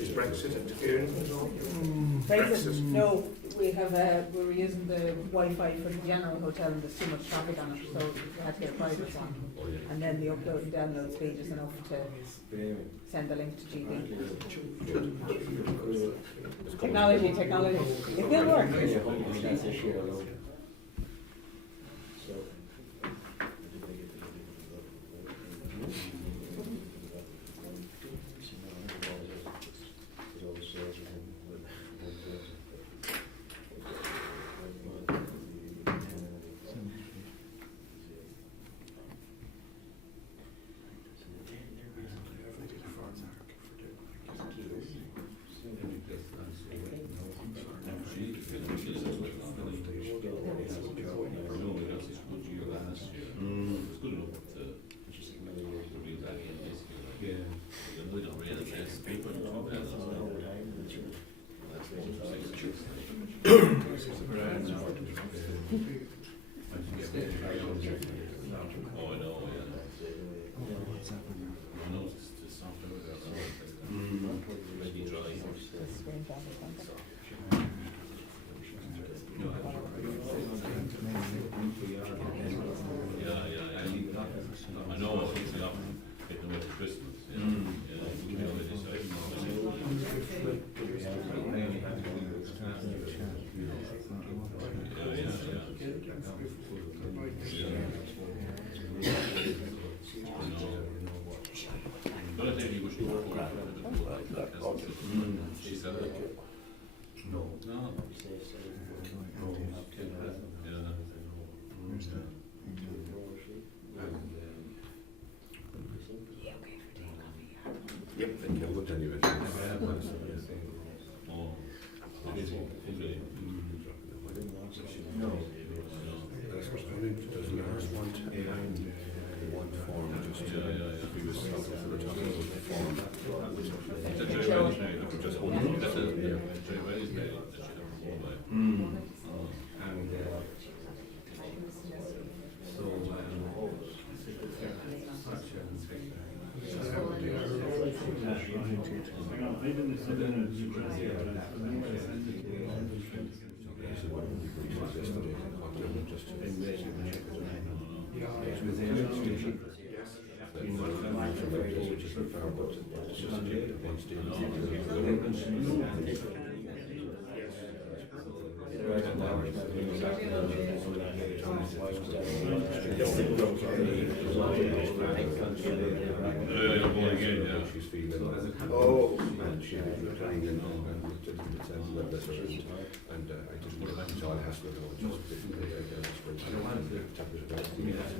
Is Brexit interfering at all? Brexit, no, we were using the Wi-Fi for the general hotel and there's too much traffic on it, so we had to get a private one. And then the upload and download speed is enough to send the link to GB. Technology. It will work. Yep, thank you. Good anyway.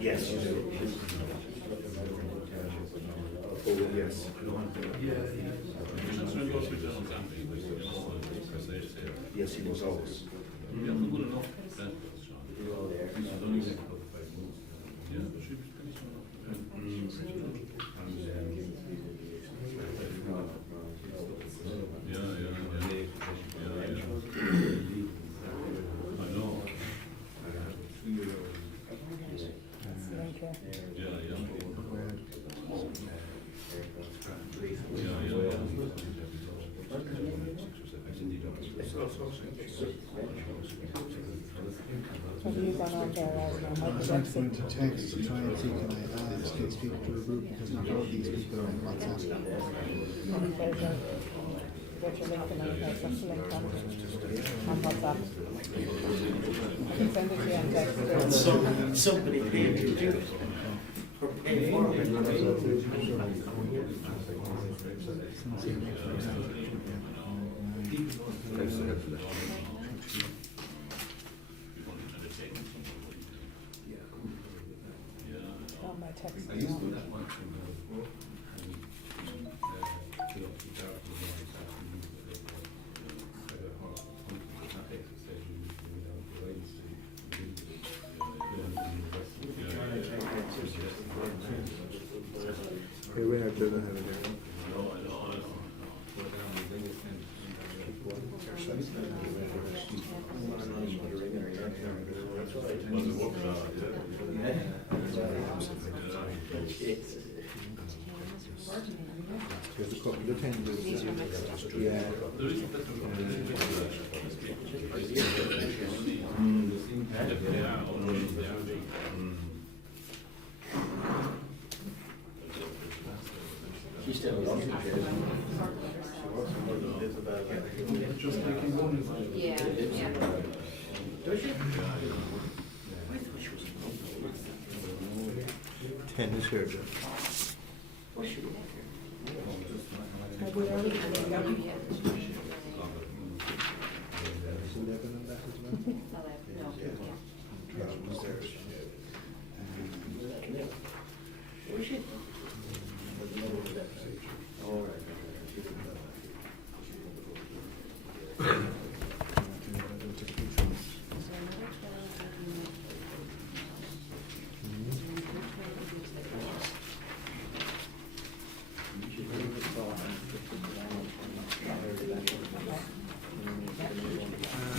Yes. Yes. Yes, he was always. I'm going to text to try and see can I add these people to a group because not all these people are on WhatsApp. Get your link and I'll text the link on WhatsApp. I can send it to you on text. Somebody paid to do it. Or pay for it. On my text. There's a couple of tenders. Yeah. She still loves it. Yeah, yeah. Does she? Tennis here. Was she? We already had it, yeah. 11 on that as well. Was she? All right.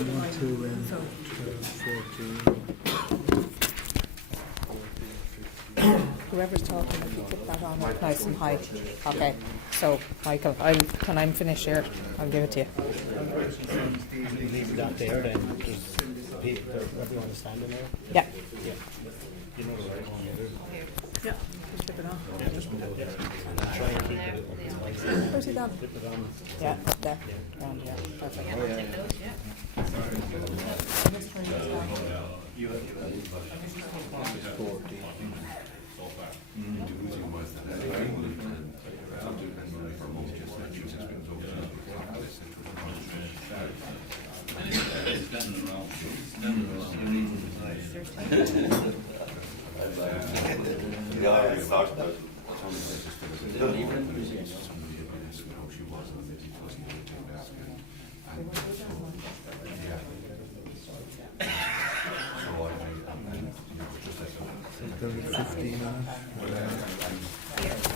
One, two, 14. Whoever's talking, if you put that on nice and high. Okay, so Michael, when I'm finished here, I'll give it to you. Leave that there then, just people, everyone is standing there. Yeah. Yeah. You know the right one, Yeah. Just flip it on. try and keep it. Where's he gone? Flip it on. Yeah, up there. Round, yeah, perfect. There's 15 on it.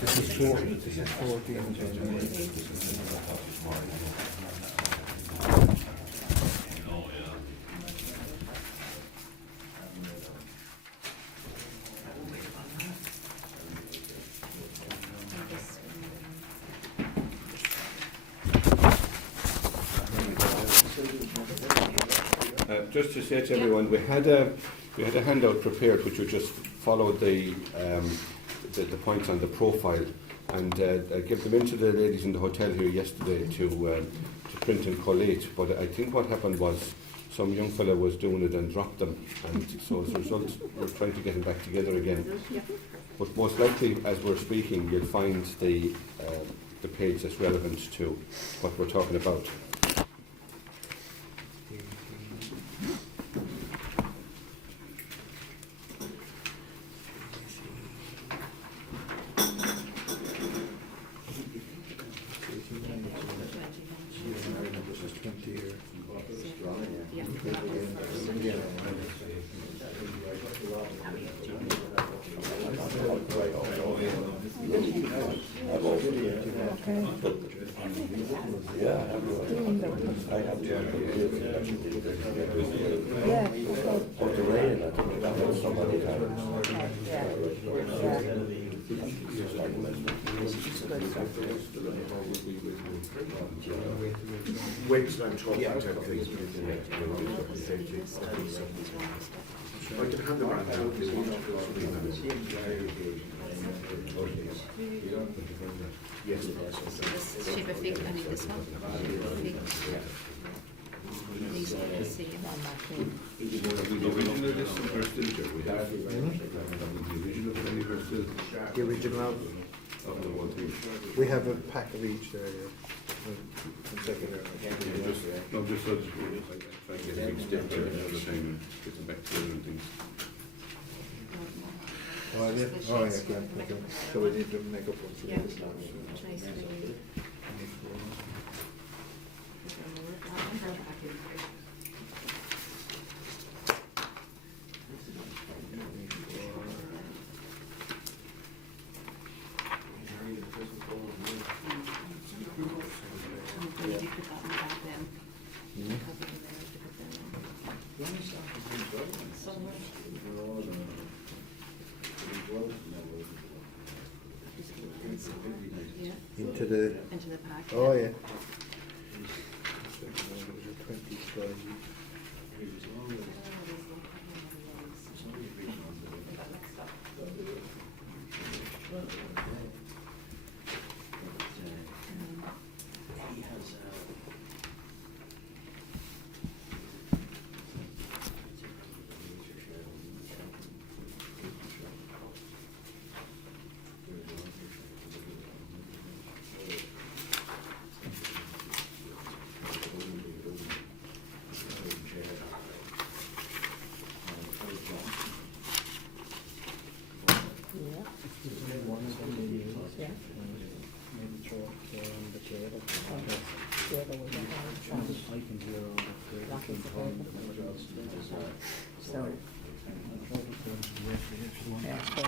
This is 14. This is 14. Just to say to everyone, we had a handout prepared which would just follow the points on the profile, and I gave them into the ladies in the hotel here yesterday to print and collate. But I think what happened was some young fella was doing it and dropped them, and so as a result we're trying to get them back together again. But most likely, as we're speaking, you'll find the page that's relevant to what we're talking about. Wait till I'm talking to him, please. I can hand them around now if you want. Yes. Shape of fig, I need this one. These are the same. The original. We have a pack of each there. Yeah. I'm just sort of trying to get a big step there another time and get them back together and things. Oh, yeah. Oh, yeah. Okay. So we need to make up one. Yeah, nice. into the. into the park. Oh yeah. Yeah. Maybe throw it on the chair. Yeah, there was a hard shot. I can hear all the That was the paper. So, yeah, so,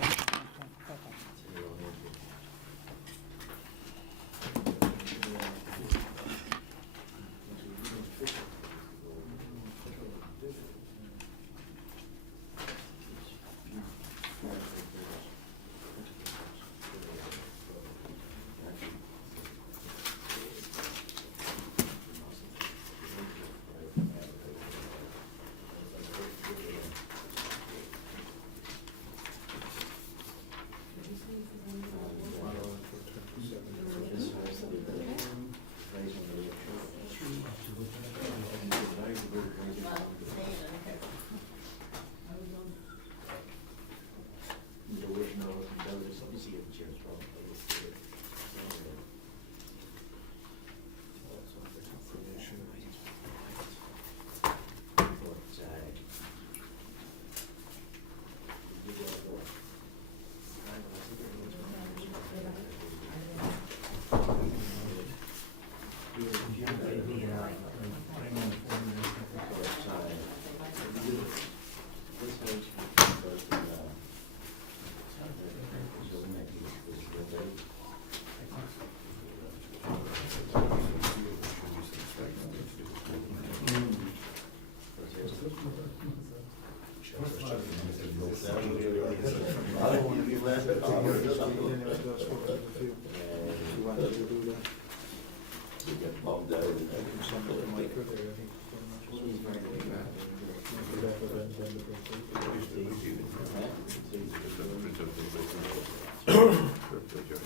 perfect.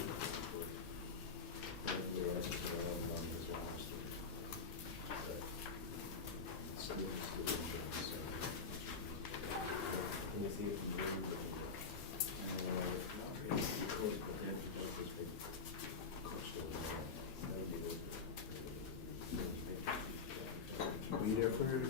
Be there for her. The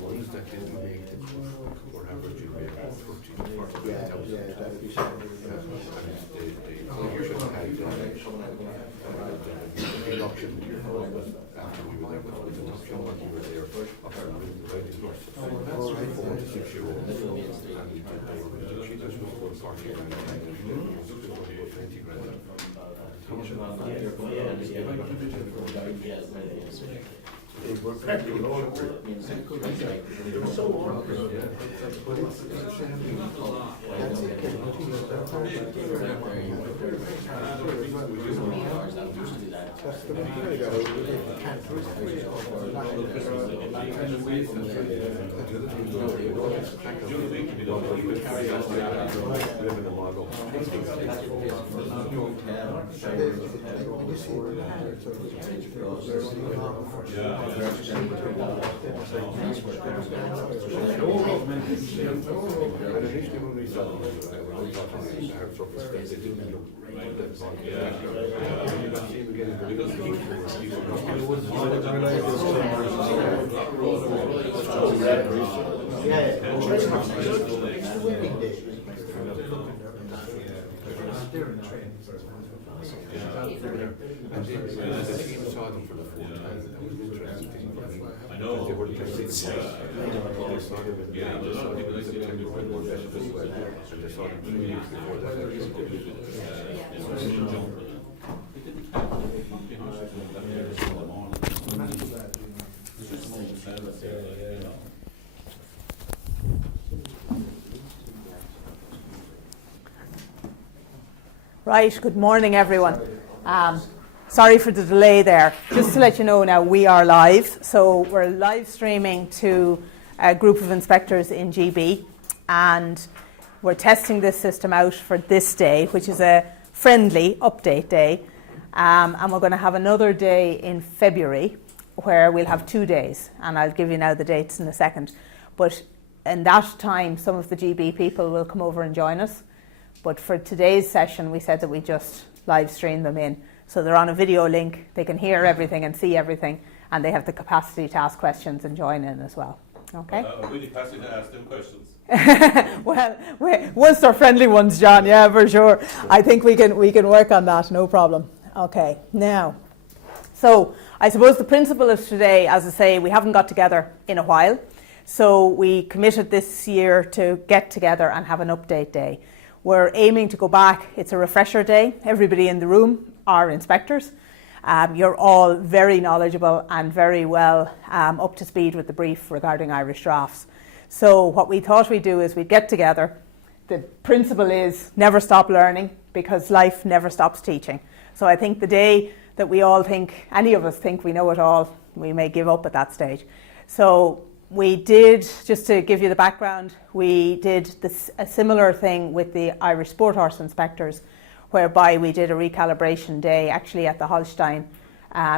ones that didn't make it were averaging maybe 30 to 40,000. The should have had the auction year was after we were there, was an auction when we were there up in the Riding Horse. 4 to 6 year olds. And she just was going 40 grand. She was about 20 grand. They were very low. They were so warm. But it's a shame. That's it. That's the way I got over it. And the team saw them for the 4th time. That was an interesting thing for me. I know. They were just they saw them in the game. They saw them in the September when one better as well. And they saw them 3 weeks before that. Right, good morning everyone. Sorry for the delay there. Just to let you know now, we are live. So we're live streaming to a group of inspectors in GB, and we're testing this system out for this day, which is a friendly update day. And we're going to have another day in February where we'll have 2 days, and I'll give you now the dates in a second. But in that time, some of the GB people will come over and join us. But for today's session, we said that we just live stream them in. So they're on a video link, they can hear everything and see everything, and they have the capacity to ask questions and join in as well. Okay? I'm really happy to ask them questions. Well, once they're friendly ones, John, yeah, for sure. I think we can work on that, no problem. Okay, now, so I suppose the principle of today, as I say, we haven't got together in a while. So we committed this year to get together and have an update day. We're aiming to go back. It's a refresher day. Everybody in the room are inspectors. You're all very knowledgeable and very well up to speed with the brief regarding Irish drafts. So what we thought we'd do is we'd get together. The principle is never stop learning, because life never stops teaching. So I think the day that we all think, any of us think we know it all, we may give up at that stage. So we did, just to give you the background, we did a similar thing with the Irish Sport Horse inspectors, whereby we did a recalibration day actually at the Holstein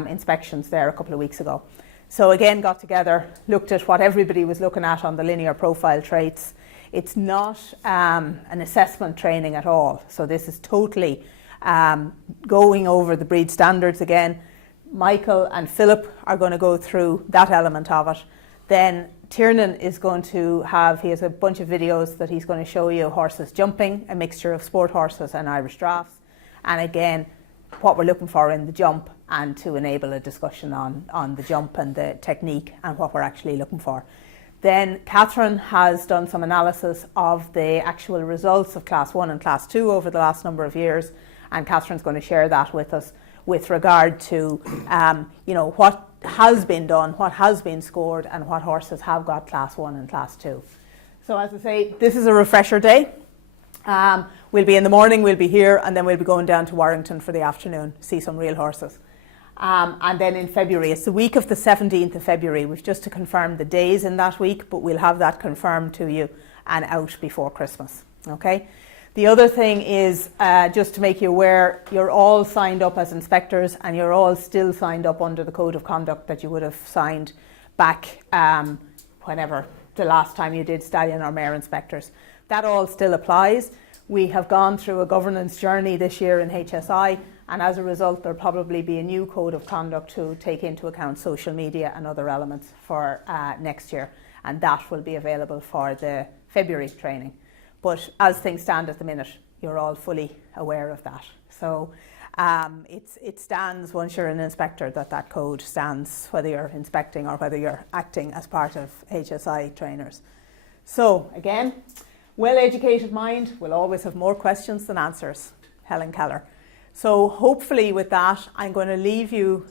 inspections there a couple of weeks ago. So again, got together, looked at what everybody was looking at on the linear profile traits. It's not an assessment training at all. So this is totally going over the breed standards again. Michael and Philip are going to go through that element of it. Then Tiernan is going to he has a bunch of videos that he's going to show you horses jumping, a mixture of sport horses and Irish drafts. And again, what we're looking for in the jump, and to enable a discussion on the jump and the technique and what we're actually looking for. Then Catherine has done some analysis of the actual results of Class 1 and Class 2 over the last number of years. And Catherine's going to share that with us with regard to, what has been done, what has been scored, and what horses have got Class 1 and Class 2. So as I say, this is a refresher day. We'll be in the morning, we'll be here, and then we'll be going down to Warrington for the afternoon, see some real horses. And then in February, it's the week of the 17th of February. We've just to confirm the days in that week, but we'll have that confirmed to you and out before Christmas. Okay? The other thing is, just to make you aware, you're all signed up as inspectors, and you're all still signed up under the Code of Conduct that you would have signed back whenever the last time you did stallion or mare inspectors. That all still applies. We have gone through a governance journey this year in HSI, and as a result there'll probably be a new Code of Conduct to take into account social media and other elements for next year, and that will be available for the February training. But as things stand at the minute, you're all fully aware of that. So it stands, once you're an inspector, that code stands, whether you're inspecting or whether you're acting as part of HSI trainers. So again, well-educated mind will always have more questions than answers. Helen Keller. So hopefully with that, I'm going to leave you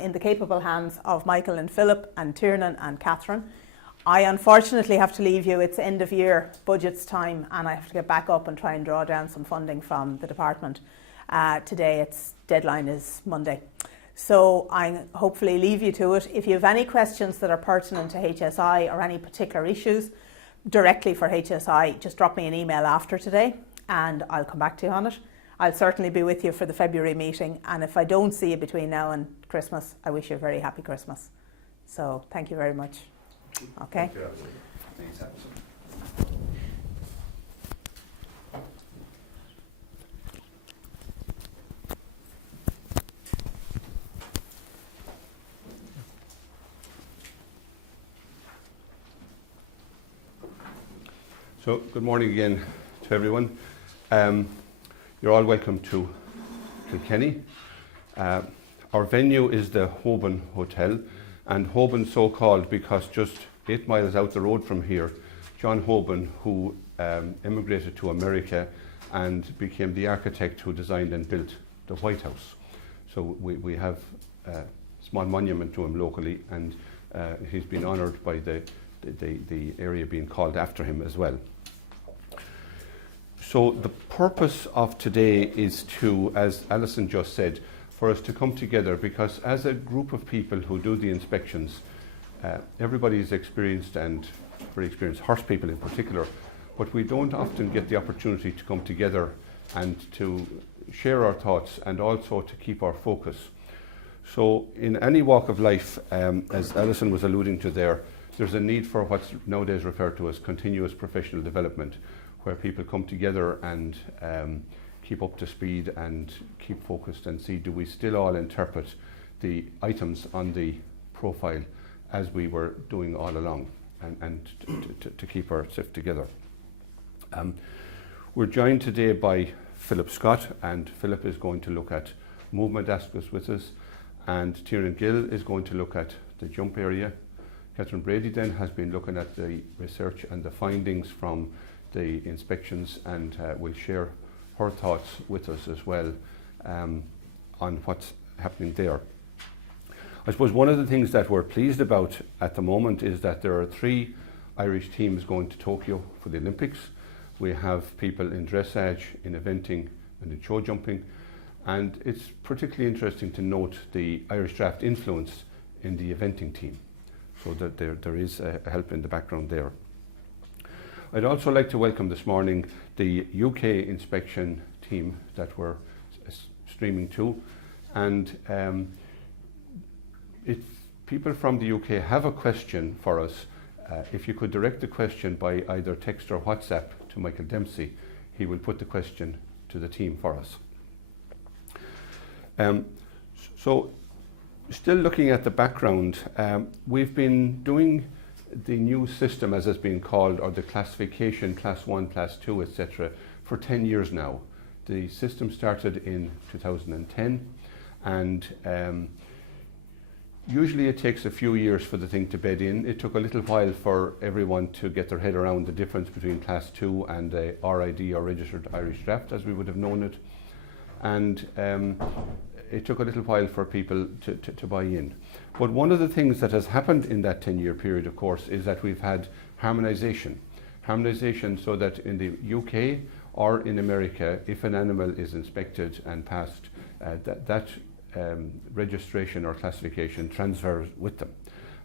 in the capable hands of Michael and Philip and Tiernan and Catherine. I unfortunately have to leave you. It's end of year budgets time, and I have to get back up and try and draw down some funding from the department. Today its deadline is Monday. So I hopefully leave you to it. If you have any questions that are pertinent to HSI or any particular issues directly for HSI, just drop me an email after today and I'll come back to you on it. I'll certainly be with you for the February meeting, and if I don't see you between now and Christmas, I wish you a very happy Christmas. So thank you very much. Okay. Thanks, Alison. So good morning again to everyone. you're all welcome to Kilkenny. Our venue is the Hoban Hotel, and Hoban so called because just 8 miles out the road from here, John Hoban, who immigrated to America and became the architect who designed and built the White House. So we have a small monument to him locally, and he's been honoured by the area being called after him as well. So the purpose of today is to, as Alison just said, for us to come together, because as a group of people who do the inspections, everybody is experienced, and very experienced horse people in particular, but we don't often get the opportunity to come together and to share our thoughts and also to keep our focus. So in any walk of life, as Alison was alluding to there, there's a need for what's nowadays referred to as continuous professional development, where people come together and keep up to speed and keep focused and see, do we still all interpret the items on the profile as we were doing all along, and to keep our sift together. We're joined today by Philip Scott, and Philip is going to look at movement aspects with us, and Tiernan Gill is going to look at the jump area. Catherine Brady then has been looking at the research and the findings from the inspections, and will share her thoughts with us as well on what's happening there. I suppose one of the things that we're pleased about at the moment is that there are 3 Irish teams going to Tokyo for the Olympics. We have people in dressage, in eventing and in show jumping, and it's particularly interesting to note the Irish Draft influence in the eventing team, so that there is a help in the background there. I'd also like to welcome this morning the UK inspection team that we're streaming to, and if people from the UK have a question for us, if you could direct the question by either text or WhatsApp to Michael Dempsey, he will put the question to the team for us. So still looking at the background, we've been doing the new system, as it's been called, or the classification, class 1, class 2, etc., for 10 years now. The system started in 2010, and usually it takes a few years for the thing to bed in. It took a little while for everyone to get their head around the difference between class 2 and a RID, or Registered Irish Draft, as we would have known it. And it took a little while for people to buy in. But one of the things that has happened in that 10-year period, of course, is that we've had harmonisation. Harmonisation so that in the UK or in America, if an animal is inspected and passed, that registration or classification transfers with them.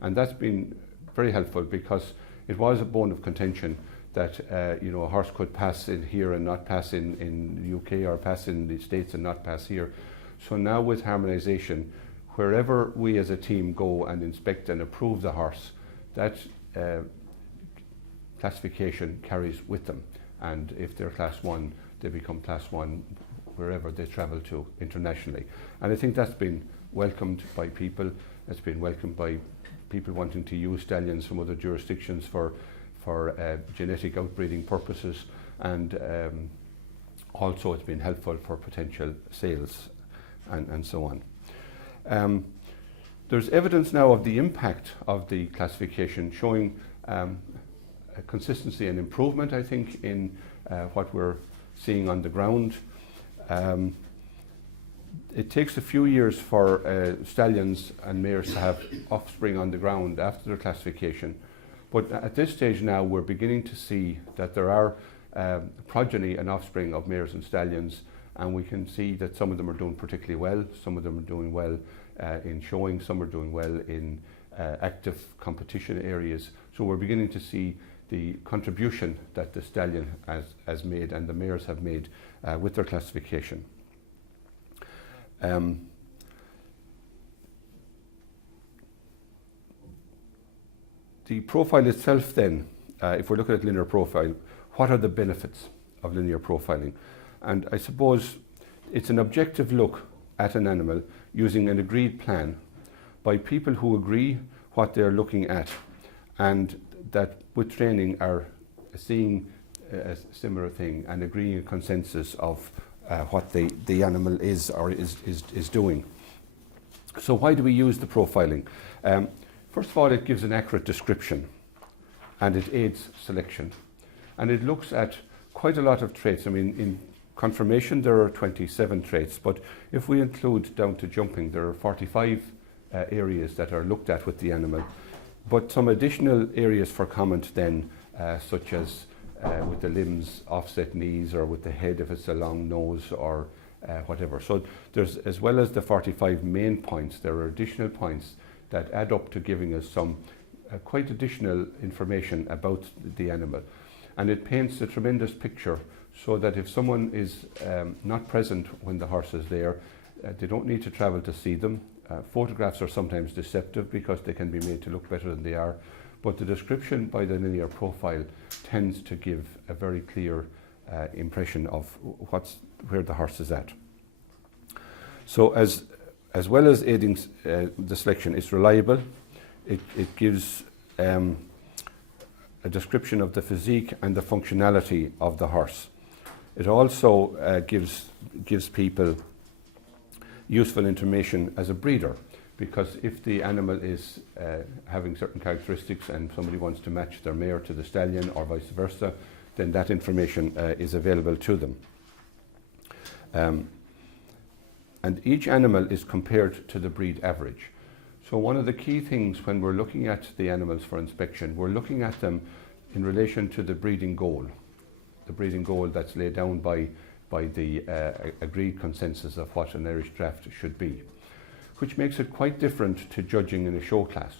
And that's been very helpful, because it was a bone of contention that a horse could pass in here and not pass in the UK, or pass in the States and not pass here. So now with harmonisation, wherever we as a team go and inspect and approve the horse, that classification carries with them. And if they're class 1, they become class 1 wherever they travel to internationally. And I think that's been welcomed by people. It's been welcomed by people wanting to use stallions from other jurisdictions for genetic outbreeding purposes, and also it's been helpful for potential sales and so on. There's evidence now of the impact of the classification, showing a consistency and improvement, I think, in what we're seeing on the ground. It takes a few years for stallions and mares to have offspring on the ground after their classification, but at this stage now we're beginning to see that there are progeny and offspring of mares and stallions, and we can see that some of them are doing particularly well, some of them are doing well in showing, some are doing well in active competition areas. So we're beginning to see the contribution that the stallion has made and the mares have made with their classification. The profile itself then, if we're looking at linear profile, what are the benefits of linear profiling? And I suppose it's an objective look at an animal using an agreed plan by people who agree what they're looking at, and that with training are seeing a similar thing and agreeing a consensus of what the animal is or is doing. So why do we use the profiling? First of all, it gives an accurate description and it aids selection. And it looks at quite a lot of traits. I mean, in conformation there are 27 traits, but if we include down to jumping, there are 45 areas that are looked at with the animal. But some additional areas for comment then, such as with the limbs, offset knees, or with the head if it's a long nose, or whatever. So there's, as well as the 45 main points, there are additional points that add up to giving us some quite additional information about the animal. And it paints a tremendous picture, so that if someone is not present when the horse is there, they don't need to travel to see them. Photographs are sometimes deceptive because they can be made to look better than they are, but the description by the linear profile tends to give a very clear impression of where the horse is at. So as well as aiding the selection, it's reliable. It gives a description of the physique and the functionality of the horse. It also gives people useful information as a breeder, because if the animal is having certain characteristics and somebody wants to match their mare to the stallion or vice versa, then that information is available to them. And each animal is compared to the breed average. So one of the key things when we're looking at the animals for inspection, we're looking at them in relation to the breeding goal that's laid down by the agreed consensus of what an Irish draft should be, which makes it quite different to judging in a show class.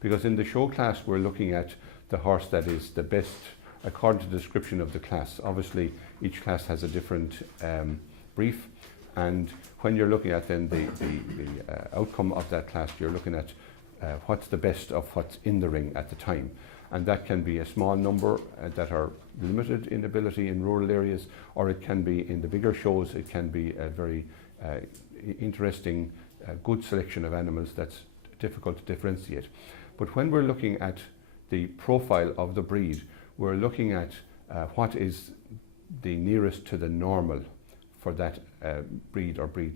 Because in the show class we're looking at the horse that is the best according to the description of the class. Obviously each class has a different brief, and when you're looking at then the outcome of that class, you're looking at what's the best of what's in the ring at the time. And that can be a small number that are limited in ability in rural areas, or it can be in the bigger shows, it can be a very interesting, good selection of animals that's difficult to differentiate. But when we're looking at the profile of the breed, we're looking at what is the nearest to the normal for that breed or breed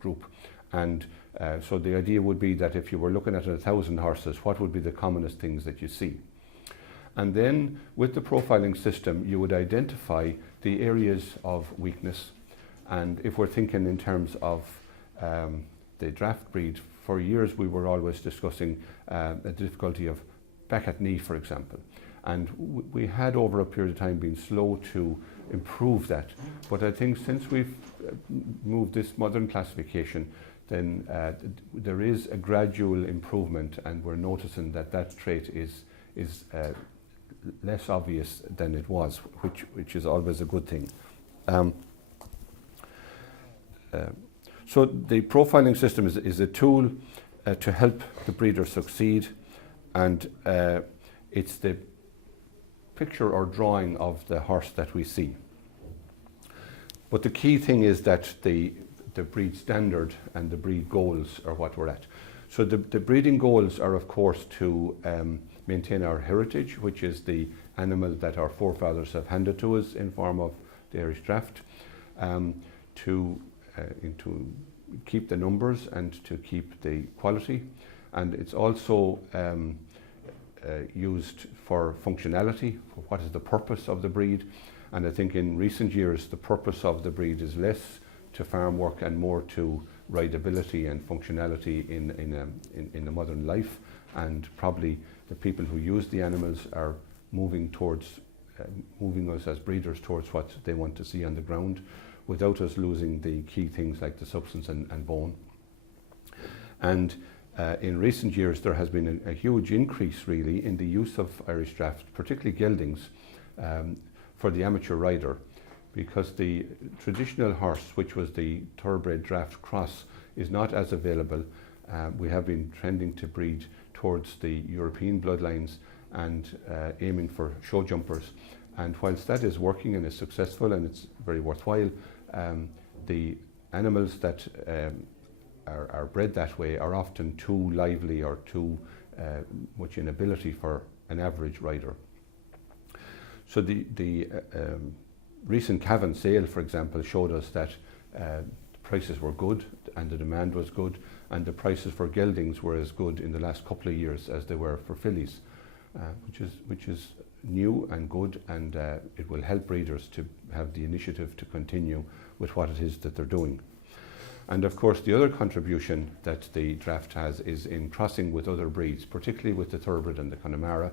group. And so the idea would be that if you were looking at 1,000 horses, what would be the commonest things that you see? And then with the profiling system, you would identify the areas of weakness. And if we're thinking in terms of the draft breed, for years we were always discussing the difficulty of back at knee, for example. And we had over a period of time been slow to improve that. But I think since we've moved this modern classification, then there is a gradual improvement, and we're noticing that that trait is less obvious than it was, which is always a good thing. So the profiling system is a tool to help the breeder succeed, and it's the picture or drawing of the horse that we see. But the key thing is that the breed standard and the breed goals are what we're at. So the breeding goals are, of course, to maintain our heritage, which is the animal that our forefathers have handed to us in form of the Irish draft, to keep the numbers and to keep the quality. And it's also used for functionality, for what is the purpose of the breed. And I think in recent years the purpose of the breed is less to farm work and more to rideability and functionality in the modern life. And probably the people who use the animals are moving us as breeders towards what they want to see on the ground, without us losing the key things like the substance and bone. And in recent years there has been a huge increase really in the use of Irish draft, particularly geldings, for the amateur rider, because the traditional horse, which was the thoroughbred draft cross, is not as available. We have been trending to breed towards the European bloodlines and aiming for show jumpers. And whilst that is working and is successful and it's very worthwhile, the animals that are bred that way are often too lively or too much in ability for an average rider. So the recent Cavan sale, for example, showed us that prices were good and the demand was good, and the prices for geldings were as good in the last couple of years as they were for fillies, which is new and good, and it will help breeders to have the initiative to continue with what it is that they're doing. And of course the other contribution that the draft has is in crossing with other breeds, particularly with the thoroughbred and the Connemara,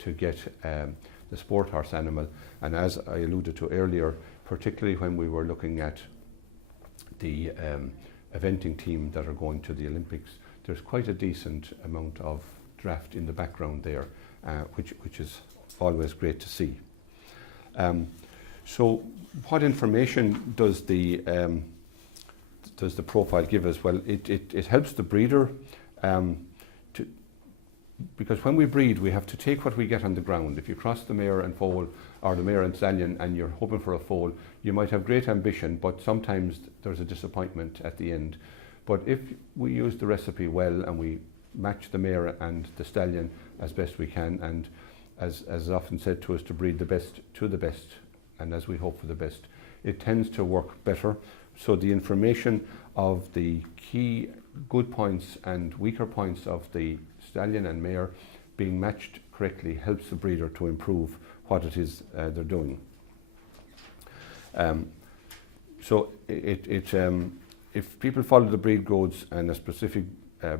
to get the sport horse animal. And as I alluded to earlier, particularly when we were looking at the eventing team that are going to the Olympics, there's quite a decent amount of draft in the background there, which is always great to see. So what information does the profile give us? Well, it helps the breeder, because when we breed, we have to take what we get on the ground. If you cross the mare and foal, or the mare and stallion, and you're hoping for a foal, you might have great ambition, but sometimes there's a disappointment at the end. But if we use the recipe well and we match the mare and the stallion as best we can, and as often said to us, to breed the best to the best, and as we hope for the best, it tends to work better. So the information of the key good points and weaker points of the stallion and mare being matched correctly helps the breeder to improve what it is they're doing. So if people follow the breed codes and a specific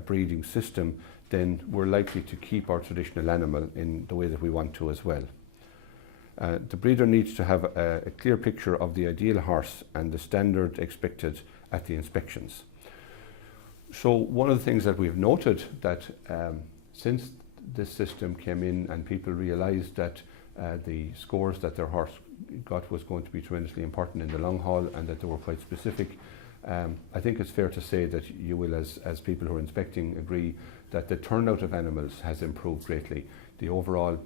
breeding system, then we're likely to keep our traditional animal in the way that we want to as well. The breeder needs to have a clear picture of the ideal horse and the standard expected at the inspections. So one of the things that we've noted that since this system came in and people realised that the scores that their horse got was going to be tremendously important in the long haul, and that they were quite specific, I think it's fair to say that you will, as people who are inspecting, agree that the turnout of animals has improved greatly. The overall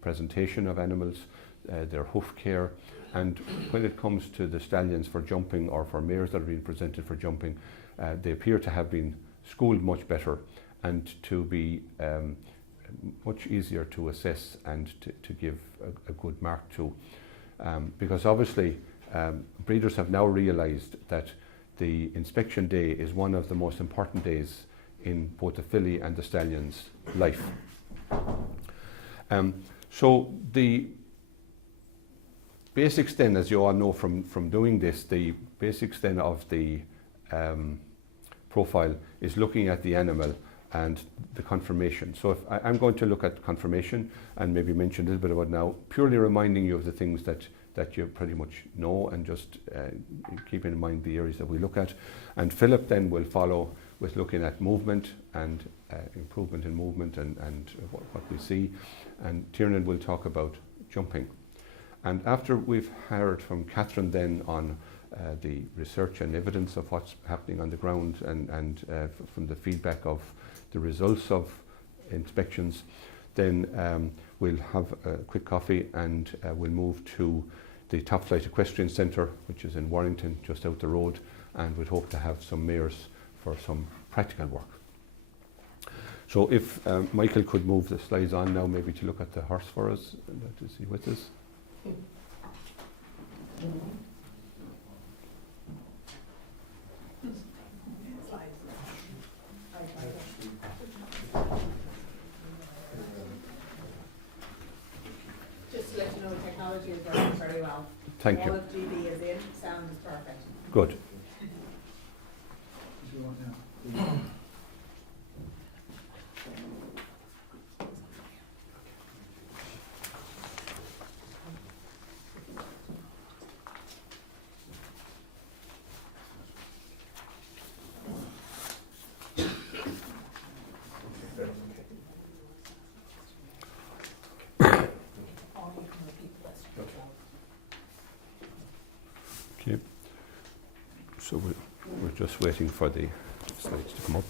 presentation of animals, their hoof care, and when it comes to the stallions for jumping or for mares that are being presented for jumping, they appear to have been schooled much better and to be much easier to assess and to give a good mark to. Because obviously breeders have now realised that the inspection day is one of the most important days in both the filly and the stallion's life. So the basics then, as you all know from doing this, the basics then of the profile is looking at the animal and the conformation. So if I'm going to look at conformation and maybe mention a little bit about now, purely reminding you of the things that you pretty much know, and just keeping in mind the areas that we look at. And Philip then will follow with looking at movement and improvement in movement and what we see. And Tiernan will talk about jumping. And after we've heard from Catherine then on the research and evidence of what's happening on the ground, and from the feedback of the results of inspections, then we'll have a quick coffee, and we'll move to the Top Flight Equestrian Centre, which is in Warrington, just out the road, and we'd hope to have some mares for some practical work. So if Michael could move the slides on now, maybe to look at the horse for us, that is he with us. Just to let you know, the technology is working very well. Thank you. All of GB is in, sound is perfect. Good. Do you want now? Okay. So we're just waiting for the slides to come up.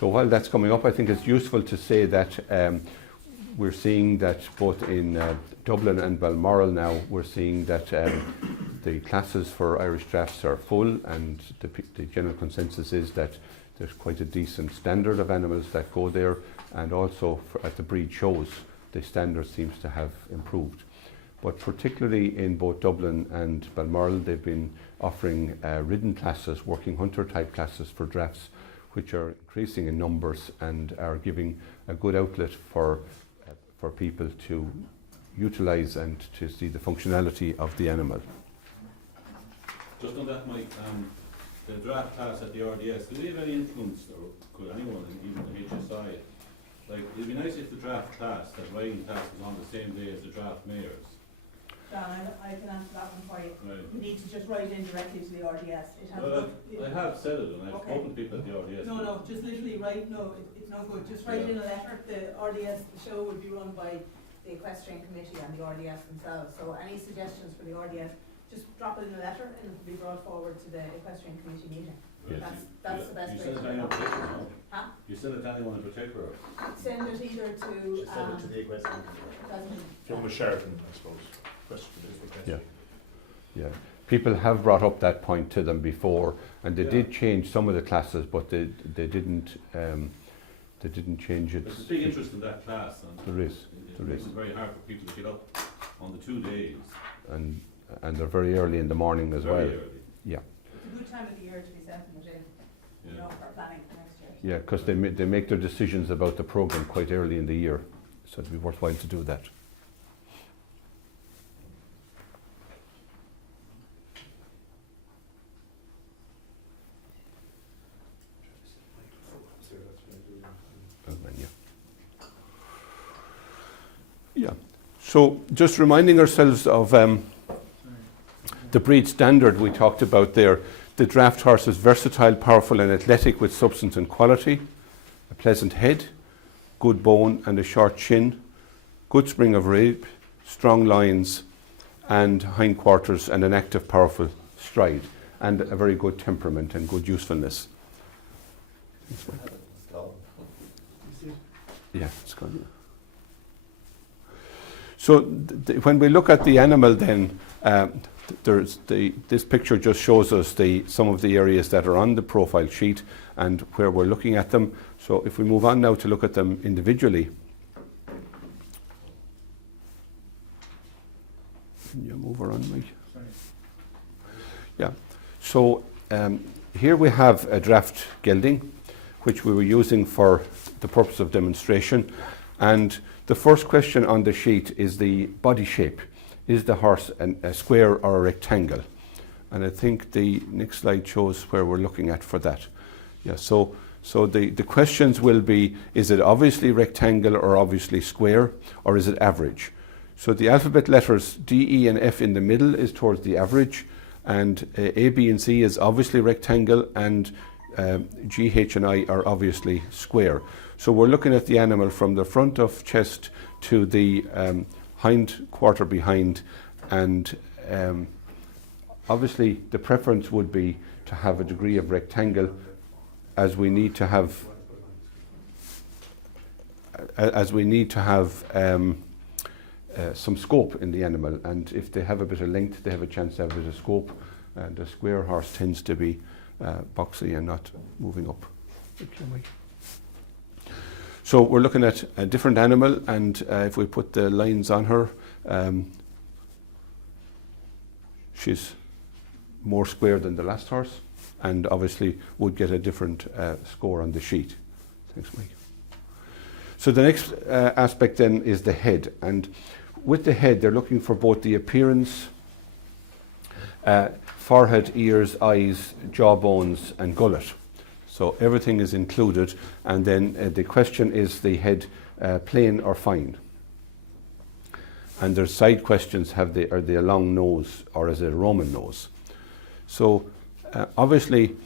So while that's coming up, I think it's useful to say that we're seeing that both in Dublin and Balmoral now, we're seeing that the classes for Irish drafts are full, and the general consensus is that there's quite a decent standard of animals that go there, and also as the breed shows, the standard seems to have improved. But particularly in both Dublin and Balmoral, they've been offering ridden classes, working hunter type classes for drafts, which are increasing in numbers and are giving a good outlet for people to utilise and to see the functionality of the animal. Just on that, Mike, the draft class at the RDS, do we have any influence, or could anyone, even the HSI, like, it'd be nice if the draft class, that riding class was on the same day as the draft mayors. John, I can answer that one for you. Right. You need to just write in directly to the RDS. It has Well, I have said it, and I've Okay. spoken to people at the RDS. No, just literally write, it's no good, just write in a letter. The RDS, the show will be run by the Equestrian Committee and the RDS themselves, so any suggestions for the RDS, just drop it in a letter and it will be brought forward to the Equestrian Committee meeting. Yes. That's the best You way send to it to anyone in do it. particular, no? Huh? You send it to anyone in particular? Send it either to, Just send it to the equestrian. From a Sheraton, I suppose. Yeah. Yeah. People have brought up that point to them before, and they did change some of the classes, but they didn't change it. There's a big interest in that class, and There is. it There makes is. it very hard for people to get up on the 2 days. And they're very early in the morning as Very well. early. Yeah. It's a good time of the year to be sending it in, you Yeah. know, for planning for next year. Yeah, because they make their decisions about the programme quite early in the year, so it'd be worthwhile to do that. Yeah. So just reminding ourselves of the breed standard we talked about there. The draft horse is versatile, powerful and athletic with substance and quality, a pleasant head, good bone and a short chin, good spring of rib, strong loins and hindquarters and an active, powerful stride, and a very good temperament and good usefulness. Yeah, it's gone. So when we look at the animal then, this picture just shows us some of the areas that are on the profile sheet and where we're looking at them. So if we move on now to look at them individually. Can you move her on, Mike? Yeah. So here we have a draft gelding, which we were using for the purpose of demonstration. And the first question on the sheet is the body shape. Is the horse a square or a rectangle? And I think the next slide shows where we're looking at for that. Yeah, so the questions will be, is it obviously rectangle or obviously square, or is it average? So the alphabet letters D, E and F in the middle is towards the average, and A, B and C is obviously rectangle, and G, H and I are obviously square. So we're looking at the animal from the front of chest to the hind quarter behind, and obviously the preference would be to have a degree of rectangle, as we need to have some scope in the animal, and if they have a bit of length they have a chance to have a bit of scope, and a square horse tends to be boxy and not moving up. So we're looking at a different animal, and if we put the lines on her, she's more square than the last horse, and obviously would get a different score on the sheet. Thanks, Mike. So the next aspect then is the head, and with the head they're looking for both the appearance, forehead, ears, eyes, jawbones and gullet. So everything is included, and then the question is the head plain or fine? And there's side questions, are they a long nose or is it a Roman nose? So obviously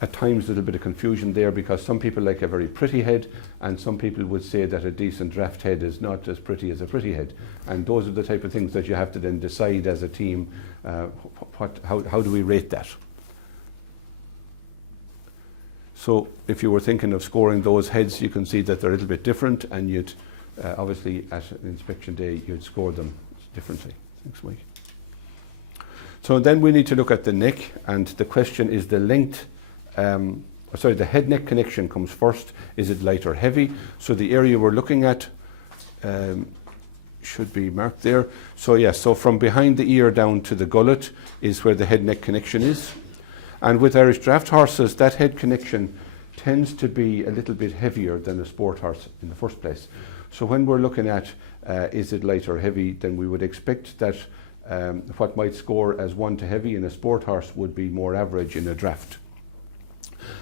at times there's a bit of confusion there, because some people like a very pretty head, and some people would say that a decent draft head is not as pretty as a pretty head. And those are the type of things that you have to then decide as a team, how do we rate that? So if you were thinking of scoring those heads, you can see that they're a little bit different, and you'd obviously at inspection day you'd score them differently. Thanks, Mike. So then we need to look at the neck, and the question is the length, the head-neck connection comes first. Is it light or heavy? So the area we're looking at should be marked there. So yes, so from behind the ear down to the gullet is where the head-neck connection is. And with Irish draft horses, that head connection tends to be a little bit heavier than a sport horse in the first place. So when we're looking at is it light or heavy, then we would expect that what might score as 1 to heavy in a sport horse would be more average in a draft.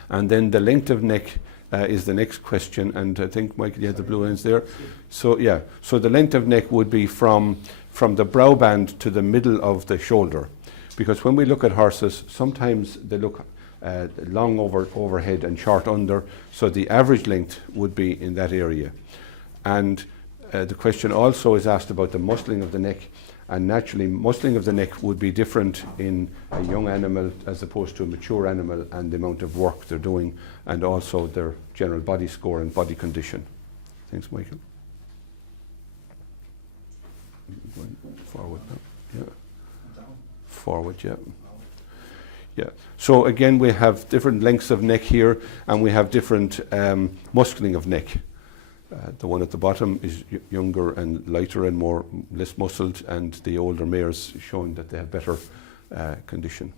And then the length of neck is the next question, and I think, Michael, you had the blue ends there. So yeah, so the length of neck would be from the brow band to the middle of the shoulder, because when we look at horses, sometimes they look long overhead and short under, so the average length would be in that area. And the question also is asked about the muscling of the neck, and naturally muscling of the neck would be different in a young animal as opposed to a mature animal, and the amount of work they're doing, and also their general body score and body condition. Thanks, Michael. Going forward now. Yeah. Forward, yeah. Yeah. So again, we have different lengths of neck here, and we have different muscling of neck. The one at the bottom is younger and lighter and less muscled, and the older mares showing that they have better condition.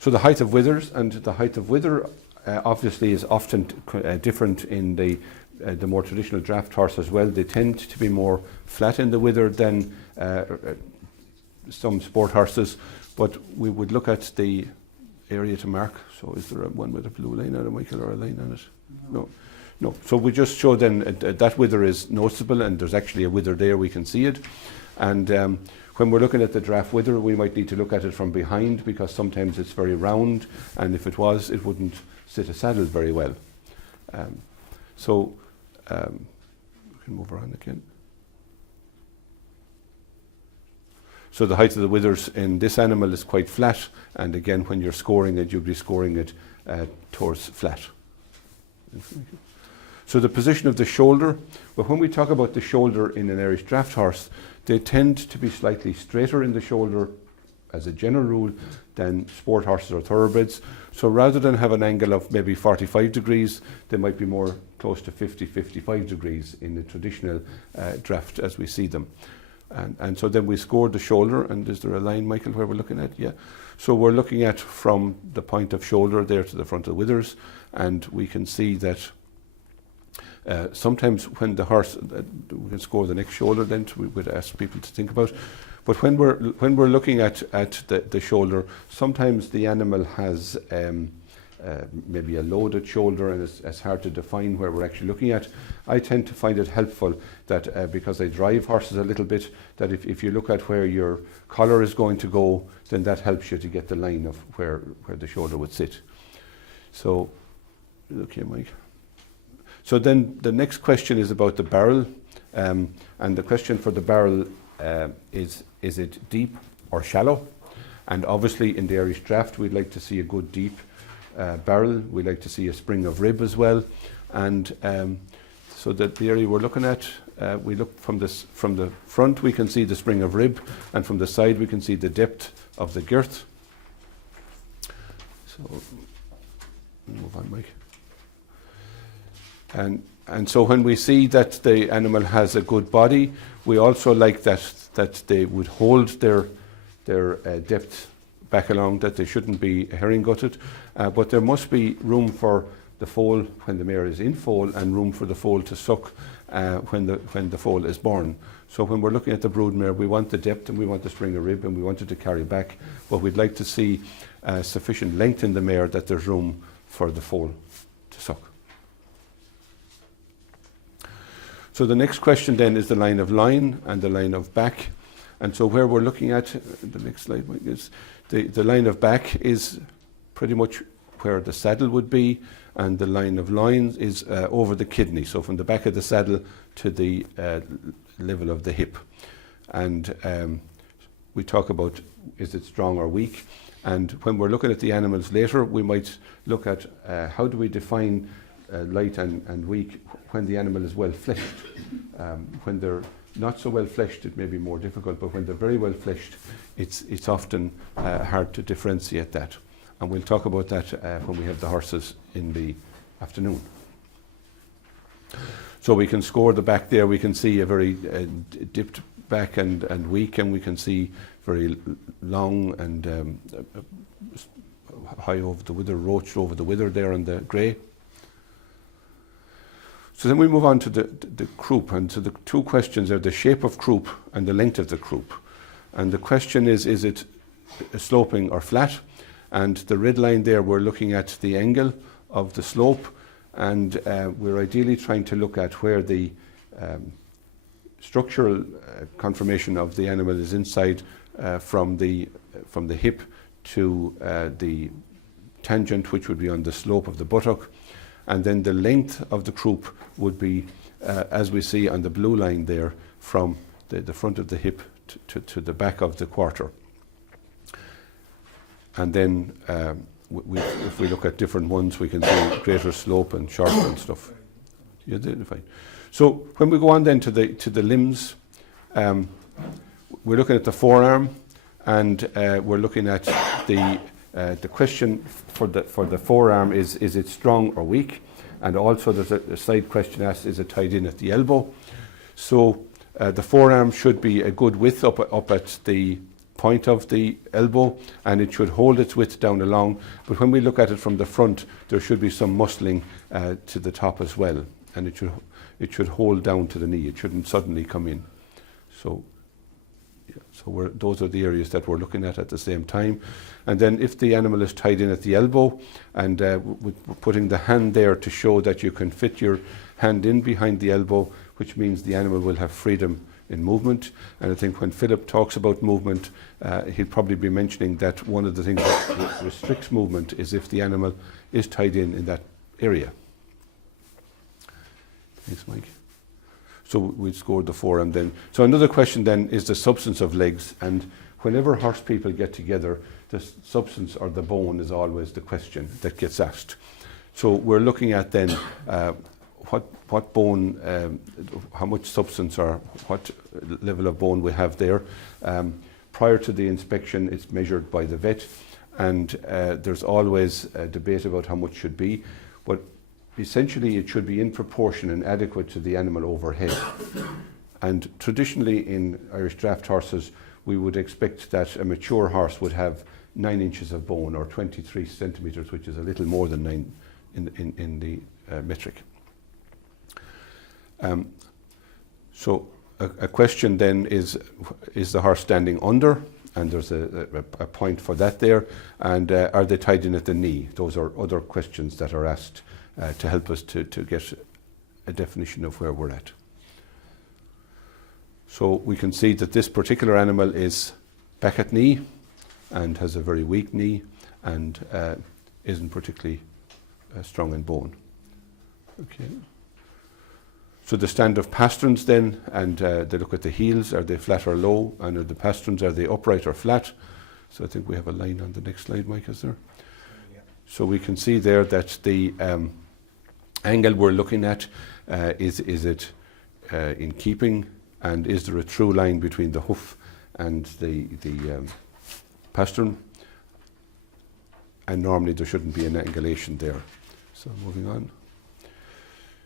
So the height of withers, and the height of wither obviously is often different in the more traditional draft horse as well. They tend to be more flat in the wither than some sport horses, but we would look at the area to mark. So is there one with a blue line on it, Michael, or a line on it? No. No. So we just show then that wither is noticeable, and there's actually a wither there, we can see it. And when we're looking at the draft wither, we might need to look at it from behind, because sometimes it's very round, and if it was, it wouldn't sit a saddle very well. We can move around again. So the height of the withers in this animal is quite flat, and again, when you're scoring it, you'll be scoring it towards flat. So the position of the shoulder, well, when we talk about the shoulder in an Irish draft horse, they tend to be slightly straighter in the shoulder as a general rule than sport horses or thoroughbreds. So rather than have an angle of maybe 45 degrees, they might be more close to 50, 55 degrees in the traditional draft as we see them. And so then we scored the shoulder, and is there a line, Michael, where we're looking at? Yeah. So we're looking at from the point of shoulder there to the front of the withers, and we can see that sometimes when the horse, we can score the next shoulder then, we would ask people to think about. But when we're looking at the shoulder, sometimes the animal has maybe a loaded shoulder, and it's hard to define where we're actually looking at. I tend to find it helpful that because I drive horses a little bit, that if you look at where your collar is going to go, then that helps you to get the line of where the shoulder would sit. So, look here, Mike. So then the next question is about the barrel, and the question for the barrel is it deep or shallow? And obviously in the Irish draft we'd like to see a good deep barrel. We'd like to see a spring of rib as well, and so that the area we're looking at, we look from the front, we can see the spring of rib, and from the side we can see the depth of the girth. So move on, Mike. And so when we see that the animal has a good body, we also like that they would hold their depth back along, that they shouldn't be herring gutted, but there must be room for the foal when the mare is in foal, and room for the foal to suck when the foal is born. So when we're looking at the brood mare, we want the depth, and we want the spring of rib, and we want it to carry back, but we'd like to see sufficient length in the mare that there's room for the foal to suck. So the next question then is the line of loin and the line of back. And so where we're looking at, the next slide is the line of back is pretty much where the saddle would be, and the line of loin is over the kidney, so from the back of the saddle to the level of the hip. And we talk about, is it strong or weak? And when we're looking at the animals later, we might look at how do we define light and weak when the animal is well fleshed, when they're not so well fleshed, it may be more difficult, but when they're very well fleshed, it's often hard to differentiate that. And we'll talk about that when we have the horses in the afternoon. So we can score the back there. We can see a very dipped back and weak, and we can see very long and high over the wither, roached over the wither there on the grey. So then we move on to the croup, and so the two questions are the shape of croup and the length of the croup. And the question is it sloping or flat? And the red line there, we're looking at the angle of the slope, and we're ideally trying to look at where the structural conformation of the animal is inside from the hip to the tangent, which would be on the slope of the buttock. And then the length of the croup would be, as we see on the blue line there, from the front of the hip to the back of the quarter. And then if we look at different ones, we can see greater slope and shorter and stuff. Yeah, fine. So when we go on then to the limbs, we're looking at the forearm, and we're looking at the question for the forearm is it strong or weak? And also there's a side question asked, is it tied in at the elbow? So the forearm should be a good width up at the point of the elbow, and it should hold its width down along. But when we look at it from the front, there should be some muscling to the top as well, and it should hold down to the knee. It shouldn't suddenly come in. So those are the areas that we're looking at the same time. And then if the animal is tied in at the elbow, and we're putting the hand there to show that you can fit your hand in behind the elbow, which means the animal will have freedom in movement. And I think when Philip talks about movement, he'll probably be mentioning that one of the things that restricts movement is if the animal is tied in that area. Thanks, Mike. So we'd scored the forearm then. So another question then is the substance of legs. And whenever horse people get together, the substance or the bone is always the question that gets asked. So we're looking at then what bone, how much substance or what level of bone we have there. Prior to the inspection, it's measured by the vet, and there's always a debate about how much should be. But essentially, it should be in proportion and adequate to the animal overhead. And traditionally in Irish draft horses, we would expect that a mature horse would have 9 inches of bone, or 23 centimetres, which is a little more than 9 in the metric. So a question then is the horse standing under? And there's a point for that there. And are they tied in at the knee? Those are other questions that are asked to help us to get a definition of where we're at. So we can see that this particular animal is back at knee and has a very weak knee and isn't particularly strong in bone. Okay. So the stand of pasterns then, and they look at the heels, are they flat or low? And the pasterns, are they upright or flat? So I think we have a line on the next slide, Mike, is there? Yeah. So we can see there that the angle we're looking at, is it in keeping, and is there a true line between the hoof and the pastern? And normally there shouldn't be an angulation there. So moving on.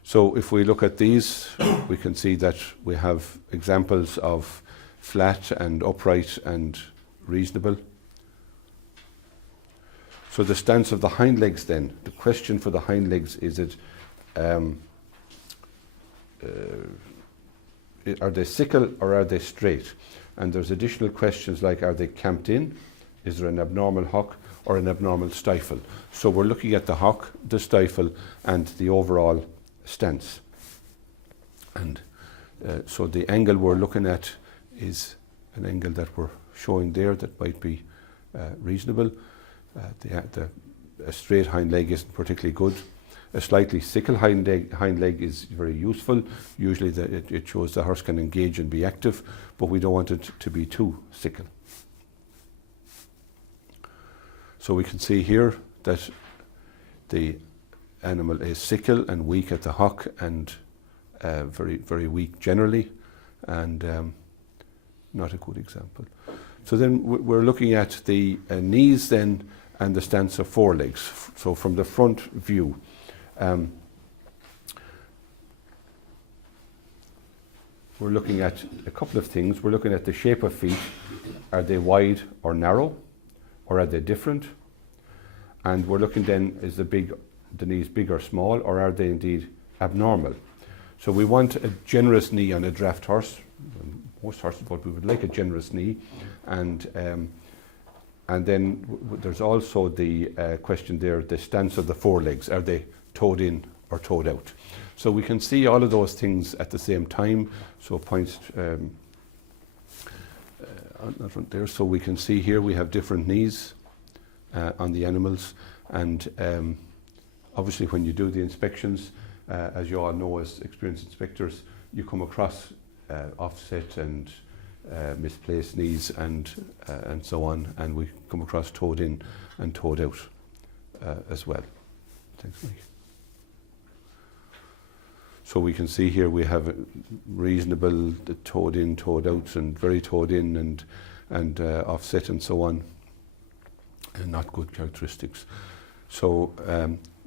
So if we look at these, we can see that we have examples of flat and upright and reasonable. So the stance of the hind legs then, the question for the hind legs is are they sickle or are they straight? And there's additional questions like, are they camped in? Is there an abnormal hock or an abnormal stifle? So we're looking at the hock, the stifle, and the overall stance. And so the angle we're looking at is an angle that we're showing there that might be reasonable. A straight hind leg isn't particularly good. A slightly sickle hind leg is very useful. Usually it shows the horse can engage and be active, but we don't want it to be too sickle. So we can see here that the animal is sickle and weak at the hock and very, very weak generally. and not a good example. So then we're looking at the knees then and the stance of forelegs. So from the front view, we're looking at a couple of things. We're looking at the shape of feet. Are they wide or narrow, or are they different? And we're looking then, is the knees big or small, or are they indeed abnormal? So we want a generous knee on a draft horse. Most horses, but we would like a generous knee. And then there's also the question there, the stance of the forelegs. Are they toed in or toed out? So we can see all of those things at the same time. So points there. So we can see here we have different knees on the animals, and obviously when you do the inspections, as you all know as experienced inspectors, you come across offset and misplaced knees and so on, and we come across toed in and toed out as well. Thanks, Mike. So we can see here we have reasonable toed in, toed out, and very toed in, and offset and so on, and not good characteristics. So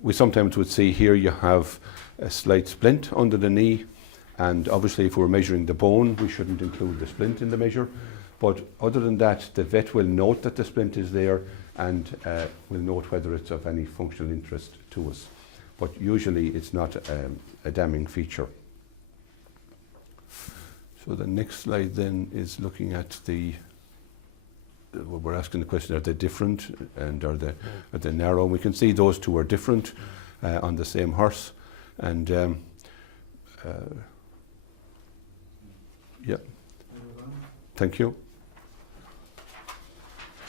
we sometimes would see here you have a slight splint under the knee, and obviously if we're measuring the bone, we shouldn't include the splint in the measure. But other than that, the vet will note that the splint is there, and will note whether it's of any functional interest to us. But usually it's not a damning feature. So the next slide then is looking at we're asking the question, are they different, and are they narrow? We can see those two are different on the same horse, and yeah, thank you.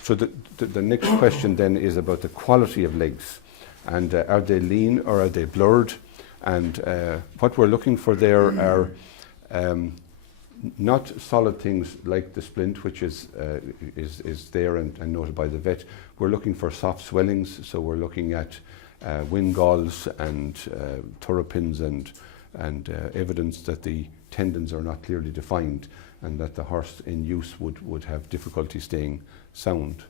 So the next question then is about the quality of legs, and are they lean or are they blurred? And what we're looking for there are not solid things like the splint, which is there and noted by the vet. We're looking for soft swellings, so we're looking at wind galls and turripins and evidence that the tendons are not clearly defined, and that the horse in use would have difficulty staying sound.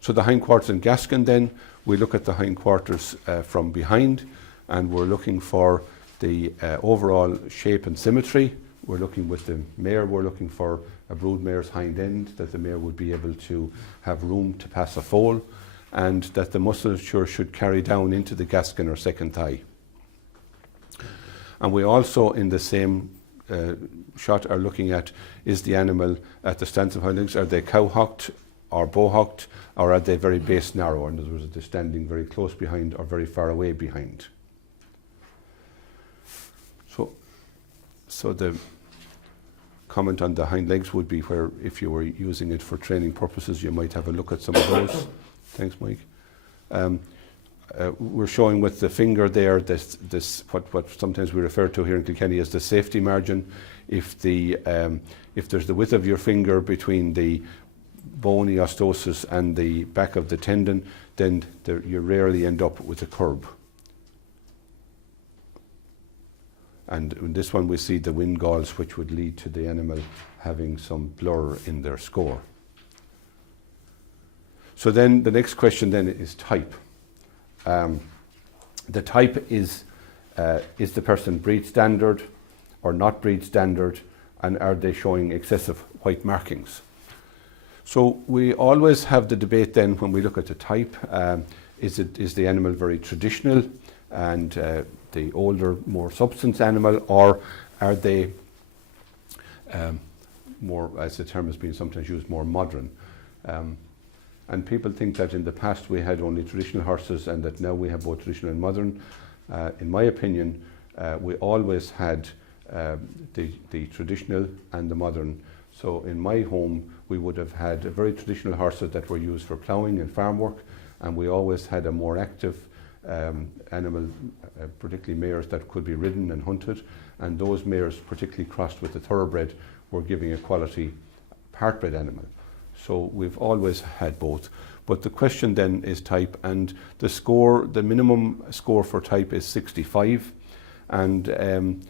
So the hindquarters and gaskin then, we look at the hindquarters from behind, and we're looking for the overall shape and symmetry. We're looking with the mare, we're looking for a brood mare's hind end, that the mare would be able to have room to pass a foal, and that the musculature should carry down into the gaskin or second thigh. And we also, in the same shot, are looking at, is the animal at the stance of hind legs, are they cow-hocked or bow-hocked, or are they very base narrow? In other words, they're standing very close behind or very far away behind. So the comment on the hind legs would be where, if you were using it for training purposes, you might have a look at some of those. Thanks, Mike. We're showing with the finger there this what sometimes we refer to here in Kilkenny as the safety margin. If there's the width of your finger between the bone osteosis and the back of the tendon, then you rarely end up with a curb. And in this one we see the wind galls, which would lead to the animal having some blur in their score. So then the next question then is type. The type is the person breed standard or not breed standard, and are they showing excessive white markings? So we always have the debate then when we look at the type, is the animal very traditional and the older, more substance animal, or are they more, as the term has been sometimes used, more modern? And people think that in the past we had only traditional horses and that now we have both traditional and modern. In my opinion, we always had the traditional and the modern. So in my home, we would have had very traditional horses that were used for ploughing and farm work, and we always had a more active animal, particularly mares that could be ridden and hunted, and those mares, particularly crossed with the thoroughbred, were giving a quality part-bred animal. So we've always had both. But the question then is type, and the minimum score for type is 65, and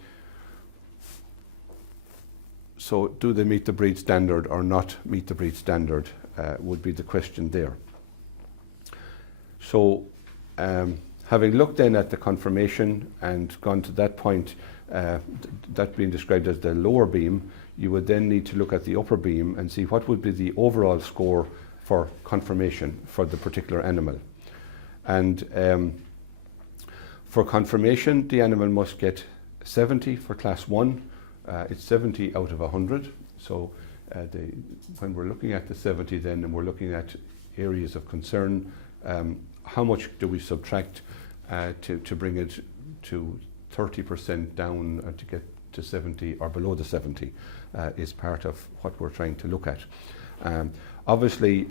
So do they meet the breed standard or not meet the breed standard would be the question there. So having looked then at the conformation and gone to that point, that being described as the lower beam, you would then need to look at the upper beam and see what would be the overall score for conformation for the particular animal. And for conformation, the animal must get 70 for class 1. It's 70 out of 100. So when we're looking at the 70 then, and we're looking at areas of concern, how much do we subtract to bring it to 30% down to get to 70 or below the 70 is part of what we're trying to look at. Obviously,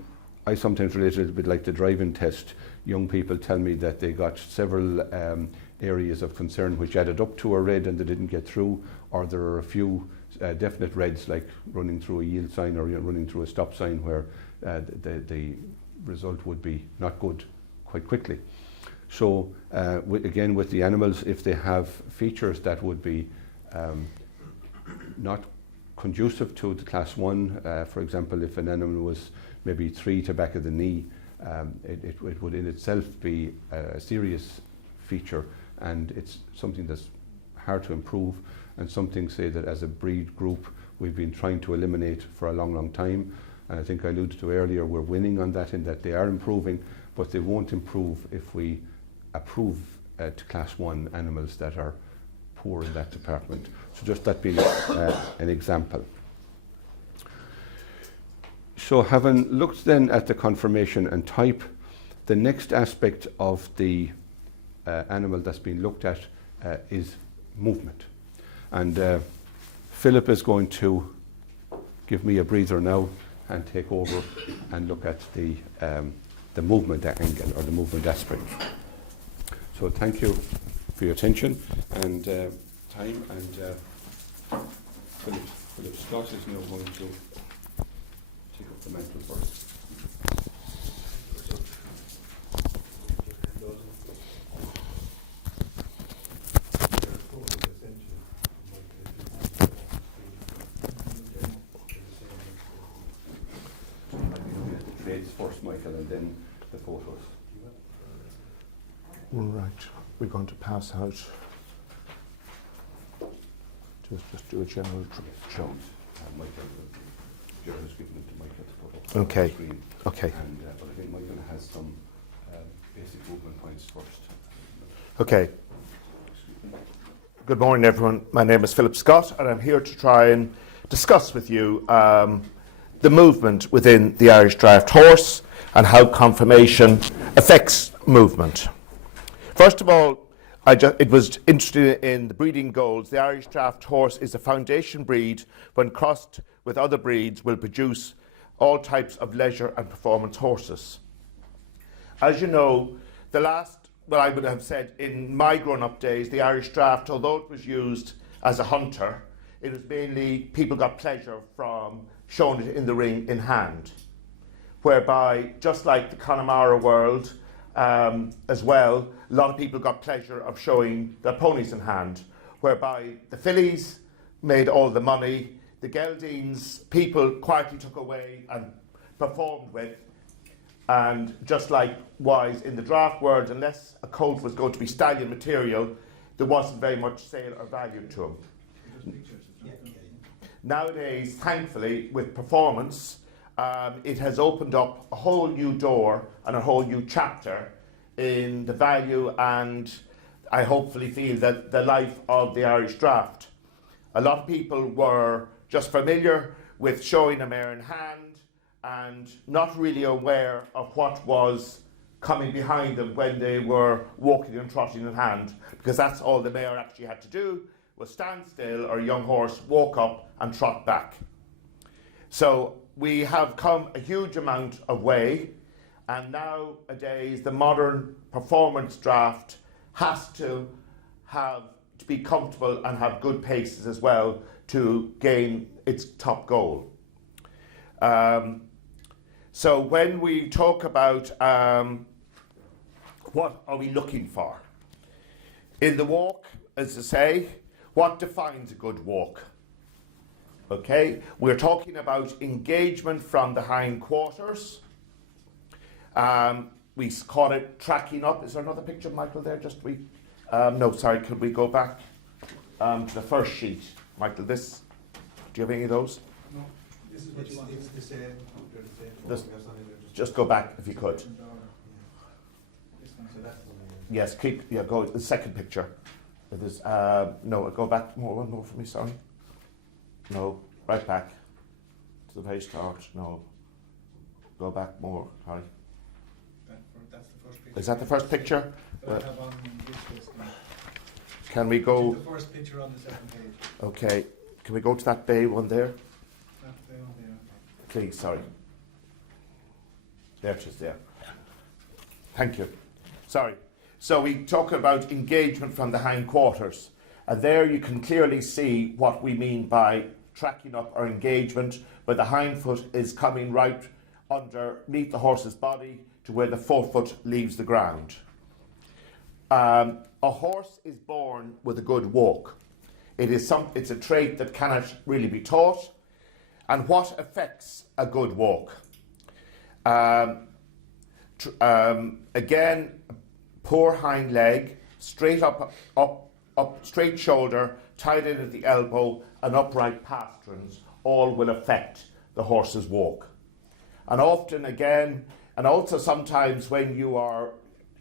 I sometimes relate it a little bit like the driving test. Young people tell me that they got several areas of concern which added up to a red and they didn't get through, or there are a few definite reds like running through a yield sign or running through a stop sign where the result would be not good quite quickly. So again, with the animals, if they have features that would be not conducive to the class 1, for example, if an animal was maybe 3 to back of the knee, it would in itself be a serious feature, and it's something that's hard to improve, and something, say, that as a breed group we've been trying to eliminate for a long, long time. And I think I alluded to earlier, we're winning on that in that they are improving, but they won't improve if we approve to class 1 animals that are poor in that department. So just that being an example. So having looked then at the conformation and type, the next aspect of the animal that's being looked at is movement. And Philip is going to give me a breather now and take over and look at the movement angle or the movement aspect. So thank you for your attention and time, and Philip Scott is now going to take up the mantle first. Trades first, Michael, and then the photos. Right, we're going to pass out. Just do a general show. Michael, Gerard has given it to Michael to put up Okay. on the screen. Okay. And but I think Michael has some basic movement points first. Okay. Good morning, everyone. My name is Philip Scott, and I'm here to try and discuss with you the movement within the Irish Draft horse and how conformation affects movement. First of all, it was interested in the breeding goals. The Irish Draft horse is a foundation breed. When crossed with other breeds, will produce all types of leisure and performance horses. As you know, I would have said in my grown-up days, the Irish Draft, although it was used as a hunter, it was mainly people got pleasure from showing it in the ring in hand, whereby, just like the Connemara world as well, a lot of people got pleasure of showing their ponies in hand, whereby the fillies made all the money, the geldings people quietly took away and performed with, and just like wise in the draft world, unless a colt was going to be stallion material, there wasn't very much sale or value to them. Nowadays, thankfully, with performance, it has opened up a whole new door and a whole new chapter in the value and I hopefully feel that the life of the Irish Draft. A lot of people were just familiar with showing a mare in hand and not really aware of what was coming behind them when they were walking and trotting in hand, because that's all the mare actually had to do was stand still, or a young horse walk up and trot back. So we have come a huge amount of way, and nowadays the modern performance draft has to be comfortable and have good paces as well to gain its top goal. So when we talk about what are we looking for in the walk, as I say, what defines a good walk? Okay, we're talking about engagement from the hindquarters. We call it tracking up. Is there another picture, Michael, there? No, sorry, could we go back to the first sheet? Michael, do you have any of those? No, this is what you want. It's the same. Just go back if you could. This one, so that's Yes, go the second picture. No, go back one more for me, sorry. No, right back to the very start. No, go back more, sorry. that's the first picture. Is that the first picture? That I have on this list now. Can we go? The first picture on the second page. Okay, can we go to that bay one there? That bay on there. Please, sorry. There it is there. Thank you. Sorry. So we talk about engagement from the hindquarters. And there you can clearly see what we mean by tracking up or engagement, where the hind foot is coming right underneath the horse's body to where the forefoot leaves the ground. A horse is born with a good walk. It's a trait that cannot really be taught. And what affects a good walk? Again, poor hind leg, straight up, straight shoulder, tied in at the elbow, and upright pasterns, all will affect the horse's walk. And often again, and also sometimes when you are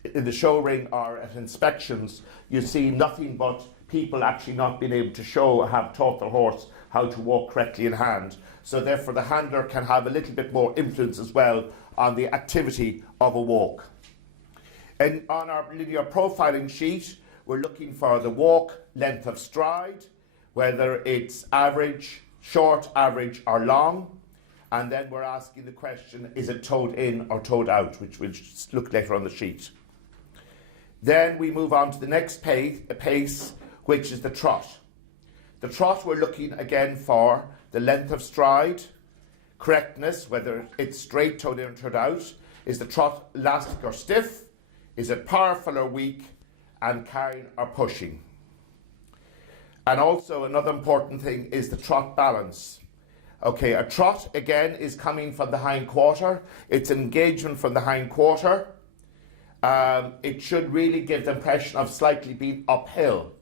in the show ring or at inspections, you see nothing but people actually not being able to show or have taught their horse how to walk correctly in hand. So therefore the handler can have a little bit more influence as well on the activity of a walk. And on our linear profiling sheet, we're looking for the walk length of stride, whether it's average, short, average or long. And then we're asking the question, is it toed in or toed out, which we'll look later on the sheet. Then we move on to the next pace, which is the trot. The trot, we're looking again for the length of stride, correctness, whether it's straight, toed in or toed out. Is the trot elastic or stiff? Is it powerful or weak? And carrying or pushing. And also another important thing is the trot balance. Okay, a trot again is coming from the hind quarter. It's engagement from the hind quarter. It should really give the impression of slightly being uphill.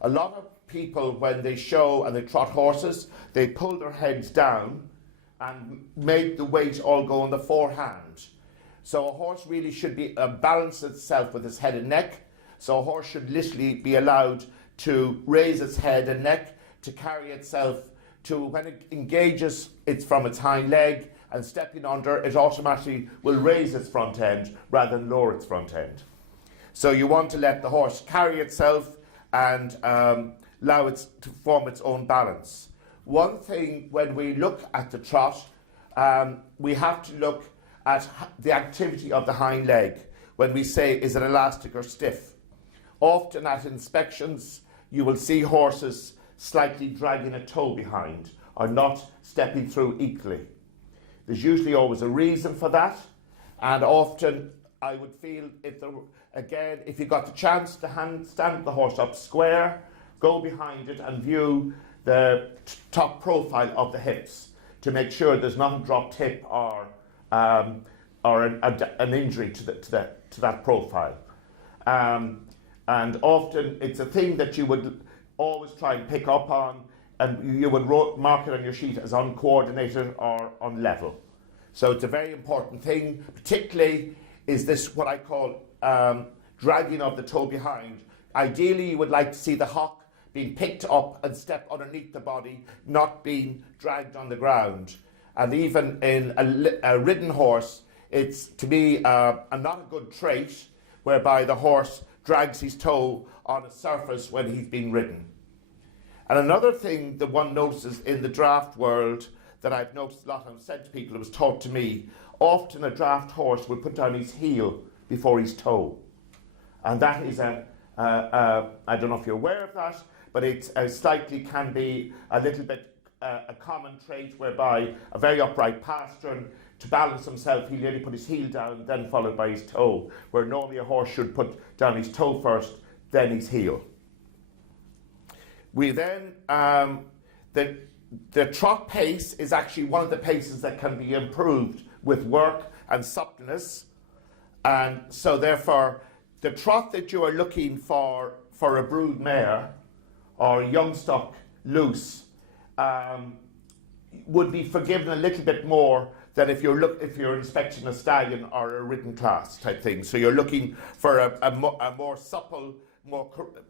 A lot of people, when they show and they trot horses, they pull their heads down and make the weight all go on the forehand. So a horse really should be balance itself with its head and neck. So a horse should literally be allowed to raise its head and neck to carry itself to when it engages it's from its hind leg and stepping under, it automatically will raise its front end rather than lower its front end. So you want to let the horse carry itself and allow it to form its own balance. One thing when we look at the trot, we have to look at the activity of the hind leg when we say is it elastic or stiff. Often at inspections you will see horses slightly dragging a toe behind or not stepping through equally. There's usually always a reason for that, and often I would feel if you got the chance to stand the horse up square, go behind it and view the top profile of the hips to make sure there's not a dropped hip or an injury to that profile. And often it's a thing that you would always try and pick up on, and you would mark it on your sheet as uncoordinated or unlevel. So it's a very important thing, particularly is this what I call dragging of the toe behind. Ideally you would like to see the hock being picked up and step underneath the body, not being dragged on the ground. And even in a ridden horse, it's to me not a good trait whereby the horse drags his toe on a surface when he's being ridden. And another thing that one notices in the draft world that I've noticed a lot and said to people, it was taught to me, often a draft horse will put down his heel before his toe. And that is I don't know if you're aware of that, but it slightly can be a little bit a common trait whereby a very upright pastern, to balance himself, he'll really put his heel down, then followed by his toe, where normally a horse should put down his toe first, then his heel. We then, the trot pace is actually one of the paces that can be improved with work and suppleness. And so therefore, the trot that you are looking for a brood mare or a young stock loose would be forgiven a little bit more than if you're inspecting a stallion or a ridden class type thing. So you're looking for a more supple,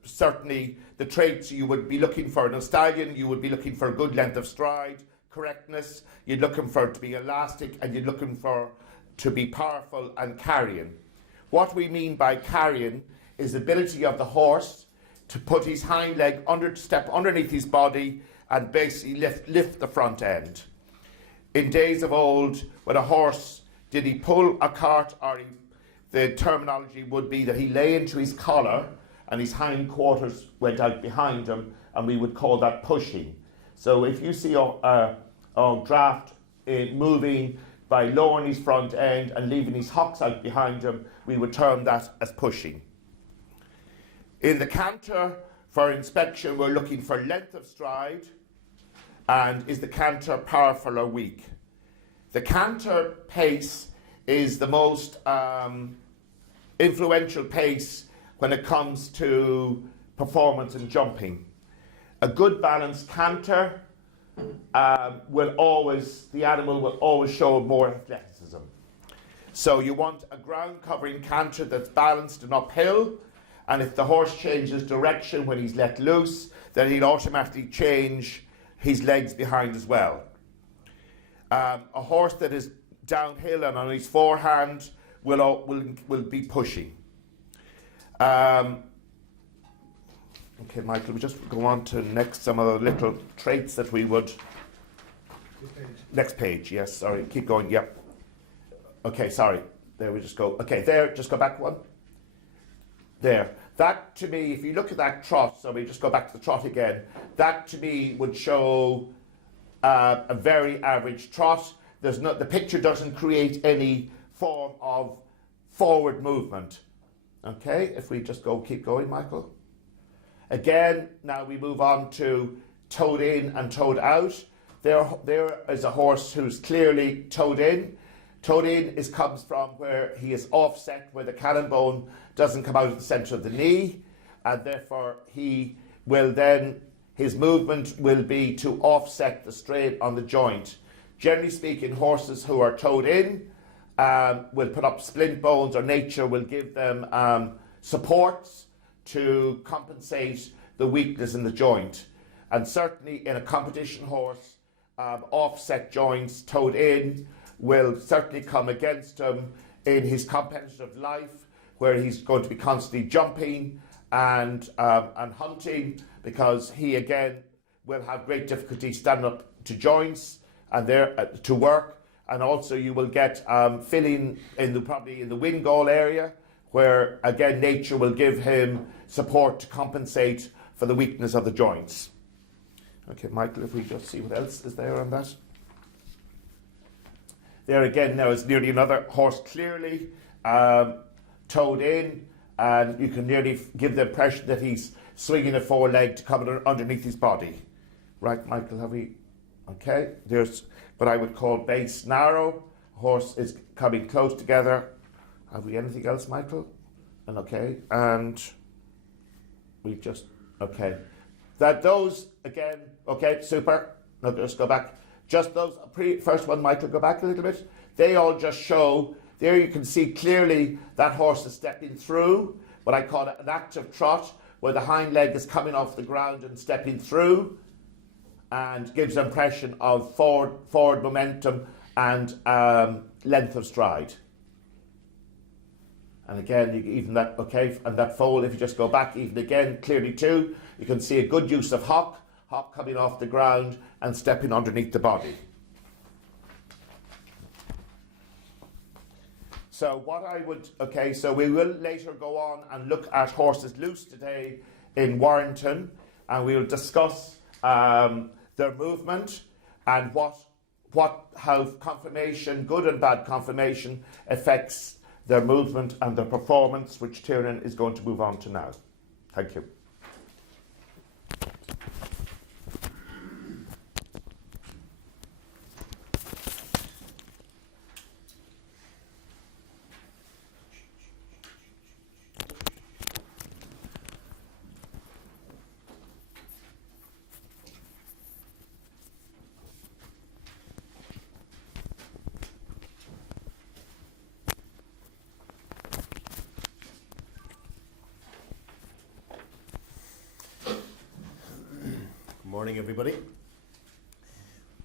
certainly the traits you would be looking for in a stallion. You would be looking for a good length of stride, correctness. You're looking for it to be elastic, and you're looking for to be powerful and carrying. What we mean by carrying is the ability of the horse to put his hind leg step underneath his body and basically lift the front end. In days of old, when a horse, did he pull a cart, or the terminology would be that he lay into his collar and his hind quarters went out behind him, and we would call that pushing. So if you see a draft moving by lowering his front end and leaving his hocks out behind him, we would term that as pushing. In the canter, for inspection, we're looking for length of stride, and is the canter powerful or weak? The canter pace is the most influential pace when it comes to performance and jumping. A good balanced canter the animal will always show more athleticism. So you want a ground covering canter that's balanced and uphill, and if the horse changes direction when he's let loose, then he'll automatically change his legs behind as well. A horse that is downhill and on his forehand will be pushing. Okay, Michael, we just go on to some of the little traits that we would. Next page, yes, sorry, keep going, yep. Okay, sorry, there we just go. Okay, there, just go back one. There. That to me, if you look at that trot, so we just go back to the trot again, that to me would show a very average trot. The picture doesn't create any form of forward movement. Okay, if we just keep going, Michael. Again, now we move on to toed in and toed out. There is a horse who's clearly toed in. Toed in comes from where he is offset, where the cannon bone doesn't come out of the centre of the knee, and therefore his movement will be to offset the strain on the joint. Generally speaking, horses who are toed in will put up splint bones, or nature will give them supports to compensate the weakness in the joint. And certainly in a competition horse, offset joints, toed in, will certainly come against him in his competitive life, where he's going to be constantly jumping and hunting, because he again will have great difficulty standing up to joints and to work. And also you will get filling probably in the wind gall area, where again nature will give him support to compensate for the weakness of the joints. Okay, Michael, if we just see what else is there on that. There again, now is nearly another horse clearly toed in, and you can nearly give the impression that he's swinging a foreleg to come underneath his body. Right, Michael, have we? Okay, there's what I would call base narrow. Horse is coming close together. Have we anything else, Michael? And okay, and we just, okay. Those, again, okay, super. No, just go back. Just those, first one, Michael, go back a little bit. They all just show, there you can see clearly that horse is stepping through, what I call an active trot, where the hind leg is coming off the ground and stepping through, and gives an impression of forward momentum and length of stride. And again, even that, okay, and that foal, if you just go back even again, clearly too, you can see a good use of hop coming off the ground and stepping underneath the body. So what I would, okay, so we will later go on and look at horses loose today in Warrington, and we will discuss their movement and how conformation, good and bad conformation, affects their movement and their performance, which Tiernan is going to move on to now. Thank you. morning, everybody.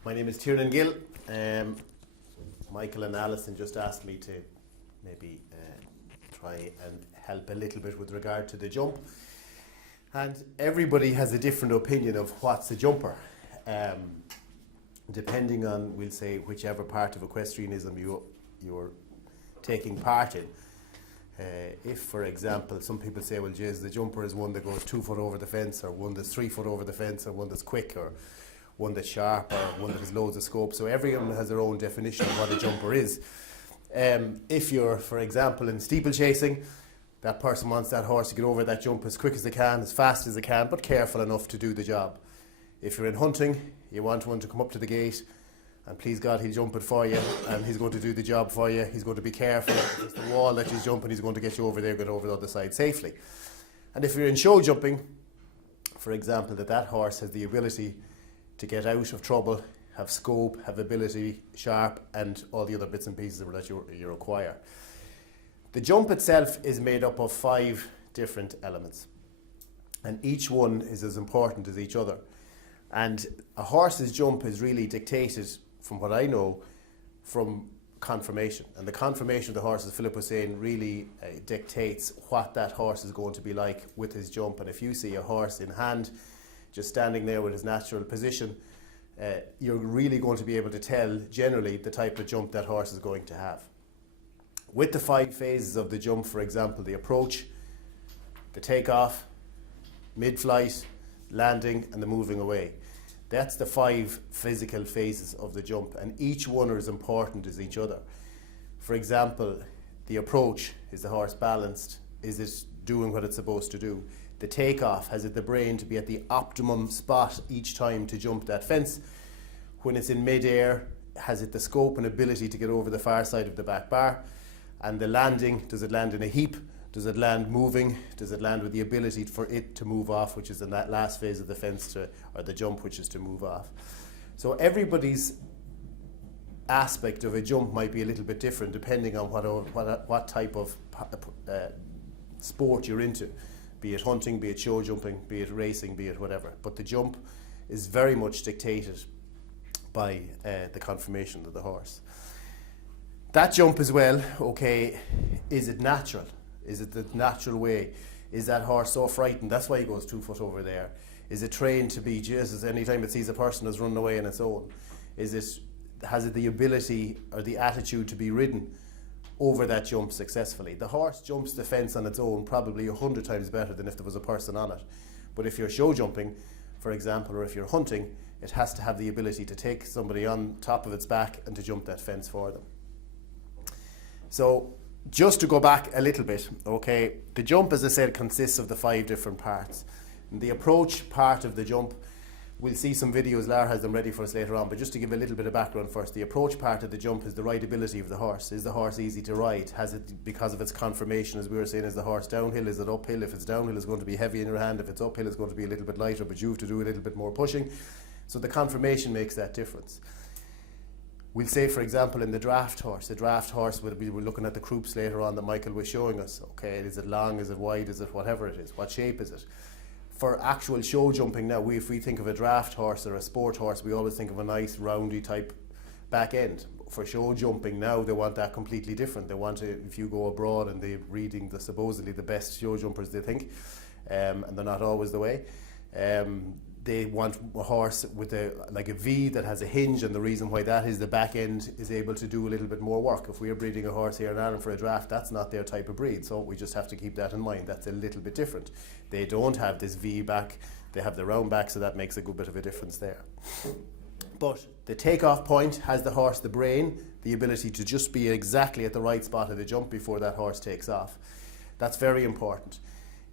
My name is Tiernan Gill. Michael and Alison just asked me to maybe try and help a little bit with regard to the jump. And everybody has a different opinion of what's a jumper. Depending on, we'll say, whichever part of equestrianism you're taking part in. If, for example, some people say, well, geez, the jumper is one that goes 2 foot over the fence, or one that's 3 foot over the fence, or one that's quick, or one that's sharp, or one that has loads of scope. So everyone has their own definition of what a jumper is. If you're, for example, in steeplechasing, that person wants that horse to get over that jump as quick as they can, as fast as they can, but careful enough to do the job. If you're in hunting, you want one to come up to the gate, and please God, he'll jump it for you, and he's going to do the job for you. He's going to be careful. If it's the wall that he's jumping, he's going to get you over there, get over the other side safely. And if you're in show jumping, for example, that horse has the ability to get out of trouble, have scope, have ability, sharp, and all the other bits and pieces that you require. The jump itself is made up of 5 different elements, and each one is as important as each other. And a horse's jump is really dictated, from what I know, from conformation. And the conformation of the horse, as Philip was saying, really dictates what that horse is going to be like with his jump. And if you see a horse in hand, just standing there with his natural position, you're really going to be able to tell generally the type of jump that horse is going to have. With the 5 phases of the jump, for example, the approach, the takeoff, mid-flight, landing, and the moving away. That's the 5 physical phases of the jump, and each one are as important as each other. For example, the approach, is the horse balanced? Is it doing what it's supposed to do? The takeoff, has it the brain to be at the optimum spot each time to jump that fence? When it's in mid-air, has it the scope and ability to get over the far side of the back bar? And the landing, does it land in a heap? Does it land moving? Does it land with the ability for it to move off, which is in that last phase of the fence, or the jump, which is to move off? So everybody's aspect of a jump might be a little bit different depending on what type of sport you're into, be it hunting, be it show jumping, be it racing, be it whatever. But the jump is very much dictated by the conformation of the horse. That jump as well, okay, is it natural? Is it the natural way? Is that horse so frightened? That's why he goes 2 foot over there. Is it trained to be, Jesus, anytime it sees a person that's running away on its own? Has it the ability or the attitude to be ridden over that jump successfully? The horse jumps the fence on its own probably 100 times better than if there was a person on it. But if you're show jumping, for example, or if you're hunting, it has to have the ability to take somebody on top of its back and to jump that fence for them. So, just to go back a little bit, okay, the jump, as I said, consists of the 5 different parts. And the approach part of the jump, we'll see some videos, Lara has them ready for us later on, but just to give a little bit of background first, the approach part of the jump is the rideability of the horse. Is the horse easy to ride? Has it, because of its conformation, as we were saying, is the horse downhill? Is it uphill? If it's downhill, it's going to be heavy in your hand. If it's uphill, it's going to be a little bit lighter, but you have to do a little bit more pushing. So the conformation makes that difference. We'll say, for example, in the draft horse, we were looking at the croups later on that Michael was showing us. Okay, is it long, is it wide, is it whatever it is? What shape is it? For actual show jumping now, if we think of a draft horse or a sport horse, we always think of a nice roundy type back end. For show jumping now, they want that completely different. They want to, if you go abroad and they're reading supposedly the best show jumpers, they think, and they're not always the way. They want a horse with a V that has a hinge, and the reason why that is the back end is able to do a little bit more work. If we're breeding a horse here in Ireland for a draft, that's not their type of breed, so we just have to keep that in mind. That's a little bit different. They don't have this V back, they have the round back, so that makes a good bit of a difference there. But the takeoff point has the horse the brain, the ability to just be exactly at the right spot of the jump before that horse takes off. That's very important.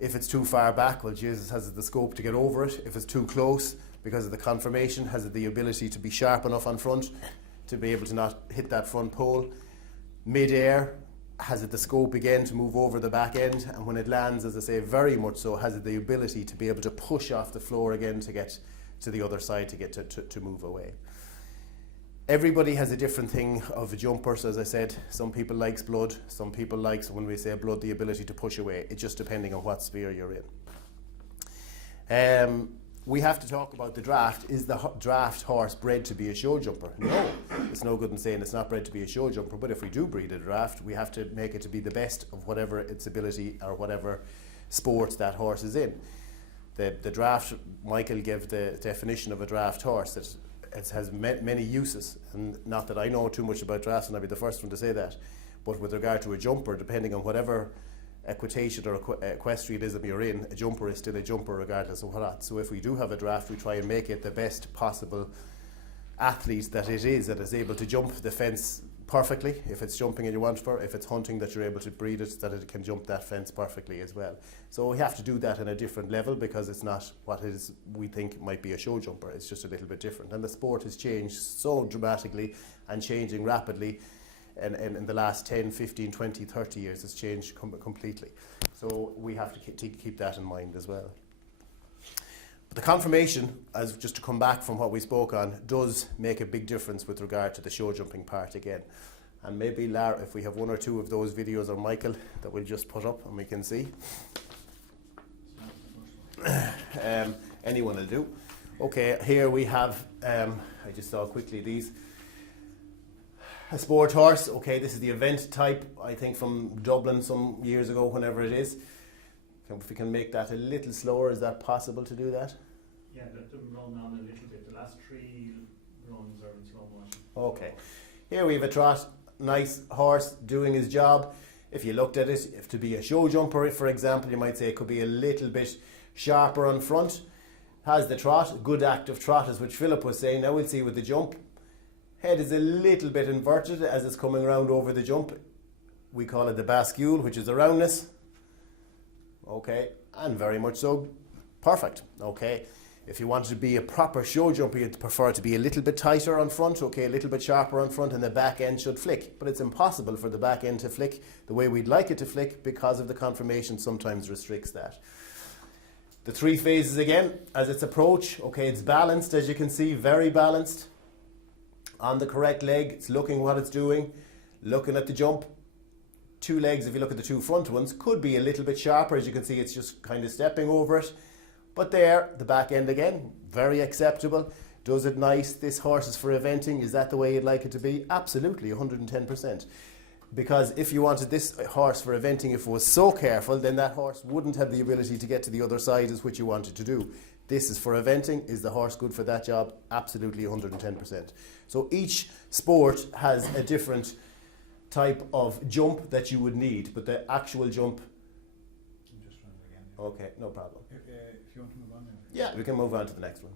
If it's too far back, well, Jesus, has it the scope to get over it? If it's too close, because of the conformation, has it the ability to be sharp enough on front to be able to not hit that front pole? Mid-air, has it the scope again to move over the back end? And when it lands, as I say, very much so, has it the ability to be able to push off the floor again to get to the other side, to get to move away? Everybody has a different thing of a jumper, so as I said, some people likes blood, some people likes, when we say blood, the ability to push away. It's just depending on what sphere you're in. we have to talk about the draft. Is the draft horse bred to be a show jumper? No. It's no good in saying it's not bred to be a show jumper, but if we do breed a draft, we have to make it to be the best of whatever its ability or whatever sport that horse is in. The draft, Michael gave the definition of a draft horse, that it has many uses, and not that I know too much about drafts, and I'll be the first one to say that, but with regard to a jumper, depending on whatever equitation or equestrianism you're in, a jumper is still a jumper regardless of what. So if we do have a draft, we try and make it the best possible athlete that it is, that is able to jump the fence perfectly if it's jumping and you want for, if it's hunting that you're able to breed it, that it can jump that fence perfectly as well. So we have to do that on a different level because it's not what is we think might be a show jumper, it's just a little bit different. And the sport has changed so dramatically and changing rapidly, and in the last 10, 15, 20, 30 years it's changed completely. So we have to keep that in mind as well. But the confirmation, as just to come back from what we spoke on, does make a big difference with regard to the show jumping part again. And maybe Lara, if we have one or two of those videos, or Michael, that we'll just put up and we can see. Anyone will do. Okay, here we have, I just saw quickly these. A sport horse, okay, this is the event type, I think from Dublin some years ago, whenever it is. If we can make that a little slower, is that possible to do that? Yeah, let them run on a little bit. The last 3 runs are in slow motion. Okay. Here we have a trot, nice horse doing his job. If you looked at it, if to be a show jumper, for example, you might say it could be a little bit sharper on front. Has the trot, good active trot, as which Philip was saying. Now we'll see with the jump. Head is a little bit inverted as it's coming around over the jump. We call it the bascule, which is the roundness. Okay, and very much so perfect. Okay, if you wanted to be a proper show jumper, you'd prefer it to be a little bit tighter on front, okay, a little bit sharper on front, and the back end should flick. But it's impossible for the back end to flick the way we'd like it to flick because of the conformation sometimes restricts that. The 3 phases again, as its approach, okay, it's balanced, as you can see, very balanced. On the correct leg, it's looking what it's doing, looking at the jump. 2 legs, if you look at the 2 front ones, could be a little bit sharper. As you can see, it's just kind of stepping over it. But there, the back end again, very acceptable. Does it nice. This horse is for eventing. Is that the way you'd like it to be? Absolutely, 110%. Because if you wanted this horse for eventing, if it was so careful, then that horse wouldn't have the ability to get to the other side as which you wanted to do. This is for eventing. Is the horse good for that job? Absolutely 110%. So each sport has a different type of jump that you would need, but the actual jump. I'm just trying it again. Okay, no problem. If you want to move on. Yeah, we can move on to the next one.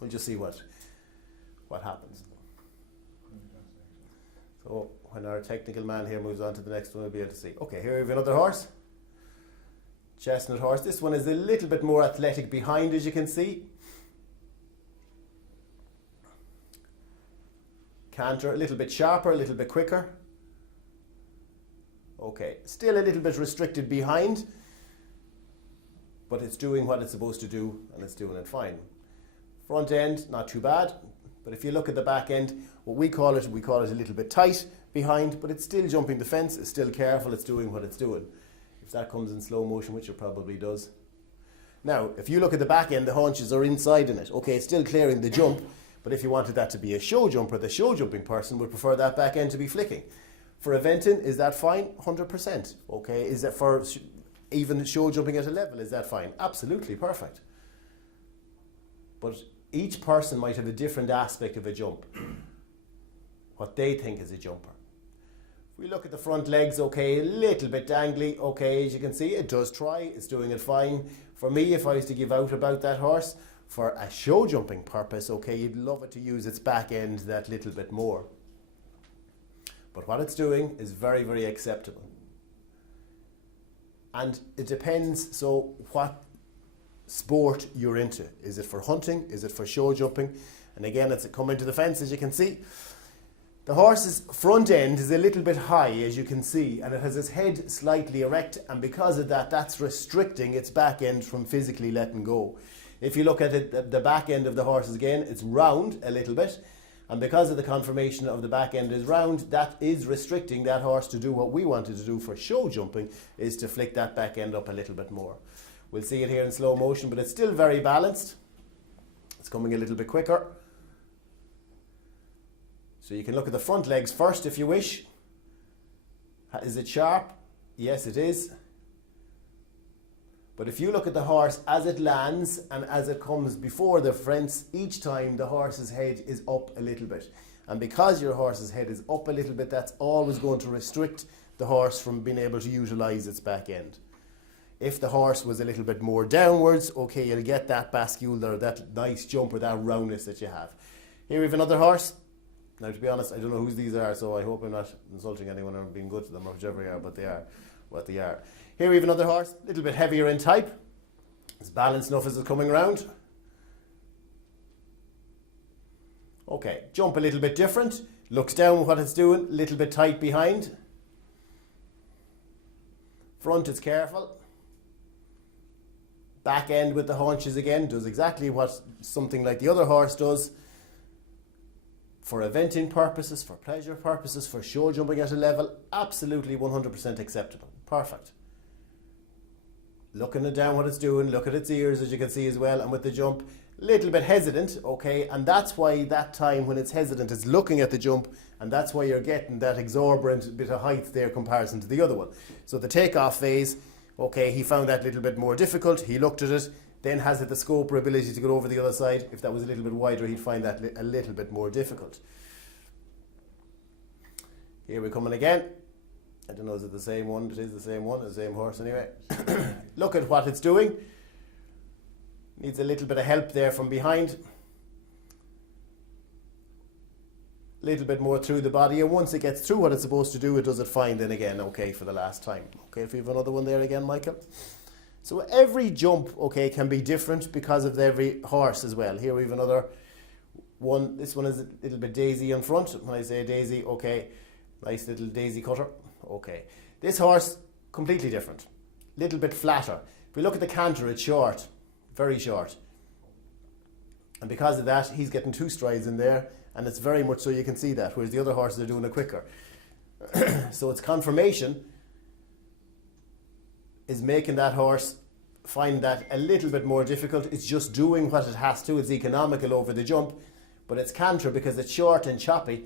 We'll just see what happens. So when our technical man here moves on to the next one, we'll be able to see. Okay, here we have another horse. Chestnut horse. This one is a little bit more athletic behind, as you can see. Canter, a little bit sharper, a little bit quicker. Okay, still a little bit restricted behind, but it's doing what it's supposed to do, and it's doing it fine. Front end, not too bad, but if you look at the back end, what we call it a little bit tight behind, but it's still jumping the fence, it's still careful, it's doing what it's doing. If that comes in slow motion, which it probably does. Now, if you look at the back end, the haunches are inside in it. Okay, it's still clearing the jump, but if you wanted that to be a show jumper, the show jumping person would prefer that back end to be flicking. For eventing, is that fine? 100%. Okay, is that for even show jumping at a level, is that fine? Absolutely perfect. But each person might have a different aspect of a jump, what they think is a jumper. If we look at the front legs, okay, a little bit dangly, okay, as you can see, it does try, it's doing it fine. For me, if I was to give out about that horse, for a show jumping purpose, okay, you'd love it to use its back end that little bit more. But what it's doing is very, very acceptable. And it depends, so what sport you're into. Is it for hunting? Is it for show jumping? And again, it's coming to the fence, as you can see. The horse's front end is a little bit high, as you can see, and it has its head slightly erect, and because of that, that's restricting its back end from physically letting go. If you look at it, the back end of the horse again, it's round a little bit, and because of the conformation of the back end is round, that is restricting that horse to do what we wanted to do for show jumping, is to flick that back end up a little bit more. We'll see it here in slow motion, but it's still very balanced. coming a little bit quicker. So you can look at the front legs first if you wish. Is it sharp? Yes, it is. But if you look at the horse as it lands and as it comes before the fence, each time the horse's head is up a little bit. And because your horse's head is up a little bit, that's always going to restrict the horse from being able to utilise its back end. If the horse was a little bit more downwards, okay, you'll get that bascule or that nice jump or that roundness that you have. Here we have another horse. Now, to be honest, I don't know whose these are, so I hope I'm not insulting anyone or being good to them or whichever they are, but they are what they are. Here we have another horse, a little bit heavier in type. It's balanced enough as it's coming around. Okay, jump a little bit different. Looks down what it's doing, a little bit tight behind. Front is careful. Back end with the haunches again, does exactly what something like the other horse does. For eventing purposes, for pleasure purposes, for show jumping at a level, absolutely 100% acceptable. Perfect. Looking it down what it's doing, look at its ears as you can see as well, and with the jump, little bit hesitant, okay, and that's why that time when it's hesitant it's looking at the jump, and that's why you're getting that exorbitant bit of height there comparison to the other one. So the takeoff phase, okay, he found that little bit more difficult, he looked at it, then has it the scope or ability to go over the other side. If that was a little bit wider, he'd find that a little bit more difficult. Here we're coming again. I don't know, is it the same one? It is the same one, the same horse anyway. Look at what it's doing. Needs a little bit of help there from behind. A little bit more through the body, and once it gets through what it's supposed to do, it does it fine then again, okay, for the last time. Okay, if we have another one there again, Michael. So every jump, okay, can be different because of every horse as well. Here we have another one. This one is a little bit daisy in front. When I say daisy, okay, nice little daisy cutter. Okay. This horse, completely different. Little bit flatter. If we look at the canter, it's short. Very short. And because of that, he's getting 2 strides in there, and it's very much so you can see that, whereas the other horses are doing it quicker. So its conformation is making that horse find that a little bit more difficult. It's just doing what it has to. It's economical over the jump, but its canter, because it's short and choppy,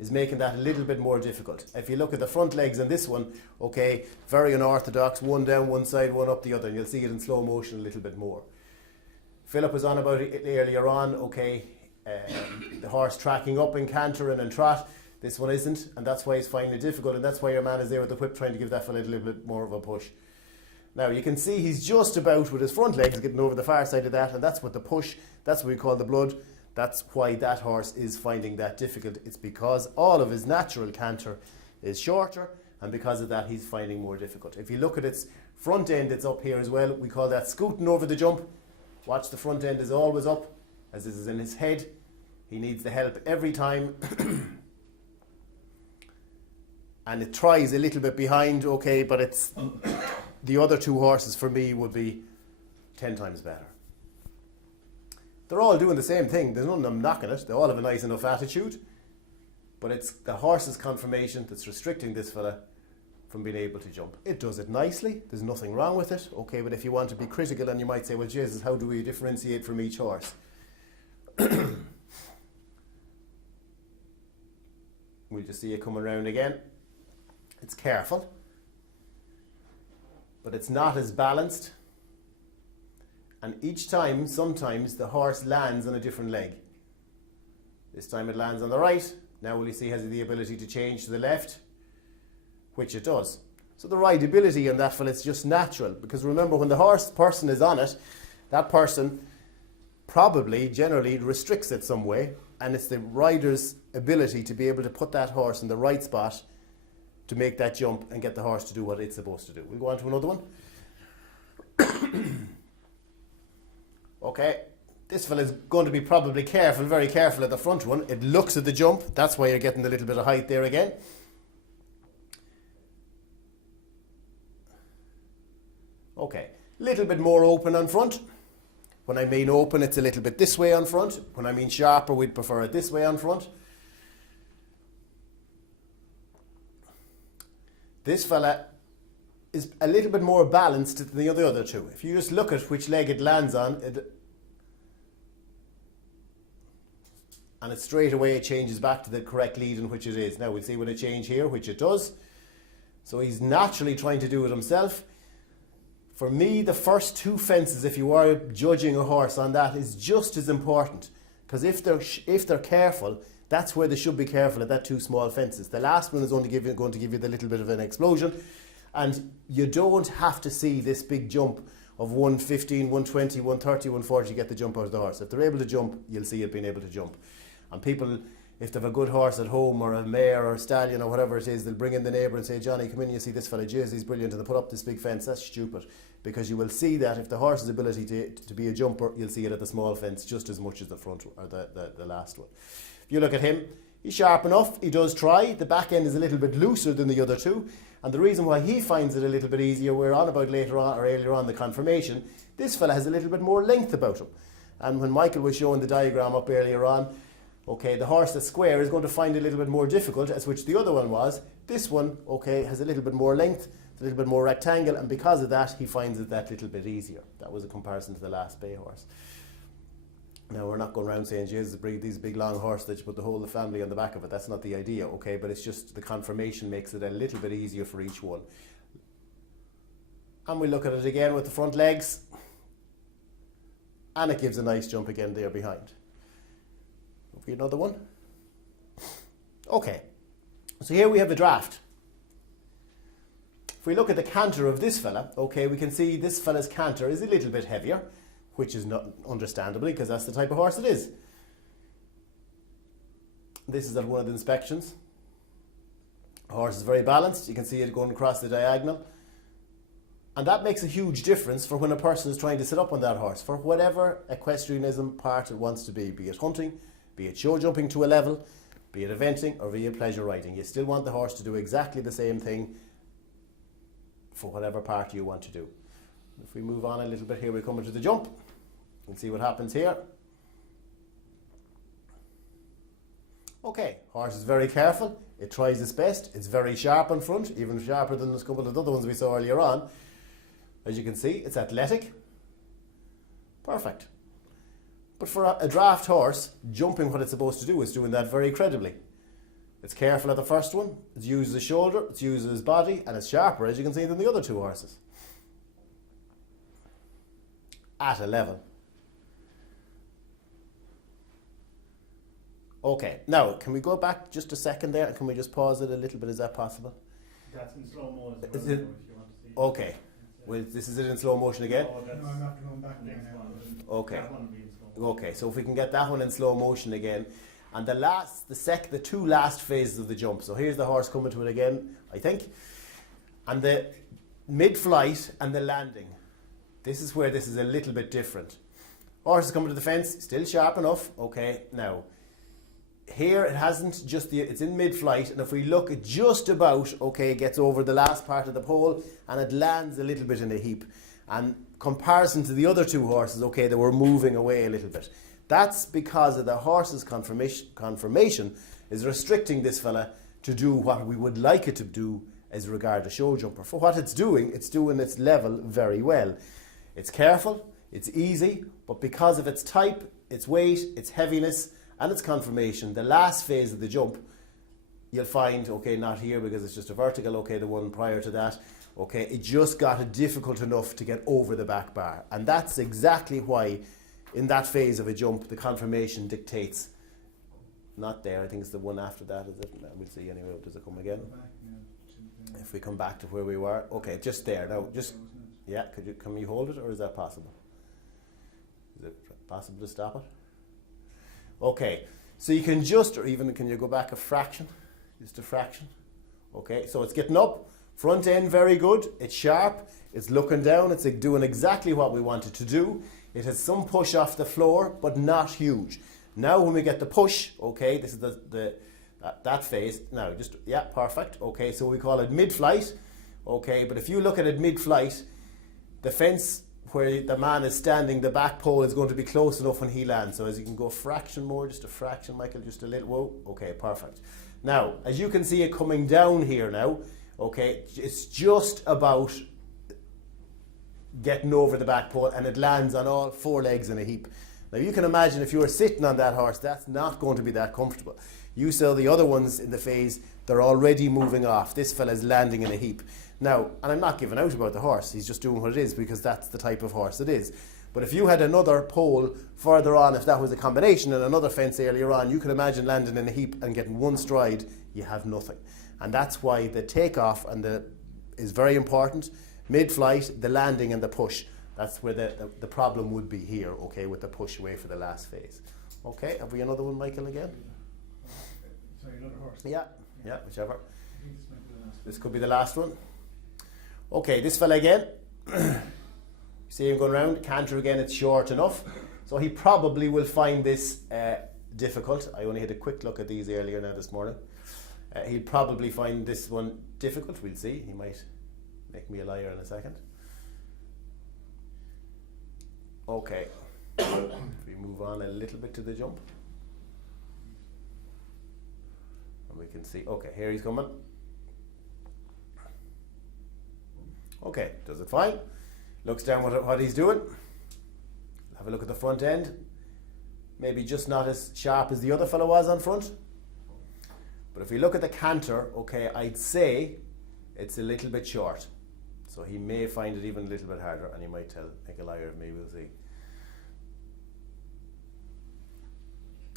is making that a little bit more difficult. If you look at the front legs on this one, okay, very unorthodox, one down one side, one up the other, and you'll see it in slow motion a little bit more. Philip was on about it earlier on, okay, the horse tracking up in canter and in trot. This one isn't, and that's why he's finding it difficult, and that's why your man is there with the whip trying to give that fella a little bit more of a push. Now you can see he's just about with his front legs getting over the far side of that, and that's what the push, that's what we call the blood. That's why that horse is finding that difficult. It's because all of his natural canter is shorter, and because of that he's finding more difficult. If you look at its front end, it's up here as well. We call that scooting over the jump. Watch, the front end is always up, as this is in his head. He needs the help every time. And it tries a little bit behind, okay, but it's the other 2 horses for me would be 10 times better. They're all doing the same thing. There's none of them knocking it. They all have a nice enough attitude. But it's the horse's conformation that's restricting this fella from being able to jump. It does it nicely. There's nothing wrong with it. Okay, but if you want to be critical, and you might say, well, Jesus, how do we differentiate from each horse? We'll just see it coming around again. It's careful, but it's not as balanced. And each time, sometimes, the horse lands on a different leg. This time it lands on the right. Now will you see has the ability to change to the left, which it does. So the rideability on that fella is just natural, because remember, when the horse person is on it, that person probably generally restricts it some way, and it's the rider's ability to be able to put that horse in the right spot to make that jump and get the horse to do what it's supposed to do. We'll go on to another one. Okay, this fella is going to be probably careful, very careful at the front one. It looks at the jump. That's why you're getting a little bit of height there again. Okay, little bit more open on front. When I mean open, it's a little bit this way on front. When I mean sharper, we'd prefer it this way on front. This fella is a little bit more balanced than the other 2. If you just look at which leg it lands on, and it straight away changes back to the correct lead in which it is. Now we'll see when it change here, which it does. So he's naturally trying to do it himself. For me, the first 2 fences, if you are judging a horse on that, is just as important. Because if they're careful, that's where they should be careful, at that 2 small fences. The last one is only going to give you the little bit of an explosion. And you don't have to see this big jump of 115, 120, 130, 140 to get the jump out of the horse. If they're able to jump, you'll see it being able to jump. And people, if they have a good horse at home, or a mare or a stallion or whatever it is, they'll bring in the neighbour and say, Johnny, come in, you see this fella, jeez, he's brilliant, and they put up this big fence. That's stupid, because you will see that if the horse's ability to be a jumper, you'll see it at the small fence just as much as the front or the last one. If you look at him, he's sharp enough, he does try. The back end is a little bit looser than the other 2, and the reason why he finds it a little bit easier, we're on about later on or earlier on the confirmation, this fella has a little bit more length about him. And when Michael was showing the diagram up earlier on, okay, the horse that's square is going to find it a little bit more difficult, as which the other one was. This one, okay, has a little bit more length, a little bit more rectangle, and because of that, he finds it that little bit easier. That was a comparison to the last bay horse. Now, we're not going around saying, Jesus, these big long horse that you put the whole of the family on the back of it. That's not the idea, okay, but it's just the confirmation makes it a little bit easier for each one. And we look at it again with the front legs, and it gives a nice jump again there behind. Another one. Okay, so here we have a draft. If we look at the canter of this fella, okay, we can see this fella's canter is a little bit heavier, which is not understandably, because that's the type of horse it is. This is at one of the inspections. The horse is very balanced. You can see it going across the diagonal. And that makes a huge difference for when a person is trying to sit up on that horse, for whatever equestrianism part it wants to be it hunting, be it show jumping to a level, be it eventing, or be it pleasure riding. You still want the horse to do exactly the same thing for whatever part you want to do. If we move on a little bit here, we come into the jump and see what happens here. Okay, horse is very careful. It tries its best. It's very sharp in front, even sharper than a couple of the other ones we saw earlier on. As you can see, it's athletic. Perfect. But for a draft horse, jumping what it's supposed to do is doing that very credibly. It's careful at the first one, it uses the shoulder, it uses his body, and it's sharper, as you can see, than the other 2 horses. At a level. Okay, now, can we go back just a second there, and can we just pause it a little bit? Is that possible? That's in slow-mo as well, Is it- if you want to see. Okay. Well, this is it in slow motion again? Oh, that's No, I'm after going back there next now. one. Okay. That one will be in slow-mo. Okay, so if we can get that one in slow motion again. And the 2 last phases of the jump. So here's the horse coming to it again, I think. And the mid-flight and the landing. This is where this is a little bit different. Horse is coming to the fence, still sharp enough. Okay, now, here it hasn't just it's in mid-flight, and if we look at just about, okay, it gets over the last part of the pole, and it lands a little bit in a heap. And comparison to the other 2 horses, okay, they were moving away a little bit. That's because of the horse's confirmation is restricting this fella to do what we would like it to do as regard to show jumper. For what it's doing its level very well. It's careful, it's easy, but because of its type, its weight, its heaviness, and its confirmation, the last phase of the jump, you'll find, okay, not here because it's just a vertical, okay, the one prior to that, okay, it just got it difficult enough to get over the back bar. And that's exactly why in that phase of a jump, the confirmation dictates. Not there, I think it's the one after that, is it? We'll see anyway. Does it come again? If we come back to where we were. Okay, just there. Now, just, yeah, can you hold it, or is that possible? Is it possible to stop it? Okay, so you can just, or even can you go back a fraction? Just a fraction. Okay, so it's getting up, front end very good, it's sharp, it's looking down, it's doing exactly what we want it to do. It has some push off the floor, but not huge. Now when we get the push, okay, this is that phase. Now, just, yeah, perfect. Okay, so we call it mid-flight. Okay, but if you look at it mid-flight, the fence where the man is standing, the back pole is going to be close enough when he lands. So as you can go a fraction more, just a fraction, Michael, just a little, whoa, okay, perfect. Now, as you can see it coming down here now, okay, it's just about getting over the back pole, and it lands on all 4 legs in a heap. Now you can imagine if you were sitting on that horse, that's not going to be that comfortable. You saw the other ones in the phase, they're already moving off. This fella's landing in a heap. Now, and I'm not giving out about the horse, he's just doing what it is because that's the type of horse it is. But if you had another pole further on, if that was a combination, and another fence earlier on, you can imagine landing in a heap and getting one stride, you have nothing. And that's why the takeoff is very important. Mid-flight, the landing and the push. That's where the problem would be here, okay, with the push away for the last phase. Okay, have we another one, Michael, again? Sorry, another horse. Yeah, whichever. I think this might be the last. This could be the last one. Okay, this fella again. See him going round, canter again, it's short enough. So he probably will find this difficult. I only had a quick look at these earlier now this morning. He'll probably find this one difficult, we'll see. He might make me a liar in a second. Okay, we move on a little bit to the jump. And we can see, okay, here he's coming. Okay, does it fine. Looks down what he's doing. Have a look at the front end. Maybe just not as sharp as the other fellow was on front. But if we look at the canter, okay, I'd say it's a little bit short. So he may find it even a little bit harder, and he might make a liar of me, we'll see.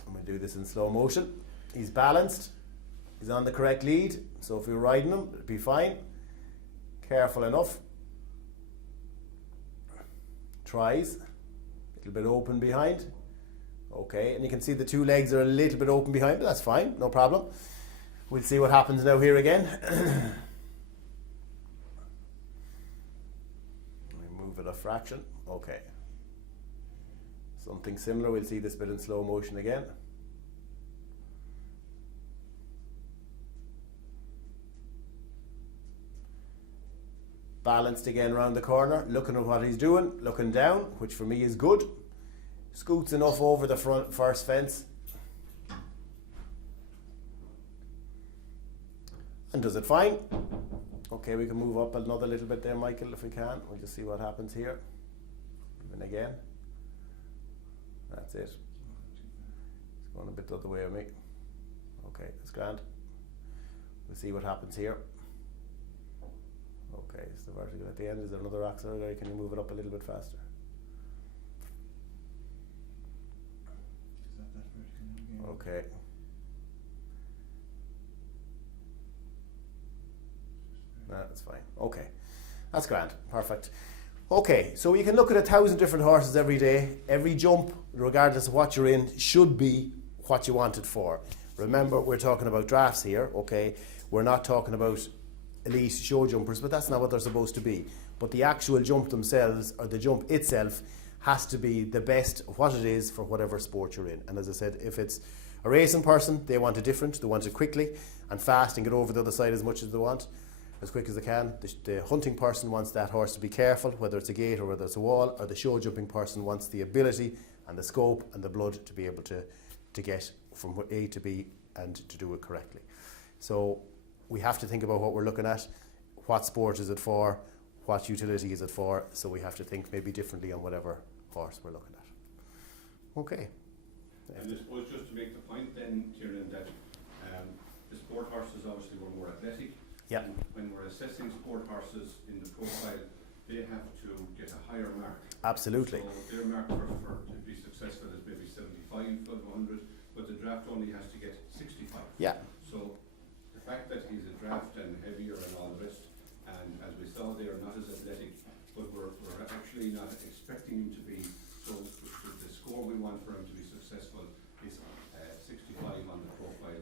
I'm going to do this in slow motion. He's balanced. He's on the correct lead. So if we're riding him, it'd be fine. Careful enough. Tries. A little bit open behind. Okay, and you can see the two legs are a little bit open behind, but that's fine, no problem. We'll see what happens now here again. We move it a fraction. Okay. Something similar, we'll see this bit in slow motion again. Balanced again around the corner, looking at what he's doing, looking down, which for me is good. Scoots enough over the front first fence. And does it fine. Okay, we can move up another little bit there, Michael, if we can. We'll just see what happens here. Even again. That's it. It's going a bit the other way of me. Okay, that's grand. We'll see what happens here. Okay, it's the vertical at the end. Is there another axle there? Can you move it up a little bit faster? Is that vertical again? Okay. No, that's fine. Okay, that's grand. Perfect. Okay, so you can look at 1,000 different horses every day. Every jump, regardless of what you're in, should be what you want it for. Remember, we're talking about drafts here, okay? We're not talking about elite show jumpers, but that's not what they're supposed to be. But the actual jump themselves, or the jump itself, has to be the best of what it is for whatever sport you're in. And as I said, if it's a racing person, they want it different. They want it quickly and fast and get over the other side as much as they want, as quick as they can. The hunting person wants that horse to be careful, whether it's a gate or whether it's a wall, or the show jumping person wants the ability and the scope and the blood to be able to get from A to B and to do it correctly. So we have to think about what we're looking at. What sport is it for? What utility is it for? So we have to think maybe differently on whatever horse we're looking at. Okay. And I suppose just to make the point then, Kieran, that the sport horses obviously were more athletic. Yeah. And when we're assessing sport horses in the profile, they have to get a higher mark. Absolutely. So their mark for to be successful is maybe 75 out of 100, but the draft only has to get 65. Yeah. So the fact that he's a draft and heavier and all the rest, and as we saw there, not as athletic, but we're actually not expecting him to be, so the score we want for him to be successful is 65 on the profile,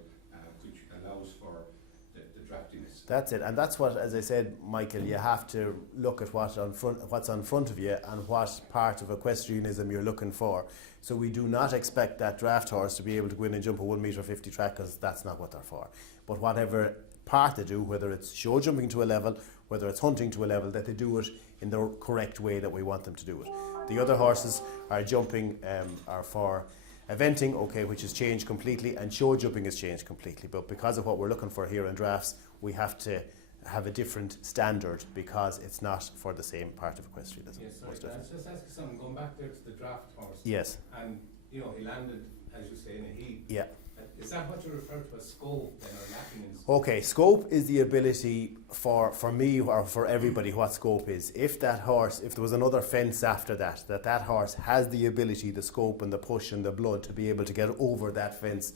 which allows for the draftiness. That's it, and that's what, as I said, Michael, you have to look at what's on front of you and what part of equestrianism you're looking for. So we do not expect that draft horse to be able to go in and jump a 1.50 m track, because that's not what they're for. But whatever part they do, whether it's show jumping to a level, whether it's hunting to a level, that they do it in the correct way that we want them to do it. The other horses are jumping, are for eventing, okay, which has changed completely, and show jumping has changed completely. But because of what we're looking for here in drafts, we have to have a different standard because it's not for the same part of equestrianism. Yes, sorry, most can I definitely. just ask you something, going back there to the draft horse? Yes. And, you know, he landed, as you say, in a heat. Yeah. Is that what you refer to as scope then, or lacking in scope? Okay, scope is the ability for me or for everybody what scope is. If that horse, if there was another fence after that, that horse has the ability, the scope and the push and the blood to be able to get over that fence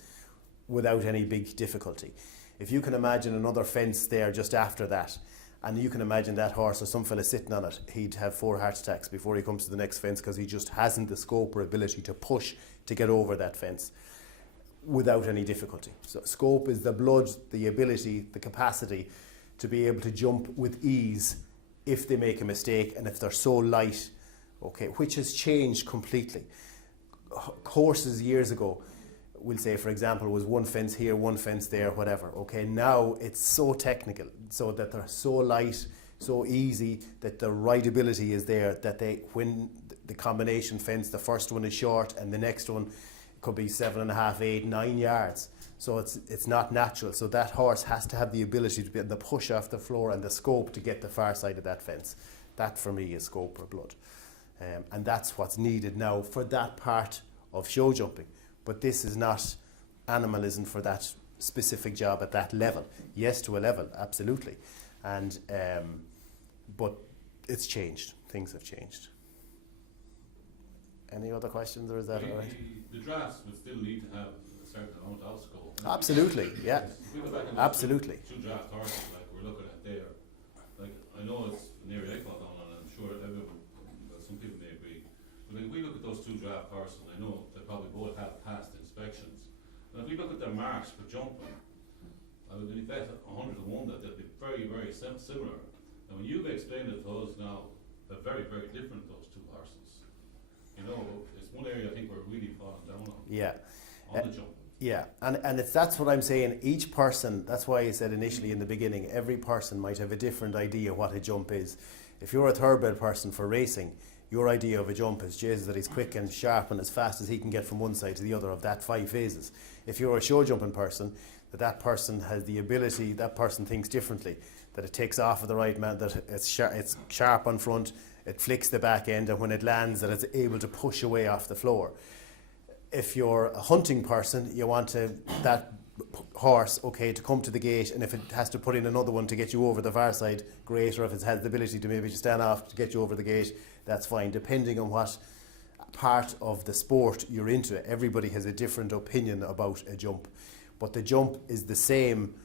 without any big difficulty. If you can imagine another fence there just after that, and you can imagine that horse or some fella sitting on it, he'd have 4 heart attacks before he comes to the next fence because he just hasn't the scope or ability to push to get over that fence without any difficulty. So scope is the blood, the ability, the capacity to be able to jump with ease if they make a mistake and if they're so light, okay, which has changed completely. Horses years ago, we'll say for example, was one fence here, one fence there, whatever, okay, now it's so technical, so that they're so light, so easy, that the rideability is there, that they, when the combination fence, the first one is short and the next one could be 7.5, 8, 9 yards. So it's not natural. So that horse has to have the ability to be able to push off the floor and the scope to get the far side of that fence. That for me is scope or blood. And that's what's needed now for that part of show jumping. But this is not animalism for that specific job at that level. Yes, to a level, absolutely. And but it's changed. Things have changed. Any other questions, or is that all right? The drafts would still need to have a certain amount of scope. Absolutely, yeah. If we go back and look Absolutely. at two draft horses like we're looking at there, like I know it's an area I thought on, and I'm sure everyone, well, some people may agree, but if we look at those two draft horses, I know they probably both have passed inspections, and if we look at their marks for jumping, I would bet 100 to 1 that they'll be very, very similar. And when you've explained it to us now, they're very, very different, those two horses. You know, it's one area I think we're really falling down on. Yeah. On the jump. Yeah, and that's what I'm saying. Each person, that's why I said initially in the beginning, every person might have a different idea what a jump is. If you're a thoroughbred person for racing, your idea of a jump is Jesus, that he's quick and sharp and as fast as he can get from one side to the other of that 5 phases. If you're a show jumping person, that person has the ability, that person thinks differently, that it takes off of the right man, that it's sharp on front, it flicks the back end, and when it lands that it's able to push away off the floor. If you're a hunting person, you want that horse, okay, to come to the gate, and if it has to put in another one to get you over the far side, great, or if it has the ability to maybe stand off to get you over the gate, that's fine, depending on what part of the sport you're into. Everybody has a different opinion about a jump, but the jump is the same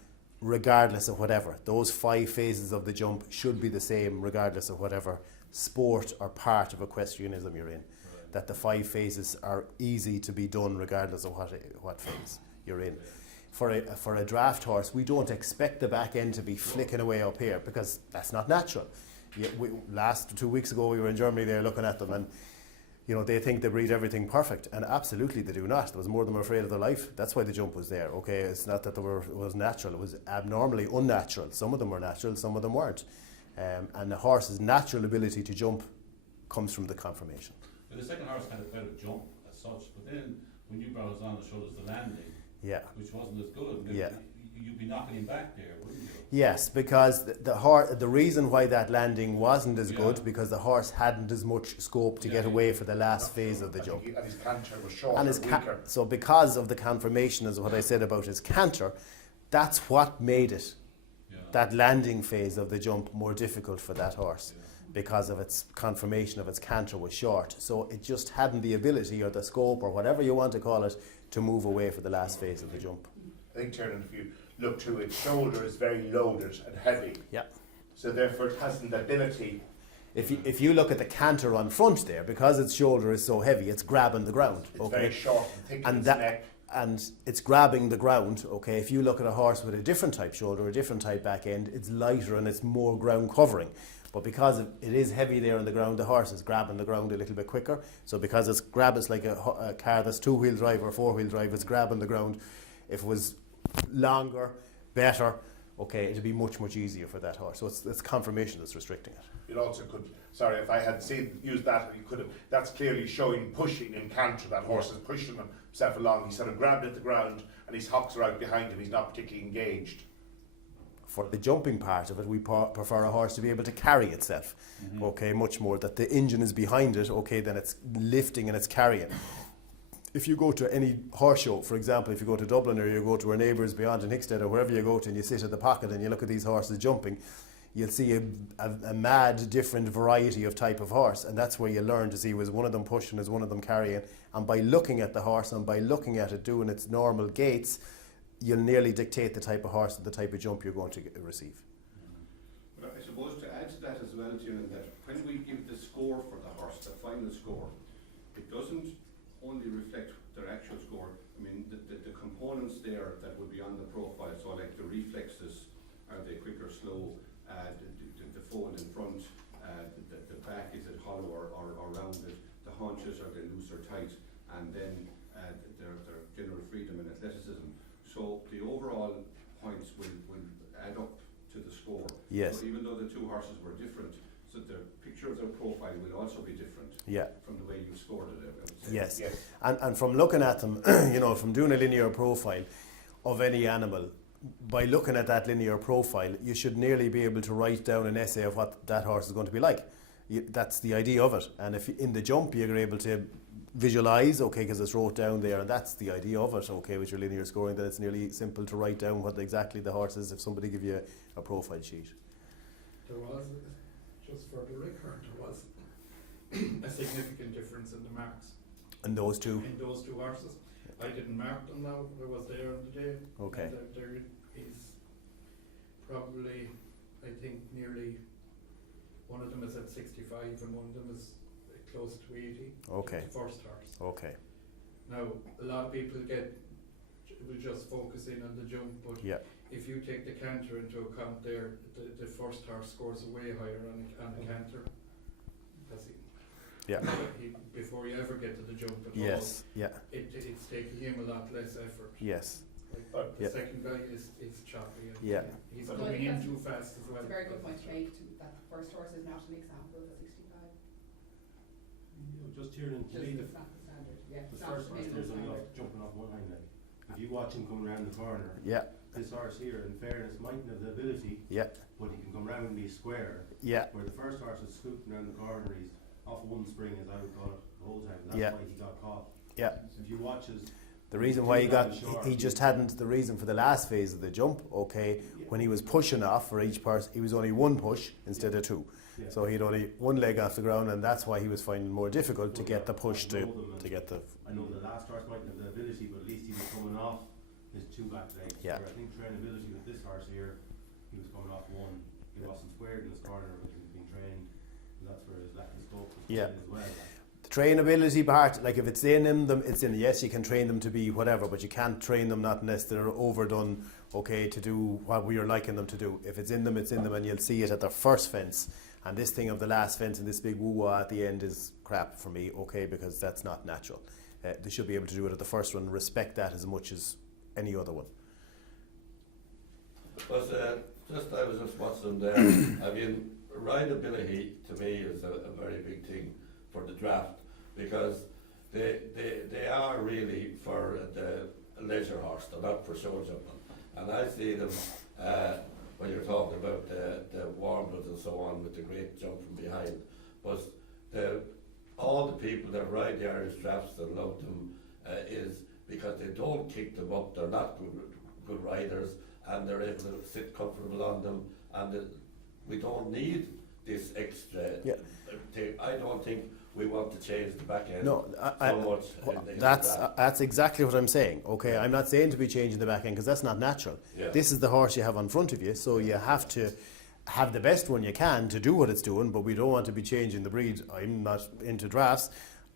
regardless of whatever. Those 5 phases of the jump should be the same regardless of whatever sport or part of equestrianism you're in. Right. That the 5 phases are easy to be done regardless of what phase you're in. For a draft horse, we don't expect the back end to be flicking away up here because that's not natural. Last 2 weeks ago we were in Germany there looking at them, and you know, they think they breed everything perfect, and absolutely they do not. There was more of them afraid of their life. That's why the jump was there. Okay, it's not that it was natural, it was abnormally unnatural. Some of them were natural, some of them weren't. And the horse's natural ability to jump comes from the conformation. But the second horse had a better jump as such, but then when you brought us on, it showed us the landing, which wasn't as good. Yeah. You'd be knocking him back there, wouldn't you? Yes, because the reason why that landing wasn't as good, because the horse hadn't as much scope to get away for the last phase of the jump. And his canter was shorter and weaker. So because of the conformation, is what I said about his canter, that's what made it, that landing phase of the jump, more difficult for that horse. Because of its conformation of its canter was short. So it just hadn't the ability or the scope or whatever you want to call it to move away for the last phase of the jump. I think, Tiernan, if you look to its shoulder, is very loaded and heavy. Yeah. So therefore it hasn't the ability. If you look at the canter on front there, because its shoulder is so heavy, it's grabbing the ground. It's very short and thick in its neck. And it's grabbing the ground, okay. If you look at a horse with a different type shoulder, a different type back end, it's lighter and it's more ground covering. But because it is heavy there on the ground, the horse is grabbing the ground a little bit quicker. So because it's like a car that's 2-wheel drive or 4-wheel drive, it's grabbing the ground. If it was longer, better, okay, it'd be much, much easier for that horse. So it's conformation that's restricting it. It also could, sorry, if I had used that, you could have, that's clearly showing pushing in canter. That horse is pushing himself along. He's sort of grabbed at the ground and his hocks are out behind him. He's not particularly engaged. For the jumping part of it, we prefer a horse to be able to carry itself, okay, much more, that the engine is behind it, okay, then it's lifting and it's carrying. If you go to any horse show, for example, if you go to Dublin or you go to our neighbours beyond in Hickstead or wherever you go to and you sit at the pocket and you look at these horses jumping, you'll see a mad different variety of type of horse, and that's where you learn to see, was one of them pushing, is one of them carrying, and by looking at the horse and by looking at it doing its normal gaits, you'll nearly dictate the type of horse and the type of jump you're going to receive. But I suppose to add to that as well, Tiernan, that when we give the score for the horse, the final score, it doesn't only reflect their actual score. I mean, the components there that would be on the profile, so like the reflexes, are they quick or slow, the fold in front, the back, is it hollow or rounded, the haunches, are they loose or tight, and then their general freedom and athleticism. So the overall points will add up to the score. Yes. So even though the two horses were different, so the picture of their profile will also be different. Yeah. From the way you scored it, I would say. Yes. And from looking at them, you know, from doing a linear profile of any animal, by looking at that linear profile, you should nearly be able to write down an essay of what that horse is going to be like. That's the idea of it. And if in the jump you're able to visualize, okay, because it's wrote down there, and that's the idea of it, okay, with your linear scoring, that it's nearly simple to write down what exactly the horse is if somebody give you a profile sheet. There was, just for the record, there was a significant difference in the marks. And those two? In those two horses. I didn't mark them now, I was there on the day. Okay. And there is probably, I think, nearly, one of them is at 65 and one of them is close to 80. Okay. The first horse. Okay. Now, a lot of people will just focus in on the jump, but yeah. If you take the canter into account there, the first horse scores way higher on the canter. That's it. Yeah. Before you ever get to the jump at yes. all, Yeah. it's taking him a lot less effort. Yes. Like the second guy is choppy. And yeah. He's coming in too fast as well. It's a very good point to make, that the first horse is not an example of a 65. Just hearing It's not the standard. Yeah, the it's not first the horse, minimum there's only standard. off jumping off one line. Like, if you watch him coming around the corner, yeah. This horse here, in fairness, mightn't have the ability, yeah. but he can come round and be square. Yeah. Where the first horse is scooping around the corner, he's off one spring, as I would call it, the whole time. That's why he got caught. Yeah. If you watch his, the reason why he just hadn't, the reason for the last phase of the jump, okay, when he was pushing off for each person, he was only one push instead of two. Yeah. So he had only one leg off the ground, and that's why he was finding it more difficult to get the push to get the... I know the last horse mightn't have the ability, but at least he was coming off his two back legs. Yeah. Where I think trainability with this horse here, he was coming off one. He wasn't squared in his corner, but he was being trained, and that's where his lack of scope was as well. The trainability part, like if it's in them, it's in. Yes, you can train them to be whatever, but you can't train them not unless they're overdone, okay, to do what we are liking them to do. If it's in them, it's in them, and you'll see it at their first fence. And this thing of the last fence and this big woo-wah at the end is crap for me, okay, because that's not natural. They should be able to do it at the first one, respect that as much as any other one. But I was just watching there. I mean, rideability to me is a very big thing for the draft, because they are really for the leisure horse. They're not for show jumping. And I see them when you're talking about the Warmbloods and so on with the great jump from behind. But all the people that ride the Irish drafts and love them is because they don't kick them up. They're not good riders, and they're able to sit comfortable on them. And we don't need this extra thing. I don't think we want to change the back end so much. That's exactly what I'm saying. Okay, I'm not saying to be changing the back end because that's not natural. Yeah. This is the horse you have in front of you, so you have to have the best one you can to do what it's doing, but we don't want to be changing the breed. I'm not into drafts,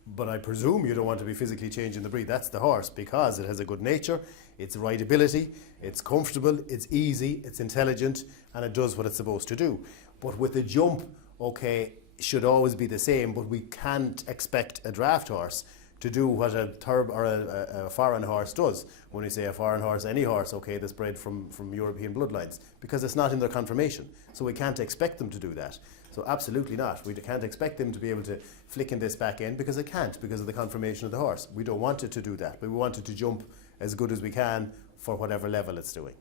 but I presume you don't want to be physically changing the breed. That's the horse, because it has a good nature, it's rideability, it's comfortable, it's easy, it's intelligent, and it does what it's supposed to do. But with the jump, okay, should always be the same, but we can't expect a draft horse to do what a foreign horse does. When we say a foreign horse, any horse, okay, that's bred from European bloodlines, because it's not in their conformation. So we can't expect them to do that. So absolutely not. We can't expect them to be able to flick in this back end, because it can't, because of the conformation of the horse. We don't want it to do that, but we want it to jump as good as we can for whatever level it's doing.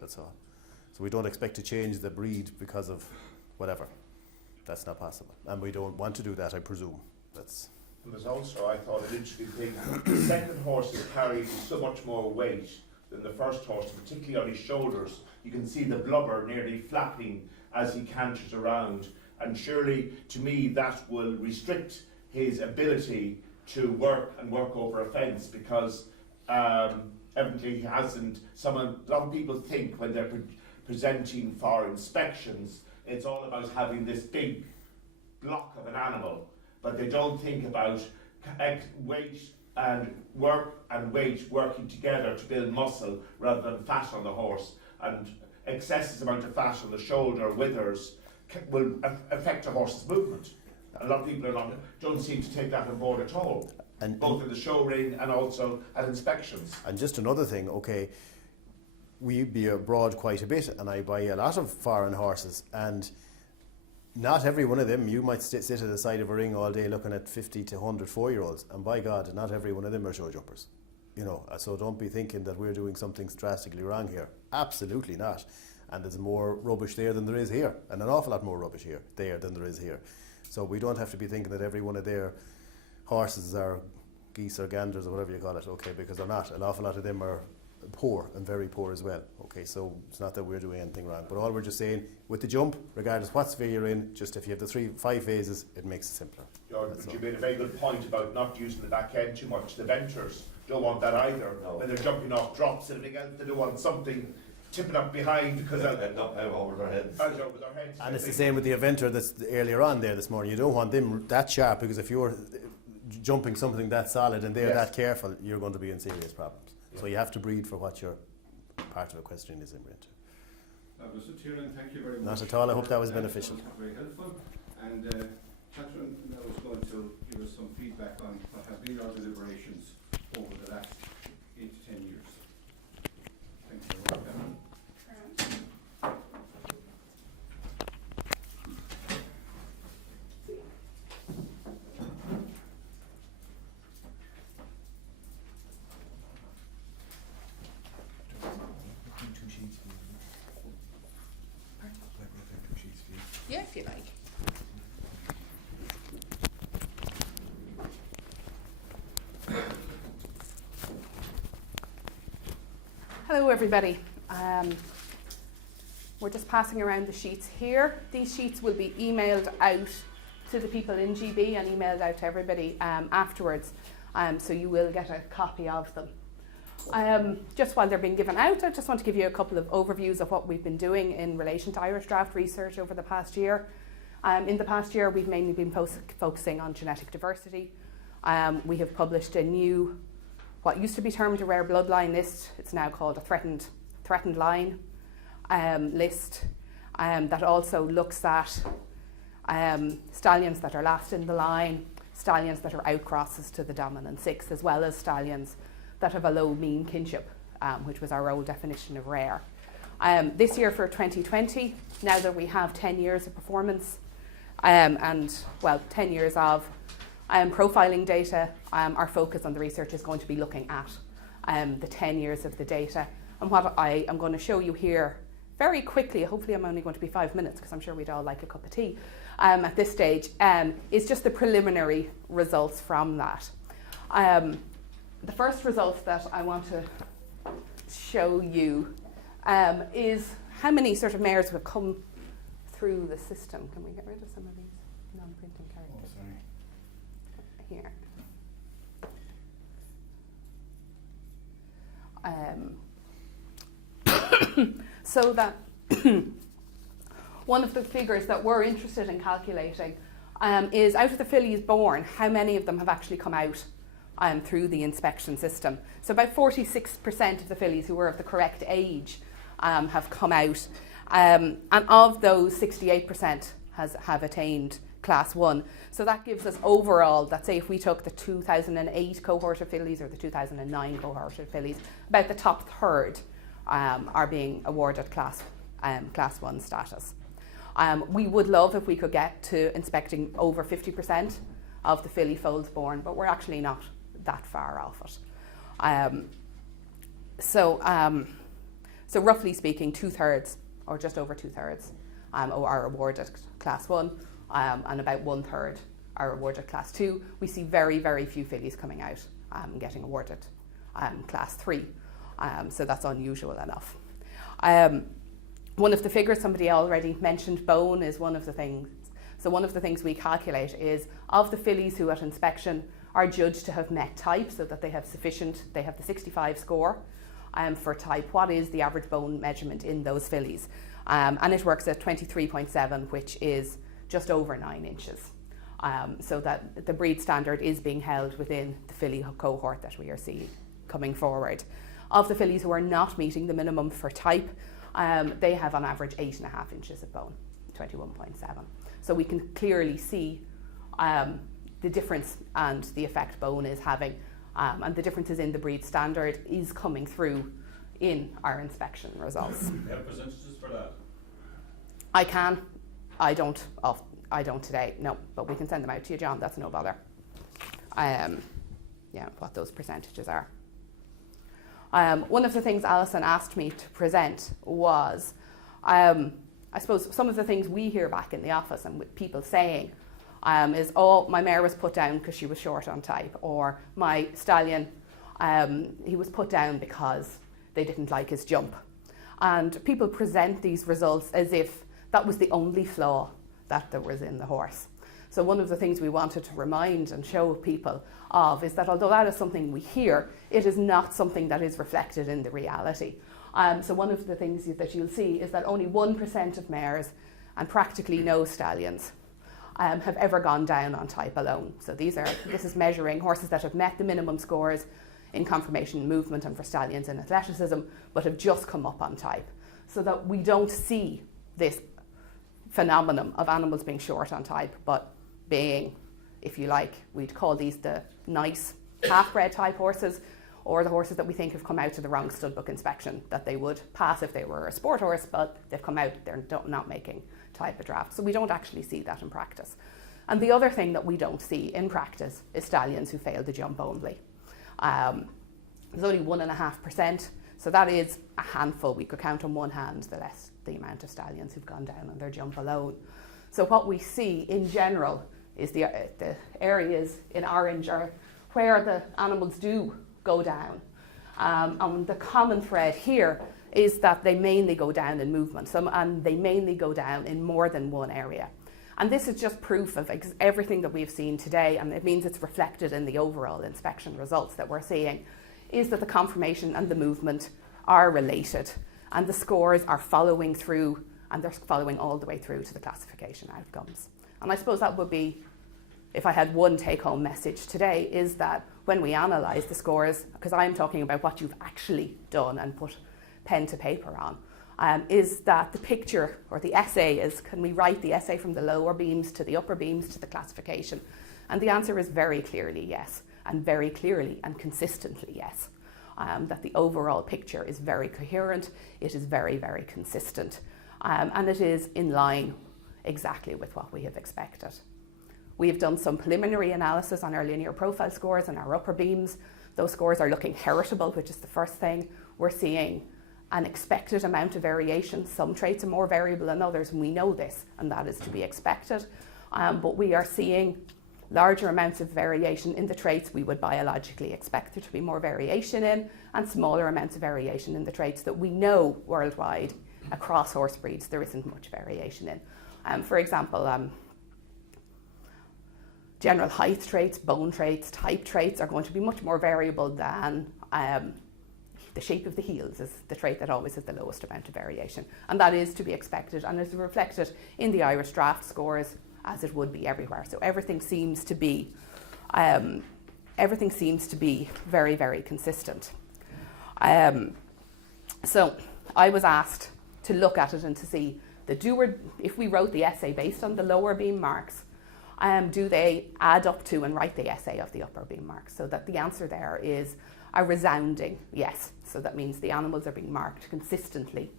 That's all. So we don't expect to change the breed because of whatever. That's not possible. And we don't want to do that, I presume. That's... And there's also, I thought, an interesting thing. The second horse is carrying so much more weight than the first horse, particularly on his shoulders. You can see the blubber nearly flapping as he canters around. And surely, to me, that will restrict his ability to work over a fence, because evidently he hasn't. A lot of people think when they're presenting for inspections, it's all about having this big block of an animal, but they don't think about weight and weight working together to build muscle rather than fat on the horse. And excessive amount of fat on the shoulder withers will affect a horse's movement. A lot of people don't seem to take that on board at all, both in the show ring and also at inspections. And just another thing, okay, we be abroad quite a bit, and I buy a lot of foreign horses, and not every one of them, you might sit at the side of a ring all day looking at 50 to 100 4-year-olds, and by God, not every one of them are show jumpers. You know, so don't be thinking that we're doing something drastically wrong here. Absolutely not. And there's more rubbish there than there is here, and an awful lot more rubbish there than there is here. So we don't have to be thinking that every one of their horses are geese or ganders or whatever you call it, okay, because they're not. An awful lot of them are poor, and very poor as well. Okay, so it's not that we're doing anything wrong, but all we're just saying, with the jump, regardless what sphere you're in, just if you have the 5 phases, it makes it simpler. Jordan, you made a very good point about not using the back end too much. The venters don't want that either. No. When they're jumping off drops and everything else, they don't want something tipping up behind because they'll end up over their heads. And it's the same with the eventer that's earlier on there this morning. You don't want them that sharp, because if you're jumping something that solid and they're that careful, you're going to be in serious problems. So you have to breed for what your part of a question is into. Thank you very much. Not at all. I hope that was beneficial. Very helpful. And Catherine now is going to give us some feedback on what have been our deliberations over the last 8 to 10 years. Thank you very much, Catherine. Yeah, if you like. Hello everybody. We're just passing around the sheets here. These sheets will be emailed out to the people in GB and emailed out to everybody afterwards, so you will get a copy of them. Just while they're being given out, I just want to give you a couple of overviews of what we've been doing in relation to Irish draft research over the past year. In the past year, we've mainly been focusing on genetic diversity. We have published a new, what used to be termed a rare bloodline list. It's now called a threatened line list that also looks at stallions that are last in the line, stallions that are outcrosses to the dominant 6, as well as stallions that have a low mean kinship, which was our old definition of rare. This year for 2020, now that we have 10 years of performance and 10 years of profiling data, our focus on the research is going to be looking at the 10 years of the data. And what I am going to show you here very quickly, hopefully I'm only going to be 5 minutes because I'm sure we'd all like a cup of tea at this stage, is just the preliminary results from that. The first result that I want to show you is how many sort of mares have come through the system. Can we get rid of some of these non-printing characters? Here. So that one of the figures that we're interested in calculating is out of the fillies born, how many of them have actually come out through the inspection system. So about 46% of the fillies who were of the correct age have come out, and of those 68% have attained class 1. So that gives us overall, that say if we took the 2008 cohort of fillies or the 2009 cohort of fillies, about the top third are being awarded class 1 status. We would love if we could get to inspecting over 50% of the filly foals born, but we're actually not that far off it. So roughly speaking, 2/3 or just over 2/3, are awarded Class 1, and about 1/3 are awarded Class 2. We see very, very few fillies coming out getting awarded Class 3, so that's unusual enough. One of the figures somebody already mentioned, bone, is one of the things. So one of the things we calculate is of the fillies who at inspection are judged to have met type, so that they have the 65 score for type, what is the average bone measurement in those fillies? And it works at 23.7, which is just over 9 inches. So that the breed standard is being held within the filly cohort that we are seeing coming forward. Of the fillies who are not meeting the minimum for type, they have on average 8.5 inches of bone, 21.7. So we can clearly see the difference and the effect bone is having, and the differences in the breed standard is coming through in our inspection results. Do you have percentages for that? I don't today, no, but we can send them out to you, John, that's no bother. What those percentages are. One of the things Alison asked me to present was, I suppose some of the things we hear back in the office and with people saying is, oh, my mare was put down because she was short on type, or my stallion, he was put down because they didn't like his jump. And people present these results as if that was the only flaw that there was in the horse. So one of the things we wanted to remind and show people of is that although that is something we hear, it is not something that is reflected in the reality. So one of the things that you'll see is that only 1% of mares and practically no stallions have ever gone down on type alone. So this is measuring horses that have met the minimum scores in conformation movement and for stallions in athleticism, but have just come up on type. So that we don't see this phenomenon of animals being short on type, but being, if you like, we'd call these the nice half-bred type horses, or the horses that we think have come out to the wrong stud book inspection, that they would pass if they were a sport horse, but they've come out, they're not making type a draft. So we don't actually see that in practice. And the other thing that we don't see in practice is stallions who fail the jump only. There's only 1.5%, so that is a handful. We could count on one hand the amount of stallions who've gone down on their jump alone. So what we see in general is the areas in orange are where the animals do go down. And the common thread here is that they mainly go down in movement, and they mainly go down in more than one area. And this is just proof of everything that we've seen today, and it means it's reflected in the overall inspection results that we're seeing, is that the conformation and the movement are related, and the scores are following through, and they're following all the way through to the classification outcomes. And I suppose that would be, if I had one take-home message today, is that when we analyse the scores, because I'm talking about what you've actually done and put pen to paper on, is that the picture or the essay is, can we write the essay from the lower beams to the upper beams to the classification? And the answer is very clearly yes, and very clearly and consistently yes. That the overall picture is very coherent, it is very, very consistent, and it is in line exactly with what we have expected. We have done some preliminary analysis on our linear profile scores and our upper beams. Those scores are looking heritable, which is the first thing. We're seeing an expected amount of variation. Some traits are more variable than others, and we know this, and that is to be expected. But we are seeing larger amounts of variation in the traits we would biologically expect there to be more variation in, and smaller amounts of variation in the traits that we know worldwide across horse breeds there isn't much variation in. For example, general height traits, bone traits, type traits are going to be much more variable than the shape of the heels is the trait that always has the lowest amount of variation. And that is to be expected and is reflected in the Irish draft scores as it would be everywhere. So everything seems to be very, very consistent. So I was asked to look at it and to see if we wrote the essay based on the lower beam marks, do they add up to and write the essay of the upper beam marks? So that the answer there is a resounding yes. So that means the animals are being marked consistently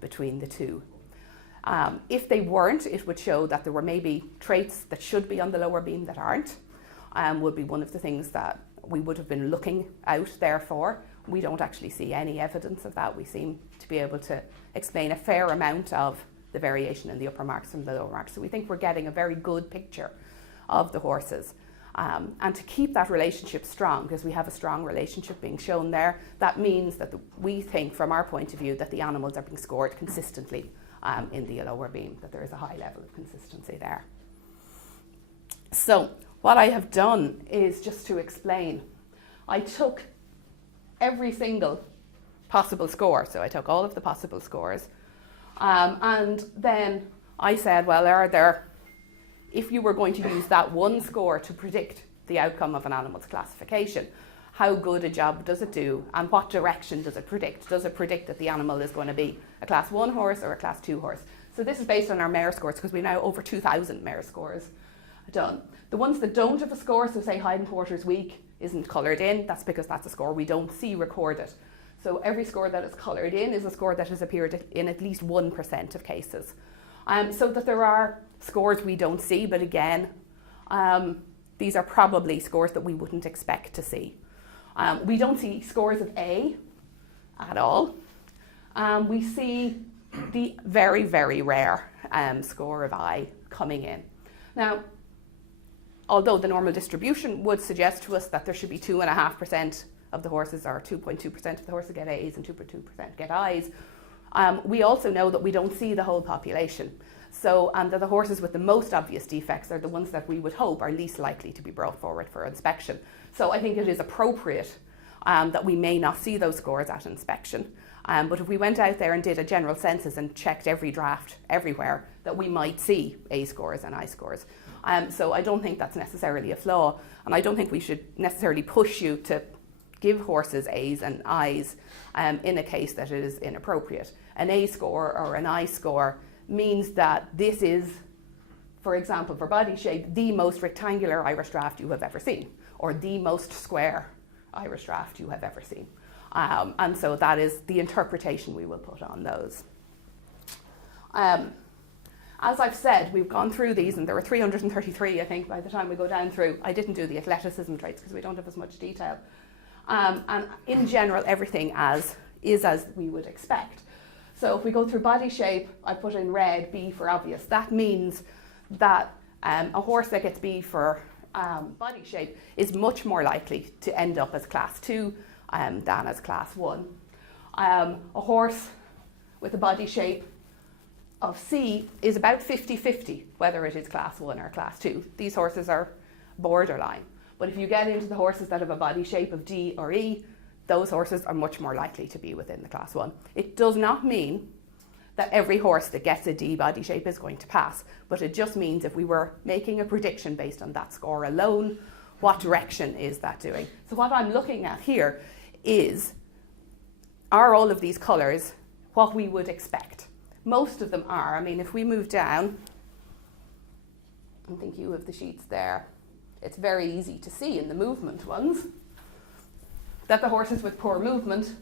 between the two. If they weren't, it would show that there were maybe traits that should be on the lower beam that aren't, would be one of the things that we would have been looking out there for, we don't actually see any evidence of that. We seem to be able to explain a fair amount of the variation in the upper marks from the lower marks. So we think we're getting a very good picture of the horses. And to keep that relationship strong, because we have a strong relationship being shown there, that means that we think, from our point of view, that the animals are being scored consistently in the lower beam, that there is a high level of consistency there. So what I have done is just to explain. I took every single possible score, so I took all of the possible scores, and then I said, well, if you were going to use that one score to predict the outcome of an animal's classification, how good a job does it do, and what direction does it predict? Does it predict that the animal is going to be a class 1 horse or a class 2 horse? So this is based on our mare scores, because we now over 2,000 mare scores done. The ones that don't have a score, so say Hind Quarters Week isn't coloured in, that's because that's a score we don't see recorded. So every score that is coloured in is a score that has appeared in at least 1% of cases. So that there are scores we don't see, but again, these are probably scores that we wouldn't expect to see. We don't see scores of A at all. We see the very, very rare score of I coming in. Now, although the normal distribution would suggest to us that there should be 2.5% of the horses, or 2.2% of the horses get A's and 2.2% get I's, we also know that we don't see the whole population. So, and that the horses with the most obvious defects are the ones that we would hope are least likely to be brought forward for inspection. So I think it is appropriate that we may not see those scores at inspection. But if we went out there and did a general census and checked every draft everywhere, that we might see A scores and I scores. So I don't think that's necessarily a flaw, and I don't think we should necessarily push you to give horses A's and I's in a case that it is inappropriate. An A score or an I score means that this is, for example, for body shape, the most rectangular Irish draft you have ever seen, or the most square Irish draft you have ever seen. And so that is the interpretation we will put on those. As I've said, we've gone through these, and there were 333, I think, by the time we go down through. I didn't do the athleticism traits because we don't have as much detail. And in general, everything is as we would expect. So if we go through body shape, I put in red, B for obvious. That means that a horse that gets B for body shape is much more likely to end up as class 2 than as class 1. A horse with a body shape of C is about 50-50, whether it is class 1 or class 2. These horses are borderline. But if you get into the horses that have a body shape of D or E, those horses are much more likely to be within the class 1. It does not mean that every horse that gets a D body shape is going to pass, but it just means if we were making a prediction based on that score alone, what direction is that doing? So what I'm looking at here is, are all of these colours what we would expect? Most of them are. I mean, if we move down, I think you have the sheets there. It's very easy to see in the movement ones that the horses with poor movement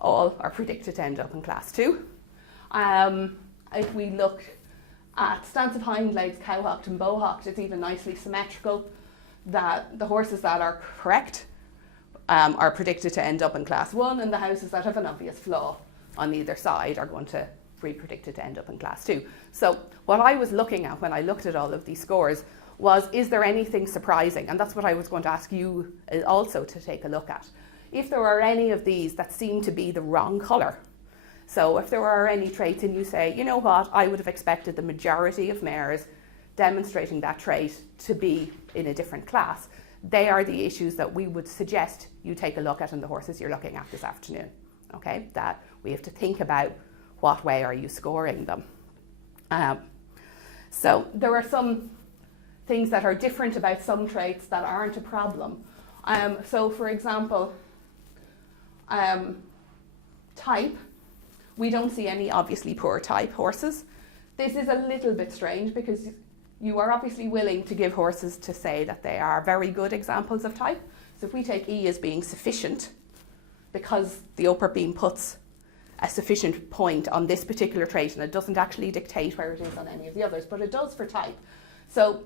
all are predicted to end up in class 2. If we look at stance of hind legs, cow-hocked and bow-hocked, it's even nicely symmetrical that the horses that are correct are predicted to end up in class 1, and the houses that have an obvious flaw on either side are going to be predicted to end up in class 2. So what I was looking at when I looked at all of these scores was, is there anything surprising? And that's what I was going to ask you also to take a look at. If there are any of these that seem to be the wrong colour, so if there are any traits and you say, you know what, I would have expected the majority of mares demonstrating that trait to be in a different class, they are the issues that we would suggest you take a look at in the horses you're looking at this afternoon. Okay, that we have to think about what way are you scoring them. So there are some things that are different about some traits that aren't a problem. So for example, type, we don't see any obviously poor type horses. This is a little bit strange because you are obviously willing to give horses to say that they are very good examples of type. So if we take E as being sufficient, because the upper beam puts a sufficient point on this particular trait, and it doesn't actually dictate where it is on any of the others, but it does for type. So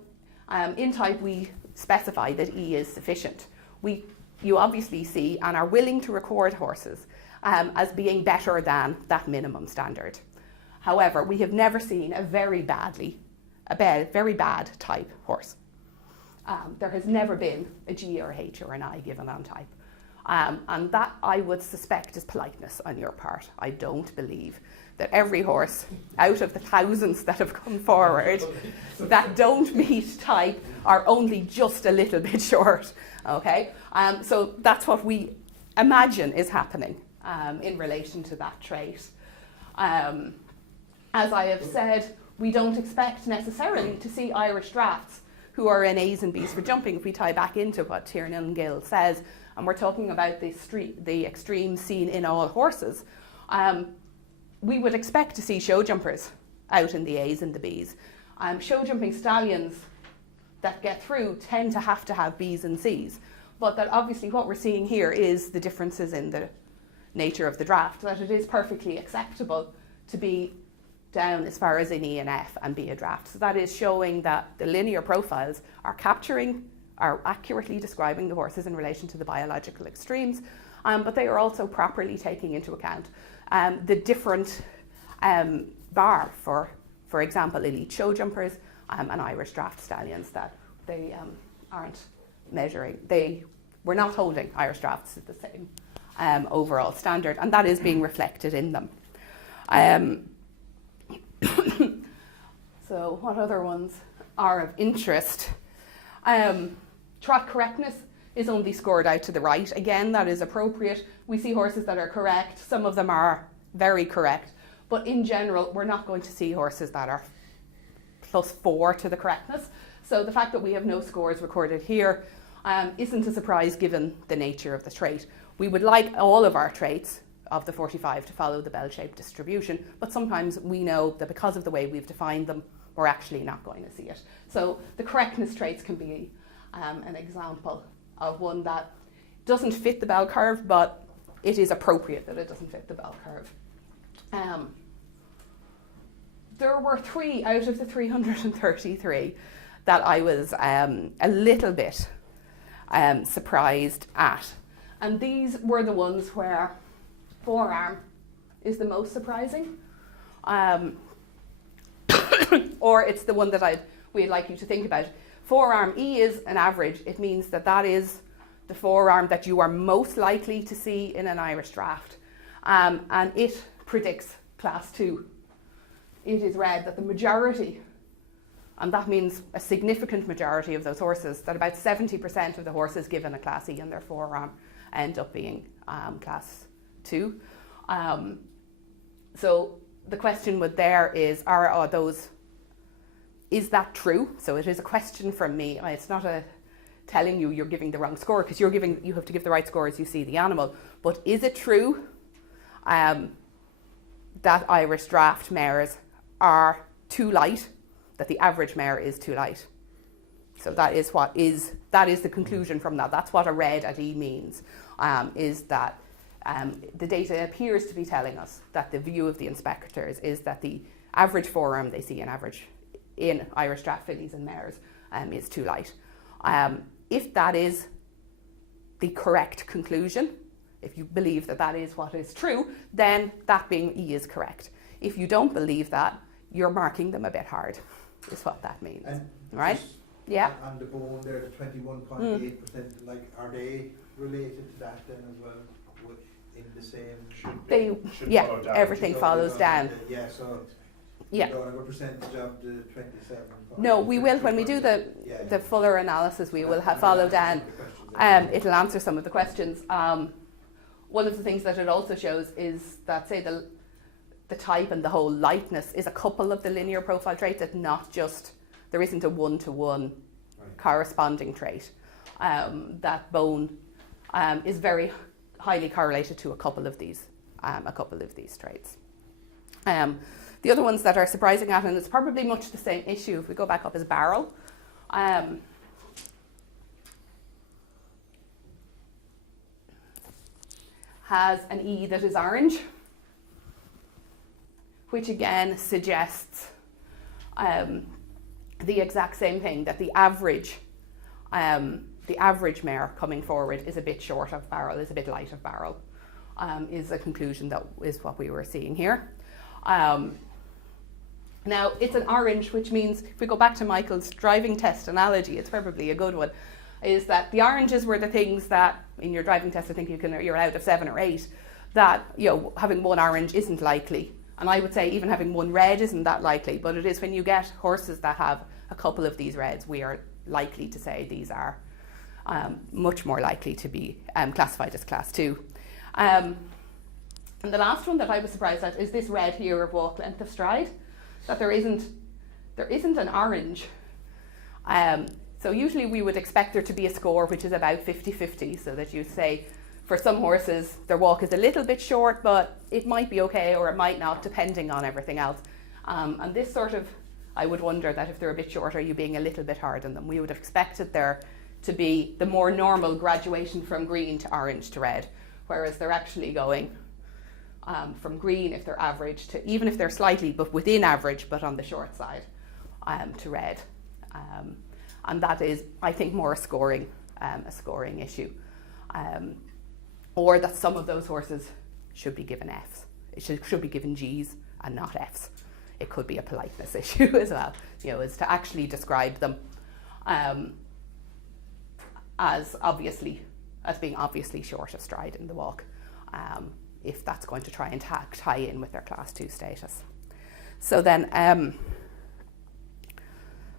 in type we specify that E is sufficient. We you obviously see and are willing to record horses as being better than that minimum standard. However, we have never seen a very bad type horse. There has never been a G or a H or an I given on type. And that, I would suspect, is politeness on your part. I don't believe that every horse out of the thousands that have come forward that don't meet type are only just a little bit short. Okay, so that's what we imagine is happening in relation to that trait. As I have said, we don't expect necessarily to see Irish drafts who are in A's and B's for jumping. If we tie back into what Tiernan Gill says, and we're talking about the extreme seen in all horses, we would expect to see show jumpers out in the A's and the B's. Show jumping stallions that get through tend to have B's and C's, but that obviously what we're seeing here is the differences in the nature of the draft, that it is perfectly acceptable to be down as far as an E and F and be a draft. So that is showing that the linear profiles are accurately describing the horses in relation to the biological extremes, but they are also properly taking into account the different bar for example, elite show jumpers and Irish draft stallions, that they aren't measuring. We're not holding Irish drafts at the same overall standard, and that is being reflected in them. So what other ones are of interest? Trot correctness is only scored out to the right. Again, that is appropriate. We see horses that are correct. Some of them are very correct. But in general, we're not going to see horses that are +4 to the correctness. So the fact that we have no scores recorded here isn't a surprise given the nature of the trait. We would like all of our traits of the 45 to follow the bell-shaped distribution, but sometimes we know that because of the way we've defined them, we're actually not going to see it. So the correctness traits can be an example of one that doesn't fit the bell curve, but it is appropriate that it doesn't fit the bell curve. There were 3 out of the 333 that I was a little bit surprised at. And these were the ones where forearm is the most surprising. Or it's the one that we'd like you to think about. Forearm E is an average. It means that is the forearm that you are most likely to see in an Irish draft. And it predicts class 2. It is read that the majority, and that means a significant majority of those horses, that about 70% of the horses given a class E in their forearm end up being class 2. So the question with there is, is that true? So it is a question from me. It's not telling you you're giving the wrong score, because you have to give the right score as you see the animal. But is it true that Irish draft mares are too light, that the average mare is too light? So that is the conclusion from that. That's what a red at E means, is that the data appears to be telling us that the view of the inspectors is that the average forearm they see in Irish draft fillies and mares is too light. If that is the correct conclusion, if you believe that is what is true, then that being E is correct. If you don't believe that, you're marking them a bit hard, is what that means. And right? Yeah. On the bone there, the 21.8%, like, are they related to that then as well? In the same? Everything follows down. Yeah, so you don't have a percentage of the 27. No, we will, when we do the fuller analysis, we will follow down. It'll answer some of the questions. One of the things that it also shows is that, say, the type and the whole lightness is a couple of the linear profile traits. It's not just, there isn't a one-to-one corresponding trait. That bone is very highly correlated to a couple of these traits. The other ones that are surprising at, and it's probably much the same issue if we go back up, is barrel. Has an E that is orange, which again suggests the exact same thing, that the average the average mare coming forward is a bit short of barrel, is a bit light of barrel, is a conclusion that is what we were seeing here. Now, it's an orange, which means, if we go back to Michael's driving test analogy, it's probably a good one, is that the oranges were the things that, in your driving test, I think you're out of 7 or 8, that, you know, having one orange isn't likely. And I would say even having one red isn't that likely, but it is when you get horses that have a couple of these reds, we are likely to say these are much more likely to be classified as class 2. And the last one that I was surprised at is this red here of walk length of stride, that there isn't an orange. So usually we would expect there to be a score which is about 50-50, so that you say for some horses their walk is a little bit short, but it might be okay or it might not, depending on everything else. And this sort of, I would wonder that if they're a bit short, are you being a little bit hard on them? We would have expected there to be the more normal graduation from green to orange to red, whereas they're actually going from green if they're average to, even if they're slightly but within average but on the short side, to red. And that is, I think, more a scoring issue. Or that some of those horses should be given Fs. It should be given Gs and not Fs. It could be a politeness issue as well, you know, is to actually describe them as being obviously short of stride in the walk, if that's going to try and tie in with their class 2 status. So then,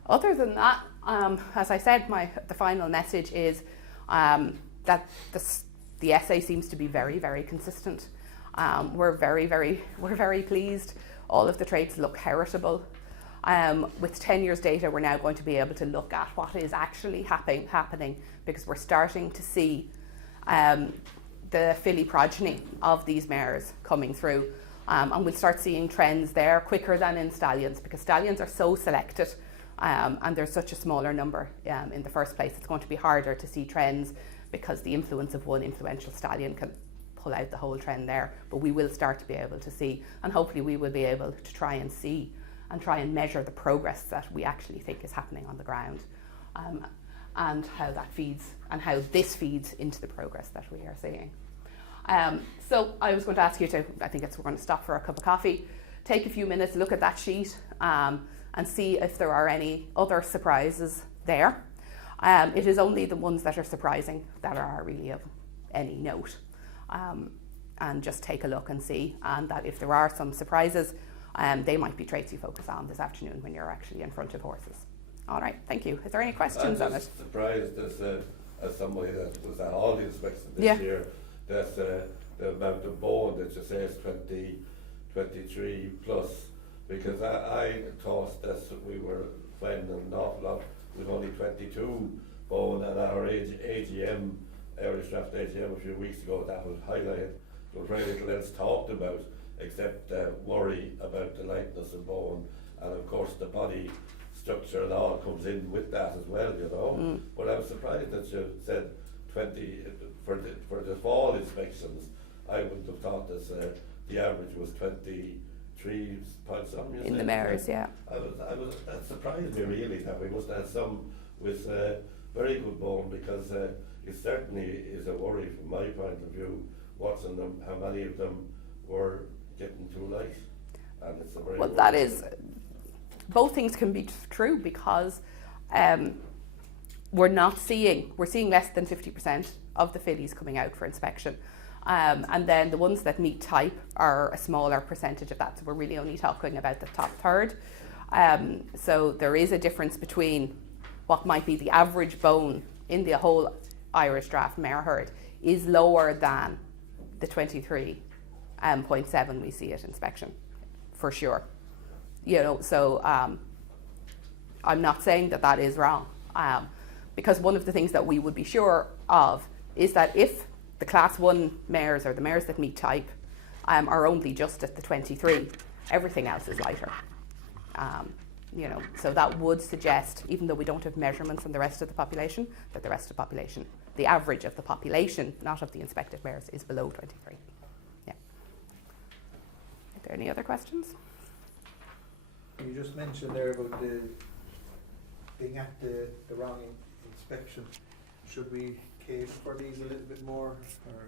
other than that, as I said, the final message is that the essay seems to be very, very consistent. We're very pleased. All of the traits look heritable. With 10 years data, we're now going to be able to look at what is actually happening, because we're starting to see the filly progeny of these mares coming through. And we'll start seeing trends there quicker than in stallions, because stallions are so selected and there's such a smaller number in the first place. It's going to be harder to see trends because the influence of one influential stallion can pull out the whole trend there. But we will start to be able to see, and hopefully we will be able to try and see and try and measure the progress that we actually think is happening on the ground, and how that feeds, and how this feeds into the progress that we are seeing. So I was going to ask you to, we're going to stop for a cup of coffee, take a few minutes, look at that sheet, and see if there are any other surprises there. It is only the ones that are surprising that are really of any note. And just take a look and see, and that if there are some surprises, they might be traits you focus on this afternoon when you're actually in front of horses. All right, thank you. Is there any questions on it? I'm just surprised as somebody that was at all the inspections this year, that the amount of bone that you say is 23 plus, because I thought that we were finding an awful lot with only 22 bone, and our AGM, Irish Draft AGM a few weeks ago, that was highlighted. There was very little else talked about except worry about the lightness of bone, and of course the body structure and all comes in with that as well, you know. But I was surprised that you said 20 for the fall inspections. I wouldn't have thought that the average was 23 points on in the mares, yeah. That surprised me really, that we must have some with very good bone, because it certainly is a worry from my point of view, watching them, how many of them were getting too light. And it's a very well, that is, both things can be true, because we're seeing less than 50% of the fillies coming out for inspection. And then the ones that meet type are a smaller percentage of that, so we're really only talking about the top third. So there is a difference between what might be the average bone in the whole Irish Draft mare herd is lower than the 23.7 we see at inspection, for sure. You know, so I'm not saying that that is wrong, because one of the things that we would be sure of is that if the class 1 mares, or the mares that meet type, are only just at the 23, everything else is lighter. You know, so that would suggest, even though we don't have measurements on the rest of the population, that the rest of the population, the average of the population, not of the inspected mares, is below 23. Yeah. Are there any other questions? You just mentioned there about being at the wrong inspection. should we cater for these a little bit more? Or,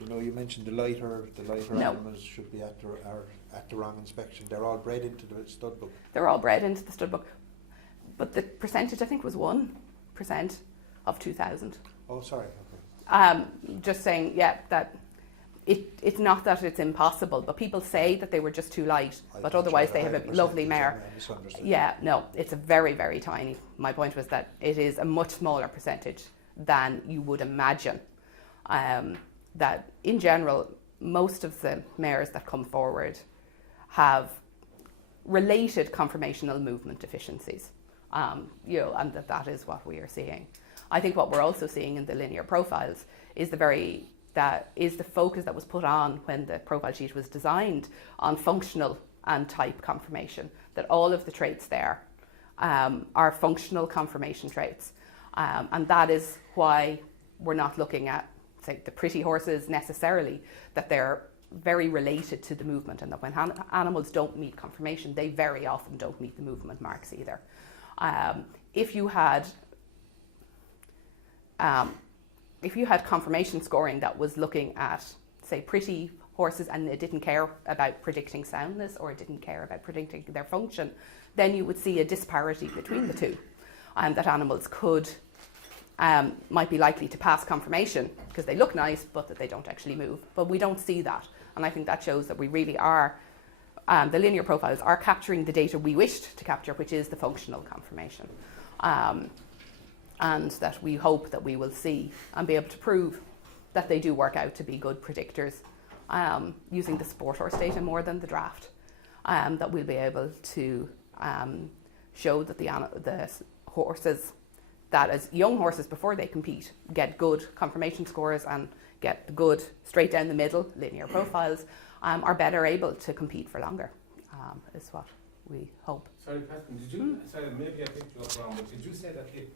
you know, you mentioned the lighter No. animals should be at the wrong inspection. They're all bred into the stud book. They're all bred into the stud book. But the percentage, I think, was 1% of 2,000. Oh, sorry. Okay. Just saying, yeah, that it's not that it's impossible, but people say that they were just too light, but otherwise they have a lovely mare. Yeah, no, it's a very, very tiny. My point was that it is a much smaller percentage than you would imagine. That in general, most of the mares that come forward have related conformational movement deficiencies, you know, and that is what we are seeing. I think what we're also seeing in the linear profiles is the focus that was put on when the profile sheet was designed on functional and type conformation, that all of the traits there are functional conformation traits. And that is why we're not looking at, say, the pretty horses necessarily, that they're very related to the movement, and that when animals don't meet conformation, they very often don't meet the movement marks either. If you had conformation scoring that was looking at, say, pretty horses and it didn't care about predicting soundness or it didn't care about predicting their function, then you would see a disparity between the two, and that animals might be likely to pass conformation because they look nice but that they don't actually move. But we don't see that, and I think that shows that we really are, the linear profiles are capturing the data we wished to capture, which is the functional conformation. And that we hope that we will see and be able to prove that they do work out to be good predictors using the sport horse data more than the draft, that we'll be able to show that the horses that as young horses before they compete get good conformation scores and get good straight down the middle linear profiles, are better able to compete for longer, is what we hope. Sorry, Patrick, did you, sorry, maybe I picked you up wrong, but did you say that the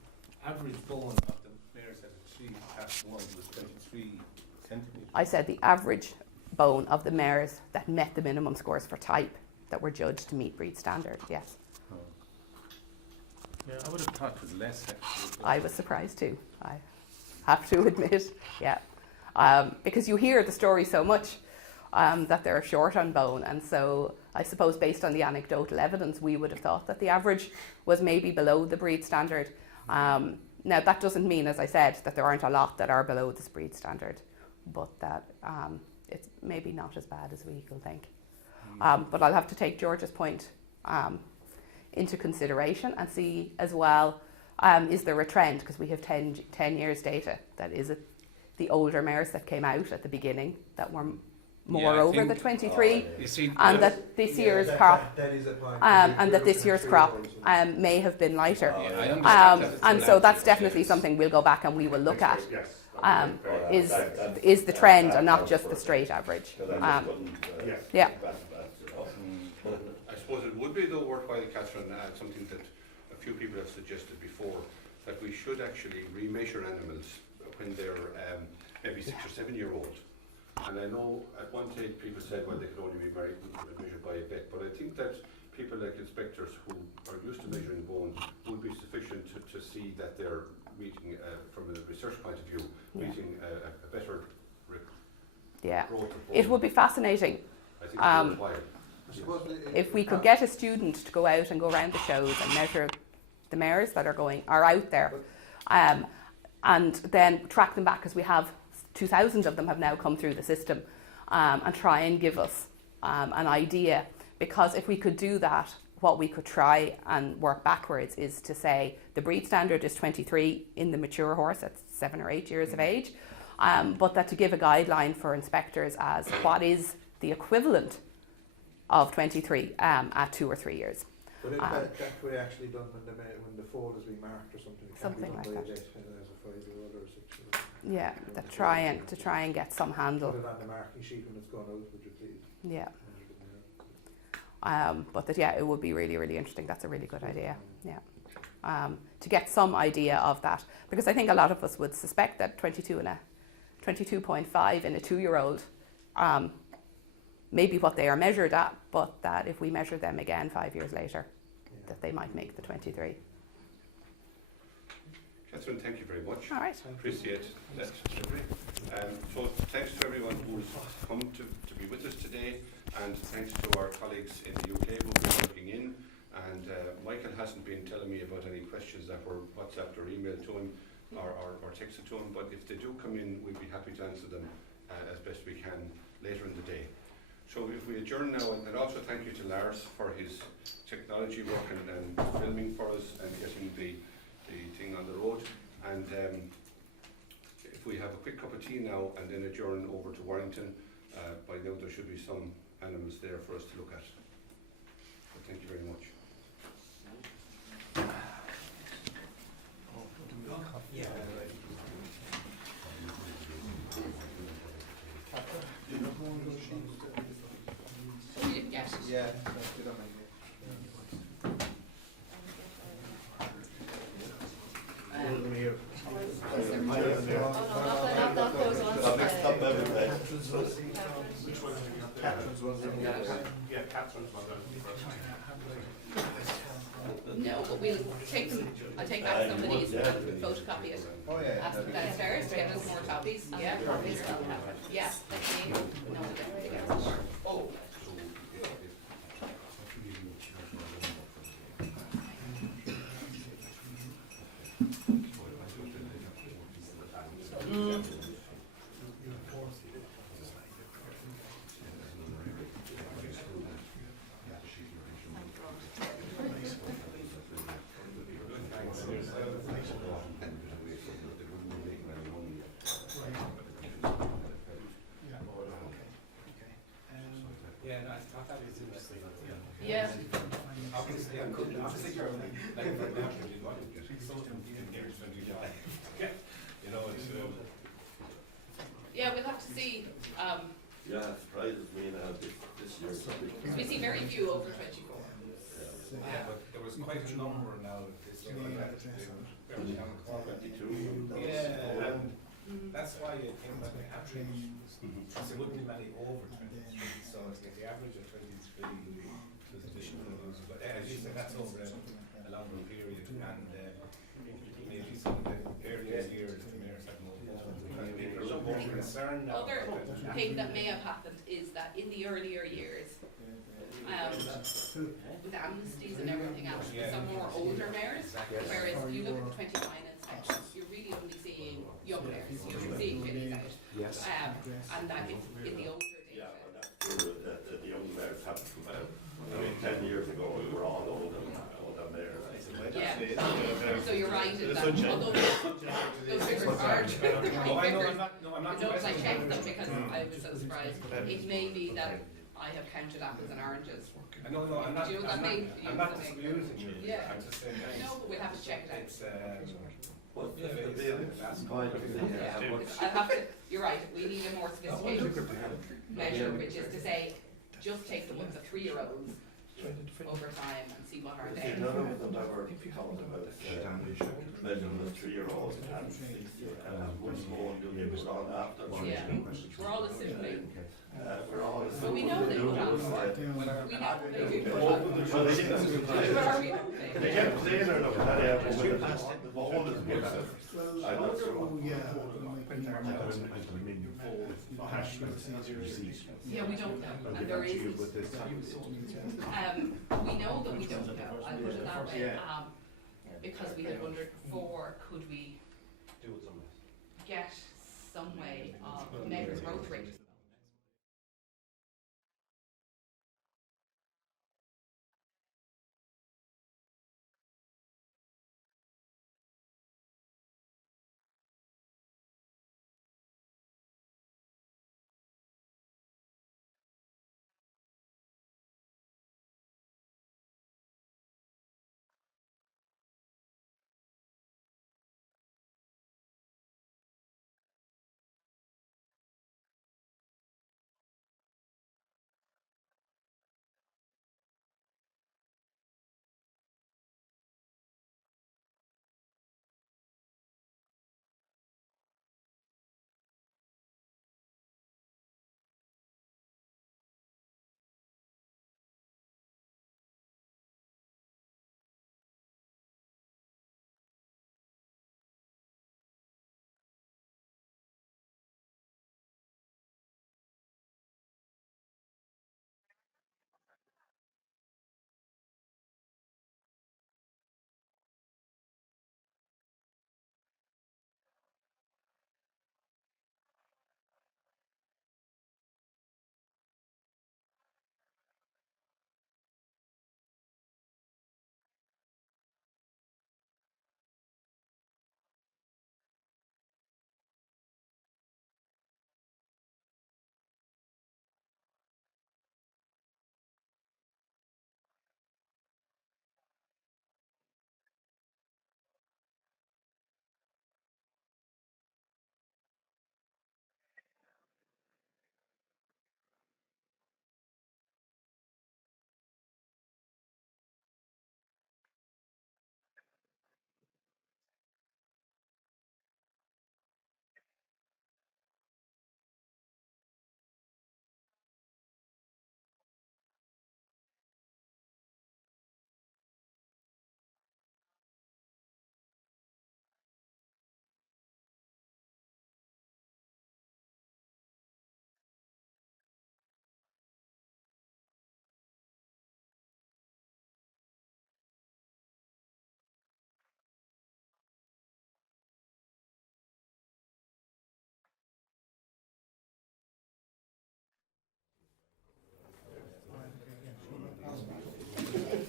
average bone of the mares that achieved Class 1 was 23 centimetres? I said the average bone of the mares that met the minimum scores for type that were judged to meet breed standard, yes. Oh. Yeah, I would have thought it was less actually. I was surprised too, I have to admit, yeah. Because you hear the story so much that they're short on bone, and so I suppose based on the anecdotal evidence we would have thought that the average was maybe below the breed standard. Now that doesn't mean, as I said, that there aren't a lot that are below this breed standard, but that it's maybe not as bad as we will think. But I'll have to take George's point into consideration and see as well, is there a trend, because we have 10 years data, that is it the older mares that came out at the beginning that were more over the 23, and that this year's crop, and that this year's crop may have been lighter, and so that's definitely something we'll go back and we will look at. Is the trend and not just the straight average? Yeah. I suppose it would be though worthwhile, Catherine, something that a few people have suggested before, that we should actually remeasure animals when they're maybe 6 or 7 year old. And I know at one stage people said, well, they could only be measured by a vet, but I think that people like inspectors who are used to measuring bone would be sufficient to see that they're meeting, from a research point of view, meeting a better growth of bone. It would be fascinating. I think it's worthwhile. If we could get a student to go out and go around the shows and measure the mares that are out there, and then track them back, because we have 2,000 of them have now come through the system, and try and give us an idea. Because if we could do that, what we could try and work backwards is to say the breed standard is 23 in the mature horse at 7 or 8 years of age, but that to give a guideline for inspectors as what is the equivalent of 23 at 2 or 3 years. But that could be actually done when the foal is being marked or something. It something can be like done that. as a 5-year-old or a 6-year-old. Yeah, to try and get some handle. Put it on the marking sheet when it's gone out, would you please? Yeah. But that, it would be really, really interesting. That's a really good idea. Yeah. To get some idea of that, because I think a lot of us would suspect that 22.5 in a 2-year-old may be what they are measured at, but that if we measure them again 5 years later, that they might make the 23. Catherine, thank you very much. All right. Appreciate that delivery. So thanks to everyone who's come to be with us today, and thanks to our colleagues in the UK who've been working in. And Michael hasn't been telling me about any questions that were WhatsApped or emailed to him or texted to him, but if they do come in, we'd be happy to answer them as best we can later in the day. So if we adjourn now, and also thank you to Lars for his technology work and filming for us and getting the thing on the road. And if we have a quick cup of tea now and then adjourn over to Warrington, by now there should be some animals there for us to look at. So thank you very much. Yeah. Yes. Yeah. No, but we'll take them, I'll take back some of these and photocopy it. Oh, yeah. Ask them downstairs to get us more copies. Yeah, copies. Yeah, like me. No, they get some more. Oh. Yeah, no, I thought that was interesting. Yeah. Obviously, I couldn't, obviously, Caroline, like, for example, you want to get something in here to do that. You know, it's, Yeah, we'll have to see, Yeah, it surprises me now this year. because we see very few over 24. yeah, but there was quite a number now this year. Like that, in Town Cork. 22. Yeah, and that's why I think that the average, there wouldn't be many over 23, so it's like the average of 23 was additional ones, but as you said, that's over a longer period, and maybe some of the earlier years, the mayor's had more. There's some more concern now. Other thing that may have happened is that in the earlier years, with amnesties and everything else, some more older mayors, whereas if you look at the 29 inspections, you're really only seeing young mayors, you're seeing kiddies out. Yes. And that in the older days. Yeah, but that's true that the young mayors have to come out. I mean, 10 years ago we were all older mayors. Yeah, so you're right in that, although those figures aren't the right figures. I'm not The notes I checked them because I was so surprised. It may be that I have counted apples and oranges. No, I'm not, Do you know what I'm that not, means? I'm not disabusing you. Yeah. I'm just saying that No, but we'll have to check it out. it's, What's yeah, the it's, bill? that's Yeah, I'll have to, you're right, we need a more sophisticated measure, which is to say, just take the ones of 3-year-olds over time and see what are they. None of them ever talked about measuring the 3-year-olds and what's going to do this on after. Yeah, we're all assuming, We're all but we know they don't. We know they do. Well, they didn't. Where are we hoping? They kept saying they're looking at it, but the ball is good. I'm not sure. Yeah, we don't know, and there is, we know that we don't know, I'll put it that way, because we had wondered before, could we get some way of negative growth rate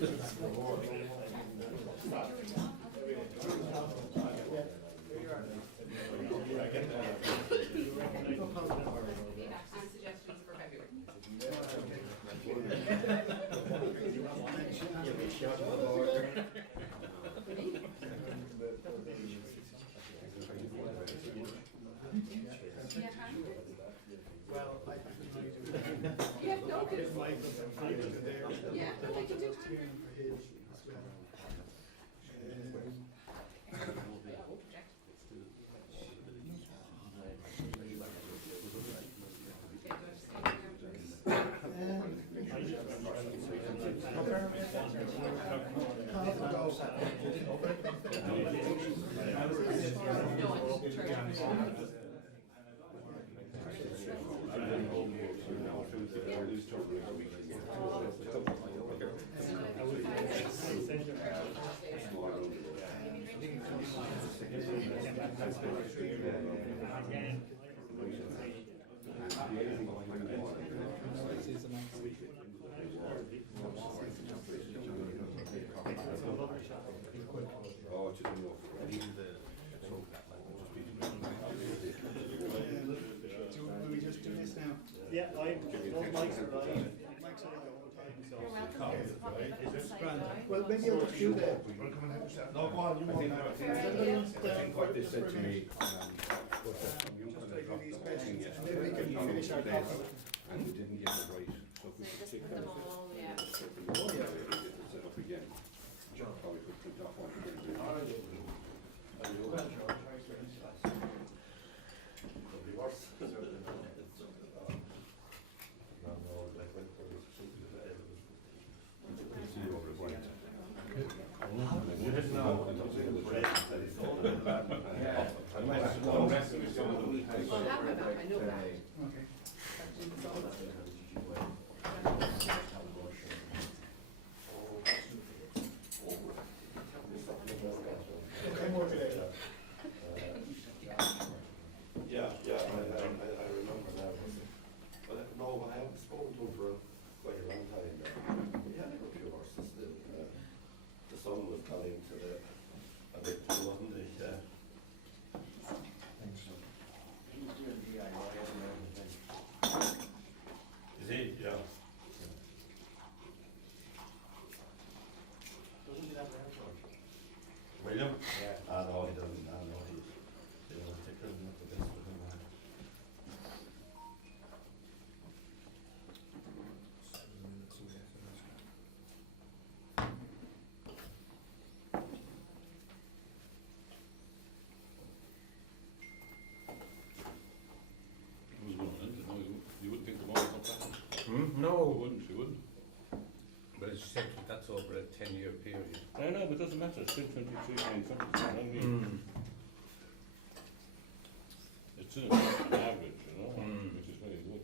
And suggestions for February. Well, I Yeah, no, can it's- Yeah, I can do Do we just do this now? Yeah, those mics are live. Mics are the whole time, so. Grand. Well, maybe I'll just do that. No, go on, you want that. I think what they said to me, was that Maybe we can finish our topic. and we didn't get it right. So if we could take that, yeah. set up again. Probably could print off one again. I know that. Yeah, I remember now. But no, I haven't spoken to him for quite a long time now. We had a good few horses still. The son was coming to the, a bit, wasn't he? Yeah. Is he? Yeah. William? Yeah. Ah, no, he doesn't. Ah, no, he's, you know, taking not the best with him. Who's going in? No, you wouldn't think the woman would come back. You No, wouldn't, you wouldn't. but as you said, that's over a 10-year period. I know, but it doesn't matter, it's still 23, 9, something, you know what I mean? It's still an average, you know, which is very good.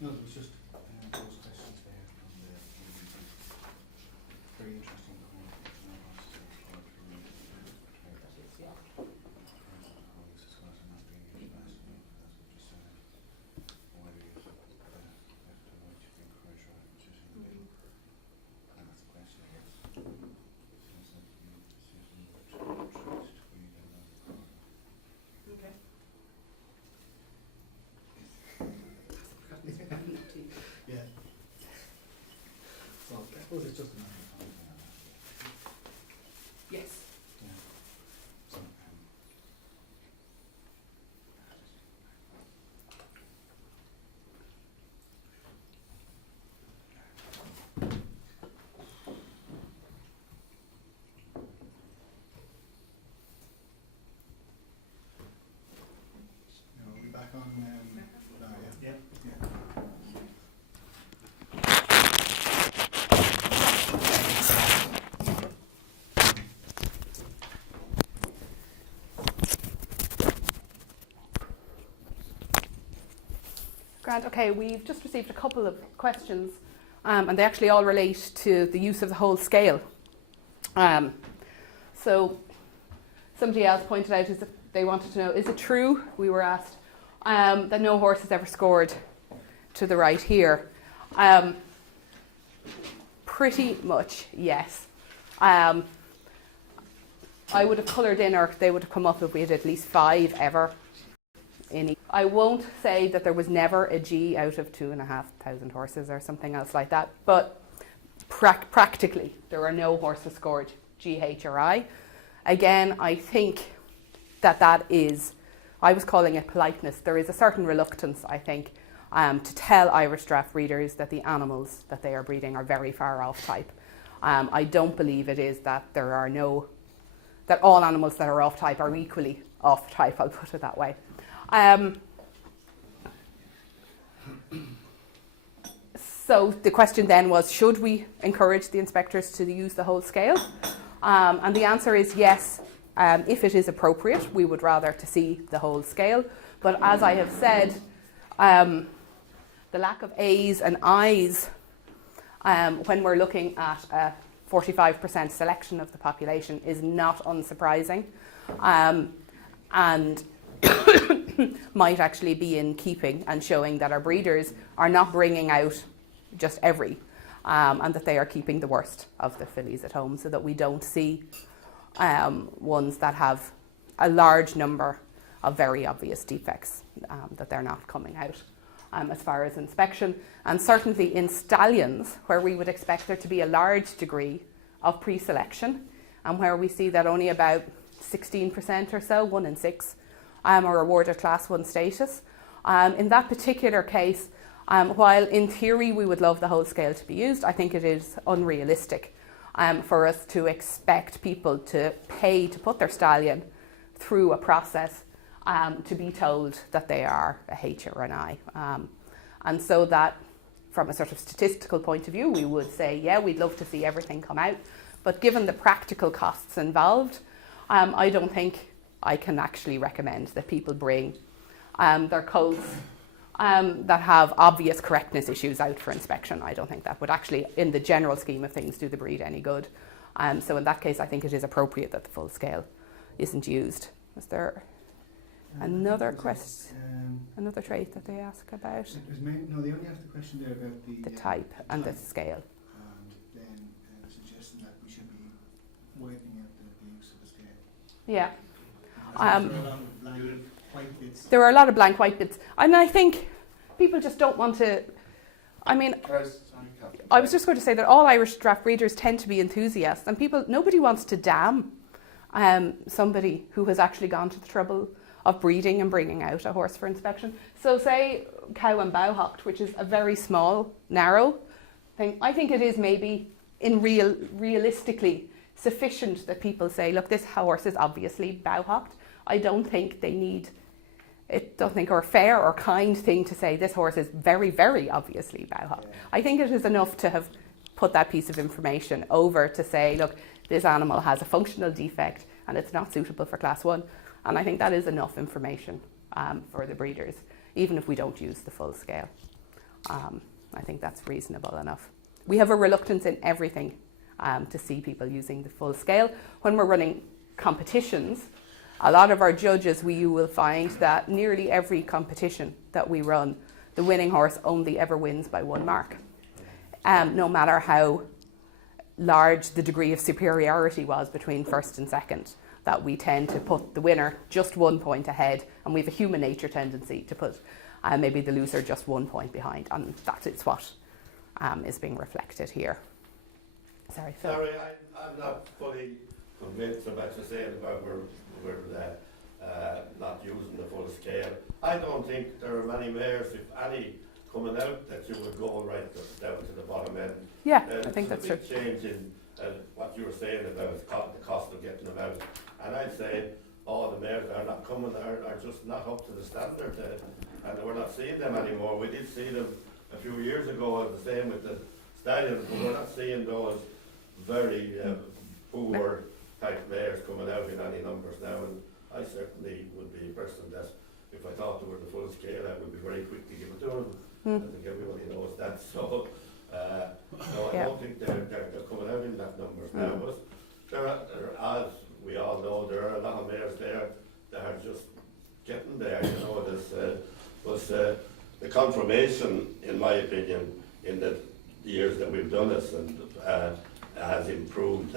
No, it was just those questions there from the very interesting comment. Yeah. So I suppose it's just a matter of time. Grant, okay, we've just received a couple of questions, and they actually all relate to the use of the whole scale. So somebody else pointed out, they wanted to know, is it true, we were asked, that no horse has ever scored to the right here? Pretty much, yes. I would have coloured in, or they would have come up if we had at least 5 ever. I won't say that there was never a G out of 2,500 horses or something else like that, but practically there are no horses scored GH or I. Again, I think that is, I was calling it politeness. There is a certain reluctance, I think, to tell Irish draft breeders that the animals that they are breeding are very far off type. I don't believe it is that there are that all animals that are off type are equally off type, I'll put it that way. So the question then was, should we encourage the inspectors to use the whole scale? And the answer is yes. If it is appropriate, we would rather to see the whole scale. But as I have said, the lack of A's and I's when we're looking at a 45% selection of the population is not unsurprising, and might actually be in keeping and showing that our breeders are not bringing out just every, and that they are keeping the worst of the fillies at home, so that we don't see ones that have a large number of very obvious defects, that they're not coming out as far as inspection. And certainly in stallions, where we would expect there to be a large degree of pre-selection, and where we see that only about 16% or so, 1 in 6, are awarded Class 1 status. In that particular case, while in theory we would love the whole scale to be used, I think it is unrealistic for us to expect people to pay to put their stallion through a process to be told that they are a H or an I. And so that, from a sort of statistical point of view, we would say, yeah, we'd love to see everything come out. But given the practical costs involved, I don't think I can actually recommend that people bring their colts that have obvious correctness issues out for inspection. I don't think that would actually, in the general scheme of things, do the breed any good. So in that case, I think it is appropriate that the full scale isn't used. Is there another question, another trait that they ask about? No, they only asked the question there about the type and the scale. And then suggesting that we should be widening out the use of the scale. Yeah. There are a lot of blank white bits. And I think people just don't want to, I mean, I was just going to say that all Irish draft breeders tend to be enthusiasts, and nobody wants to damn somebody who has actually gone to the trouble of breeding and bringing out a horse for inspection. So say Cow and Bowhocked, which is a very small, narrow thing, I think it is maybe realistically sufficient that people say, look, this horse is obviously Bowhocked. I don't think or fair or kind thing to say this horse is very, very obviously Bowhocked. Yeah. I think it is enough to have put that piece of information over to say, look, this animal has a functional defect and it's not suitable for Class 1. And I think that is enough information for the breeders, even if we don't use the full scale. I think that's reasonable enough. We have a reluctance in everything to see people using the full scale. When we're running competitions, a lot of our judges, you will find that nearly every competition that we run, the winning horse only ever wins by 1 mark. No matter how large the degree of superiority was between first and second, that we tend to put the winner just 1 point ahead, and we have a human nature tendency to put maybe the loser just 1 point behind, and that is what is being reflected here. Sorry, Phil. Sorry, I'm not fully convinced of what you're saying about we're not using the full scale. I don't think there are many mares, if any, coming out that you would go right down to the bottom end. Yeah, I think that's true. Change in what you were saying about the cost of getting them out. And I'd say all the mares that are not coming are just not up to the standard, and we're not seeing them anymore. We did see them a few years ago, and the same with the stallions, but we're not seeing those very poor type mares coming out in any numbers now. And I certainly would be a person that if I thought they were the full scale, I would be very quick to give it to them. I think everybody knows that. So, no, I don't think they're coming out in that numbers now. But there are, as we all know, there are a lot of mayors there that are just getting there. You know, was the confirmation, in my opinion, in the years that we've done this, and has improved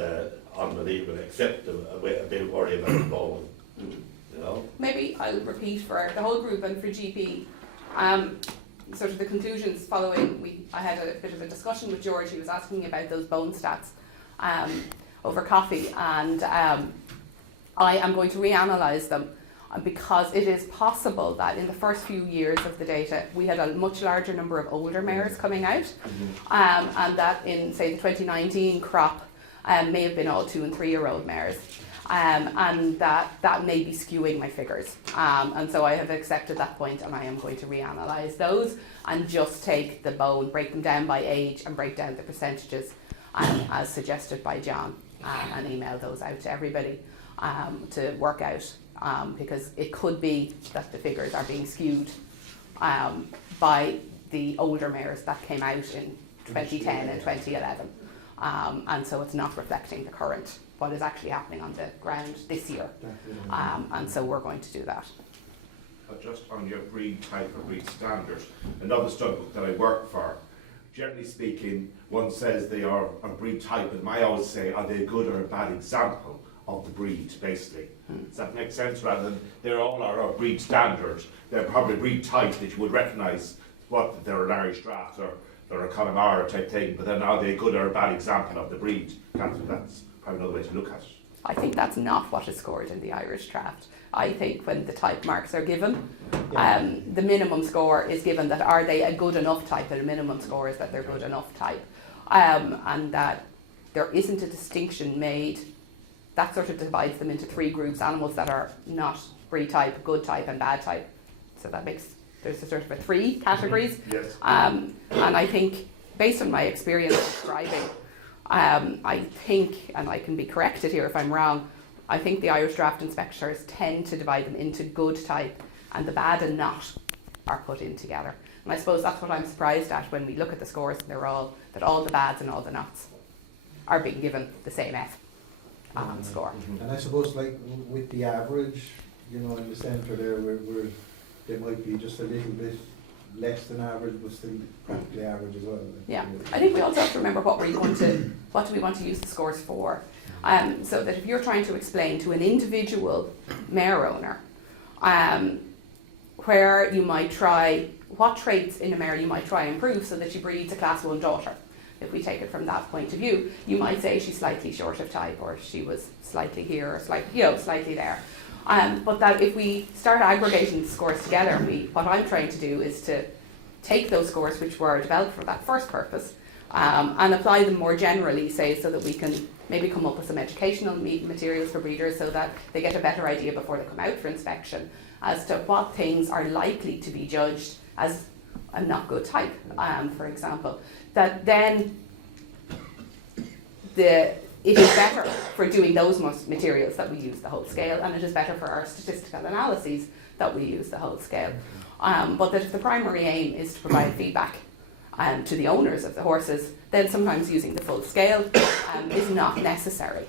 unbelievably, except a bit worry about the bowling. You know? Maybe I'll repeat for the whole group and for GP. Sort of the conclusions following, I had a bit of a discussion with George. He was asking me about those bone stats over coffee, and I am going to reanalyse them because it is possible that in the first few years of the data we had a much larger number of older mares coming out, and that in, say, the 2019 crop may have been all 2 and 3 year old mares. And that may be skewing my figures. And so I have accepted that point, and I am going to reanalyse those and just take the bone, break them down by age and break down the percentages as suggested by John, and email those out to everybody to work out, because it could be that the figures are being skewed by the older mares that came out in 2010 and 2011. And so it's not reflecting the current, what is actually happening on the ground this year. And so we're going to do that. But just on your breed type or breed standard, another stud that I work for, generally speaking, one says they are a breed type, and I always say, are they a good or a bad example of the breed, basically? Does that make sense? Rather than they're all our breed standard, they're probably breed type that you would recognise what they're an Irish Draft or they're a Connemara type thing, but then are they a good or a bad example of the breed? That's probably another way to look at it. I think that's not what is scored in the Irish Draft. I think when the type marks are given, the minimum score is given that are they a good enough type, and the minimum score is that they're good enough type. And that there isn't a distinction made. That sort of divides them into 3 groups: animals that are not breed type, good type and bad type. So that makes, there's a sort of 3 categories. Yes. And I think, based on my experience describing, I think, and I can be corrected here if I'm wrong, I think the Irish Draft inspectors tend to divide them into good type, and the bad and not are put in together. And I suppose that's what I'm surprised at when we look at the scores, and they're all, that all the bads and all the nots are being given the same F score. And I suppose, like with the average, you know, in the centre there, where they might be just a little bit less than average, but still practically average as well. Yeah, I think we also have to remember what do we want to use the scores for. So that if you're trying to explain to an individual mare owner where you might try, what traits in a mare you might try and improve so that she breeds a class 1 daughter, if we take it from that point of view, you might say she's slightly short of type, or she was slightly here, or slightly, slightly there. But that if we start aggregating the scores together, what I'm trying to do is to take those scores which were developed for that first purpose and apply them more generally, say, so that we can maybe come up with some educational materials for breeders so that they get a better idea before they come out for inspection as to what things are likely to be judged as a not good type, for example. That then it is better for doing those materials that we use the whole scale, and it is better for our statistical analyses that we use the whole scale. But that if the primary aim is to provide feedback to the owners of the horses, then sometimes using the full scale is not necessary,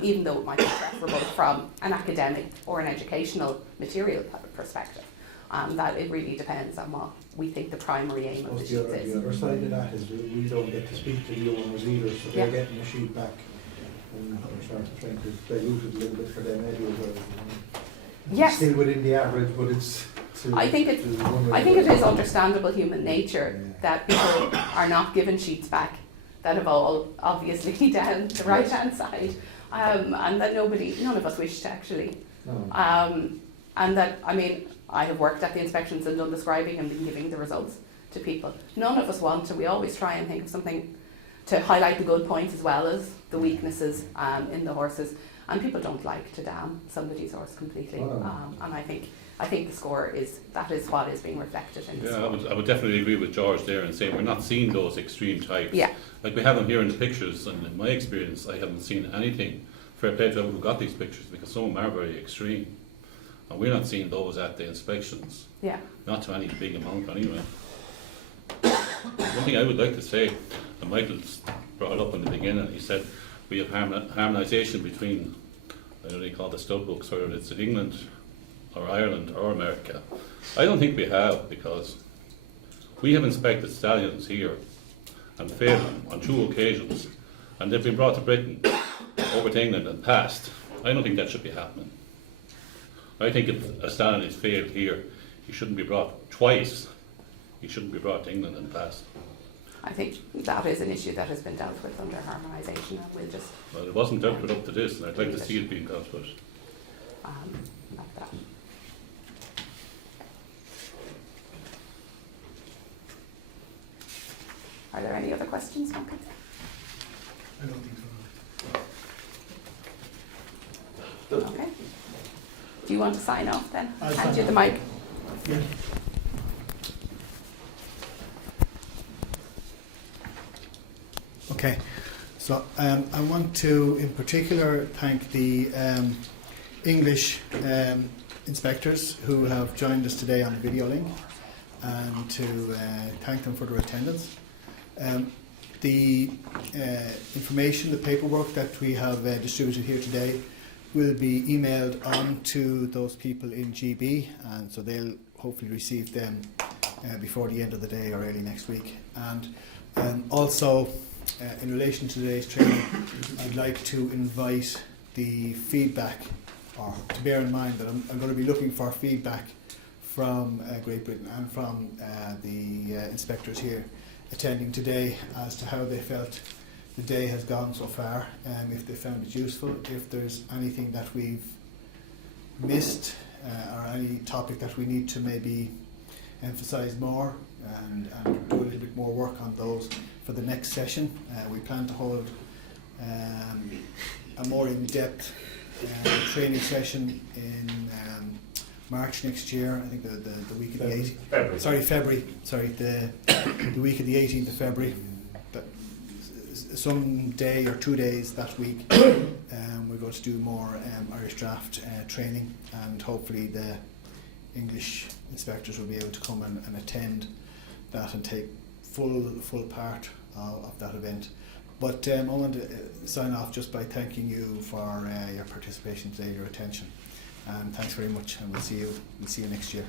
even though it might be preferable from an academic or an educational material perspective. That it really depends on what we think the primary aim of the sheets is. The other side of that is we don't get to speak to the owners either, so they're getting the sheet back, and we're trying to dilute it a little bit for them anyway. Yes. Still within the average, but it's. I think it is understandable human nature that people are not given sheets back that have all obviously down the right hand side, and that none of us wish to actually. And that, I mean, I have worked at the inspections and done the scribing and been giving the results to people. None of us want to. We always try and think of something to highlight the good points as well as the weaknesses in the horses. And people don't like to damn somebody's horse completely. And I think the score that is what is being reflected in the score. I would definitely agree with George there and say we're not seeing those extreme types. Yeah. Like we have them here in the pictures, and in my experience I haven't seen anything. Fair play to who got these pictures, because some of them are very extreme. And we're not seeing those at the inspections. Yeah. Not to any big amount anyway. One thing I would like to say, and Michael brought it up in the beginning, he said we have harmonisation between, I don't know what you call the stud books, whether it's in England or Ireland or America. I don't think we have, because we have inspected stallions here and failed on 2 occasions, and they've been brought to Britain, over to England and passed. I don't think that should be happening. I think if a stallion is failed here, he shouldn't be brought twice. He shouldn't be brought to England and passed. I think that is an issue that has been dealt with under harmonisation, and we'll just... Well, it wasn't dealt with up to this, and I'd like to see it being dealt with. Like that. Are there any other questions, Duncan? I don't think so. Okay. Do you want to sign off then? I'll Hand sign you the off. mic. Yeah. Okay, so I want to in particular thank the English inspectors who have joined us today on the video link, and to thank them for their attendance. The information, the paperwork that we have distributed here today will be emailed on to those people in GB, and so they'll hopefully receive them before the end of the day or early next week. And also, in relation to today's training, I'd like to invite the feedback, or to bear in mind that I'm going to be looking for feedback from Great Britain and from the inspectors here attending today as to how they felt the day has gone so far, if they found it useful, if there's anything that we've missed or any topic that we need to maybe emphasise more, and do a little bit more work on those for the next session. We plan to hold a more in-depth training session in March next year. I think the week of the 18th. February. Sorry, the week of the 18th of February. Some day or 2 days that week, we're going to do more Irish draft training, and hopefully the English inspectors will be able to come and attend that and take full part of that event. But I want to sign off just by thanking you for your participation today, your attention, and thanks very much, and we'll see you next year.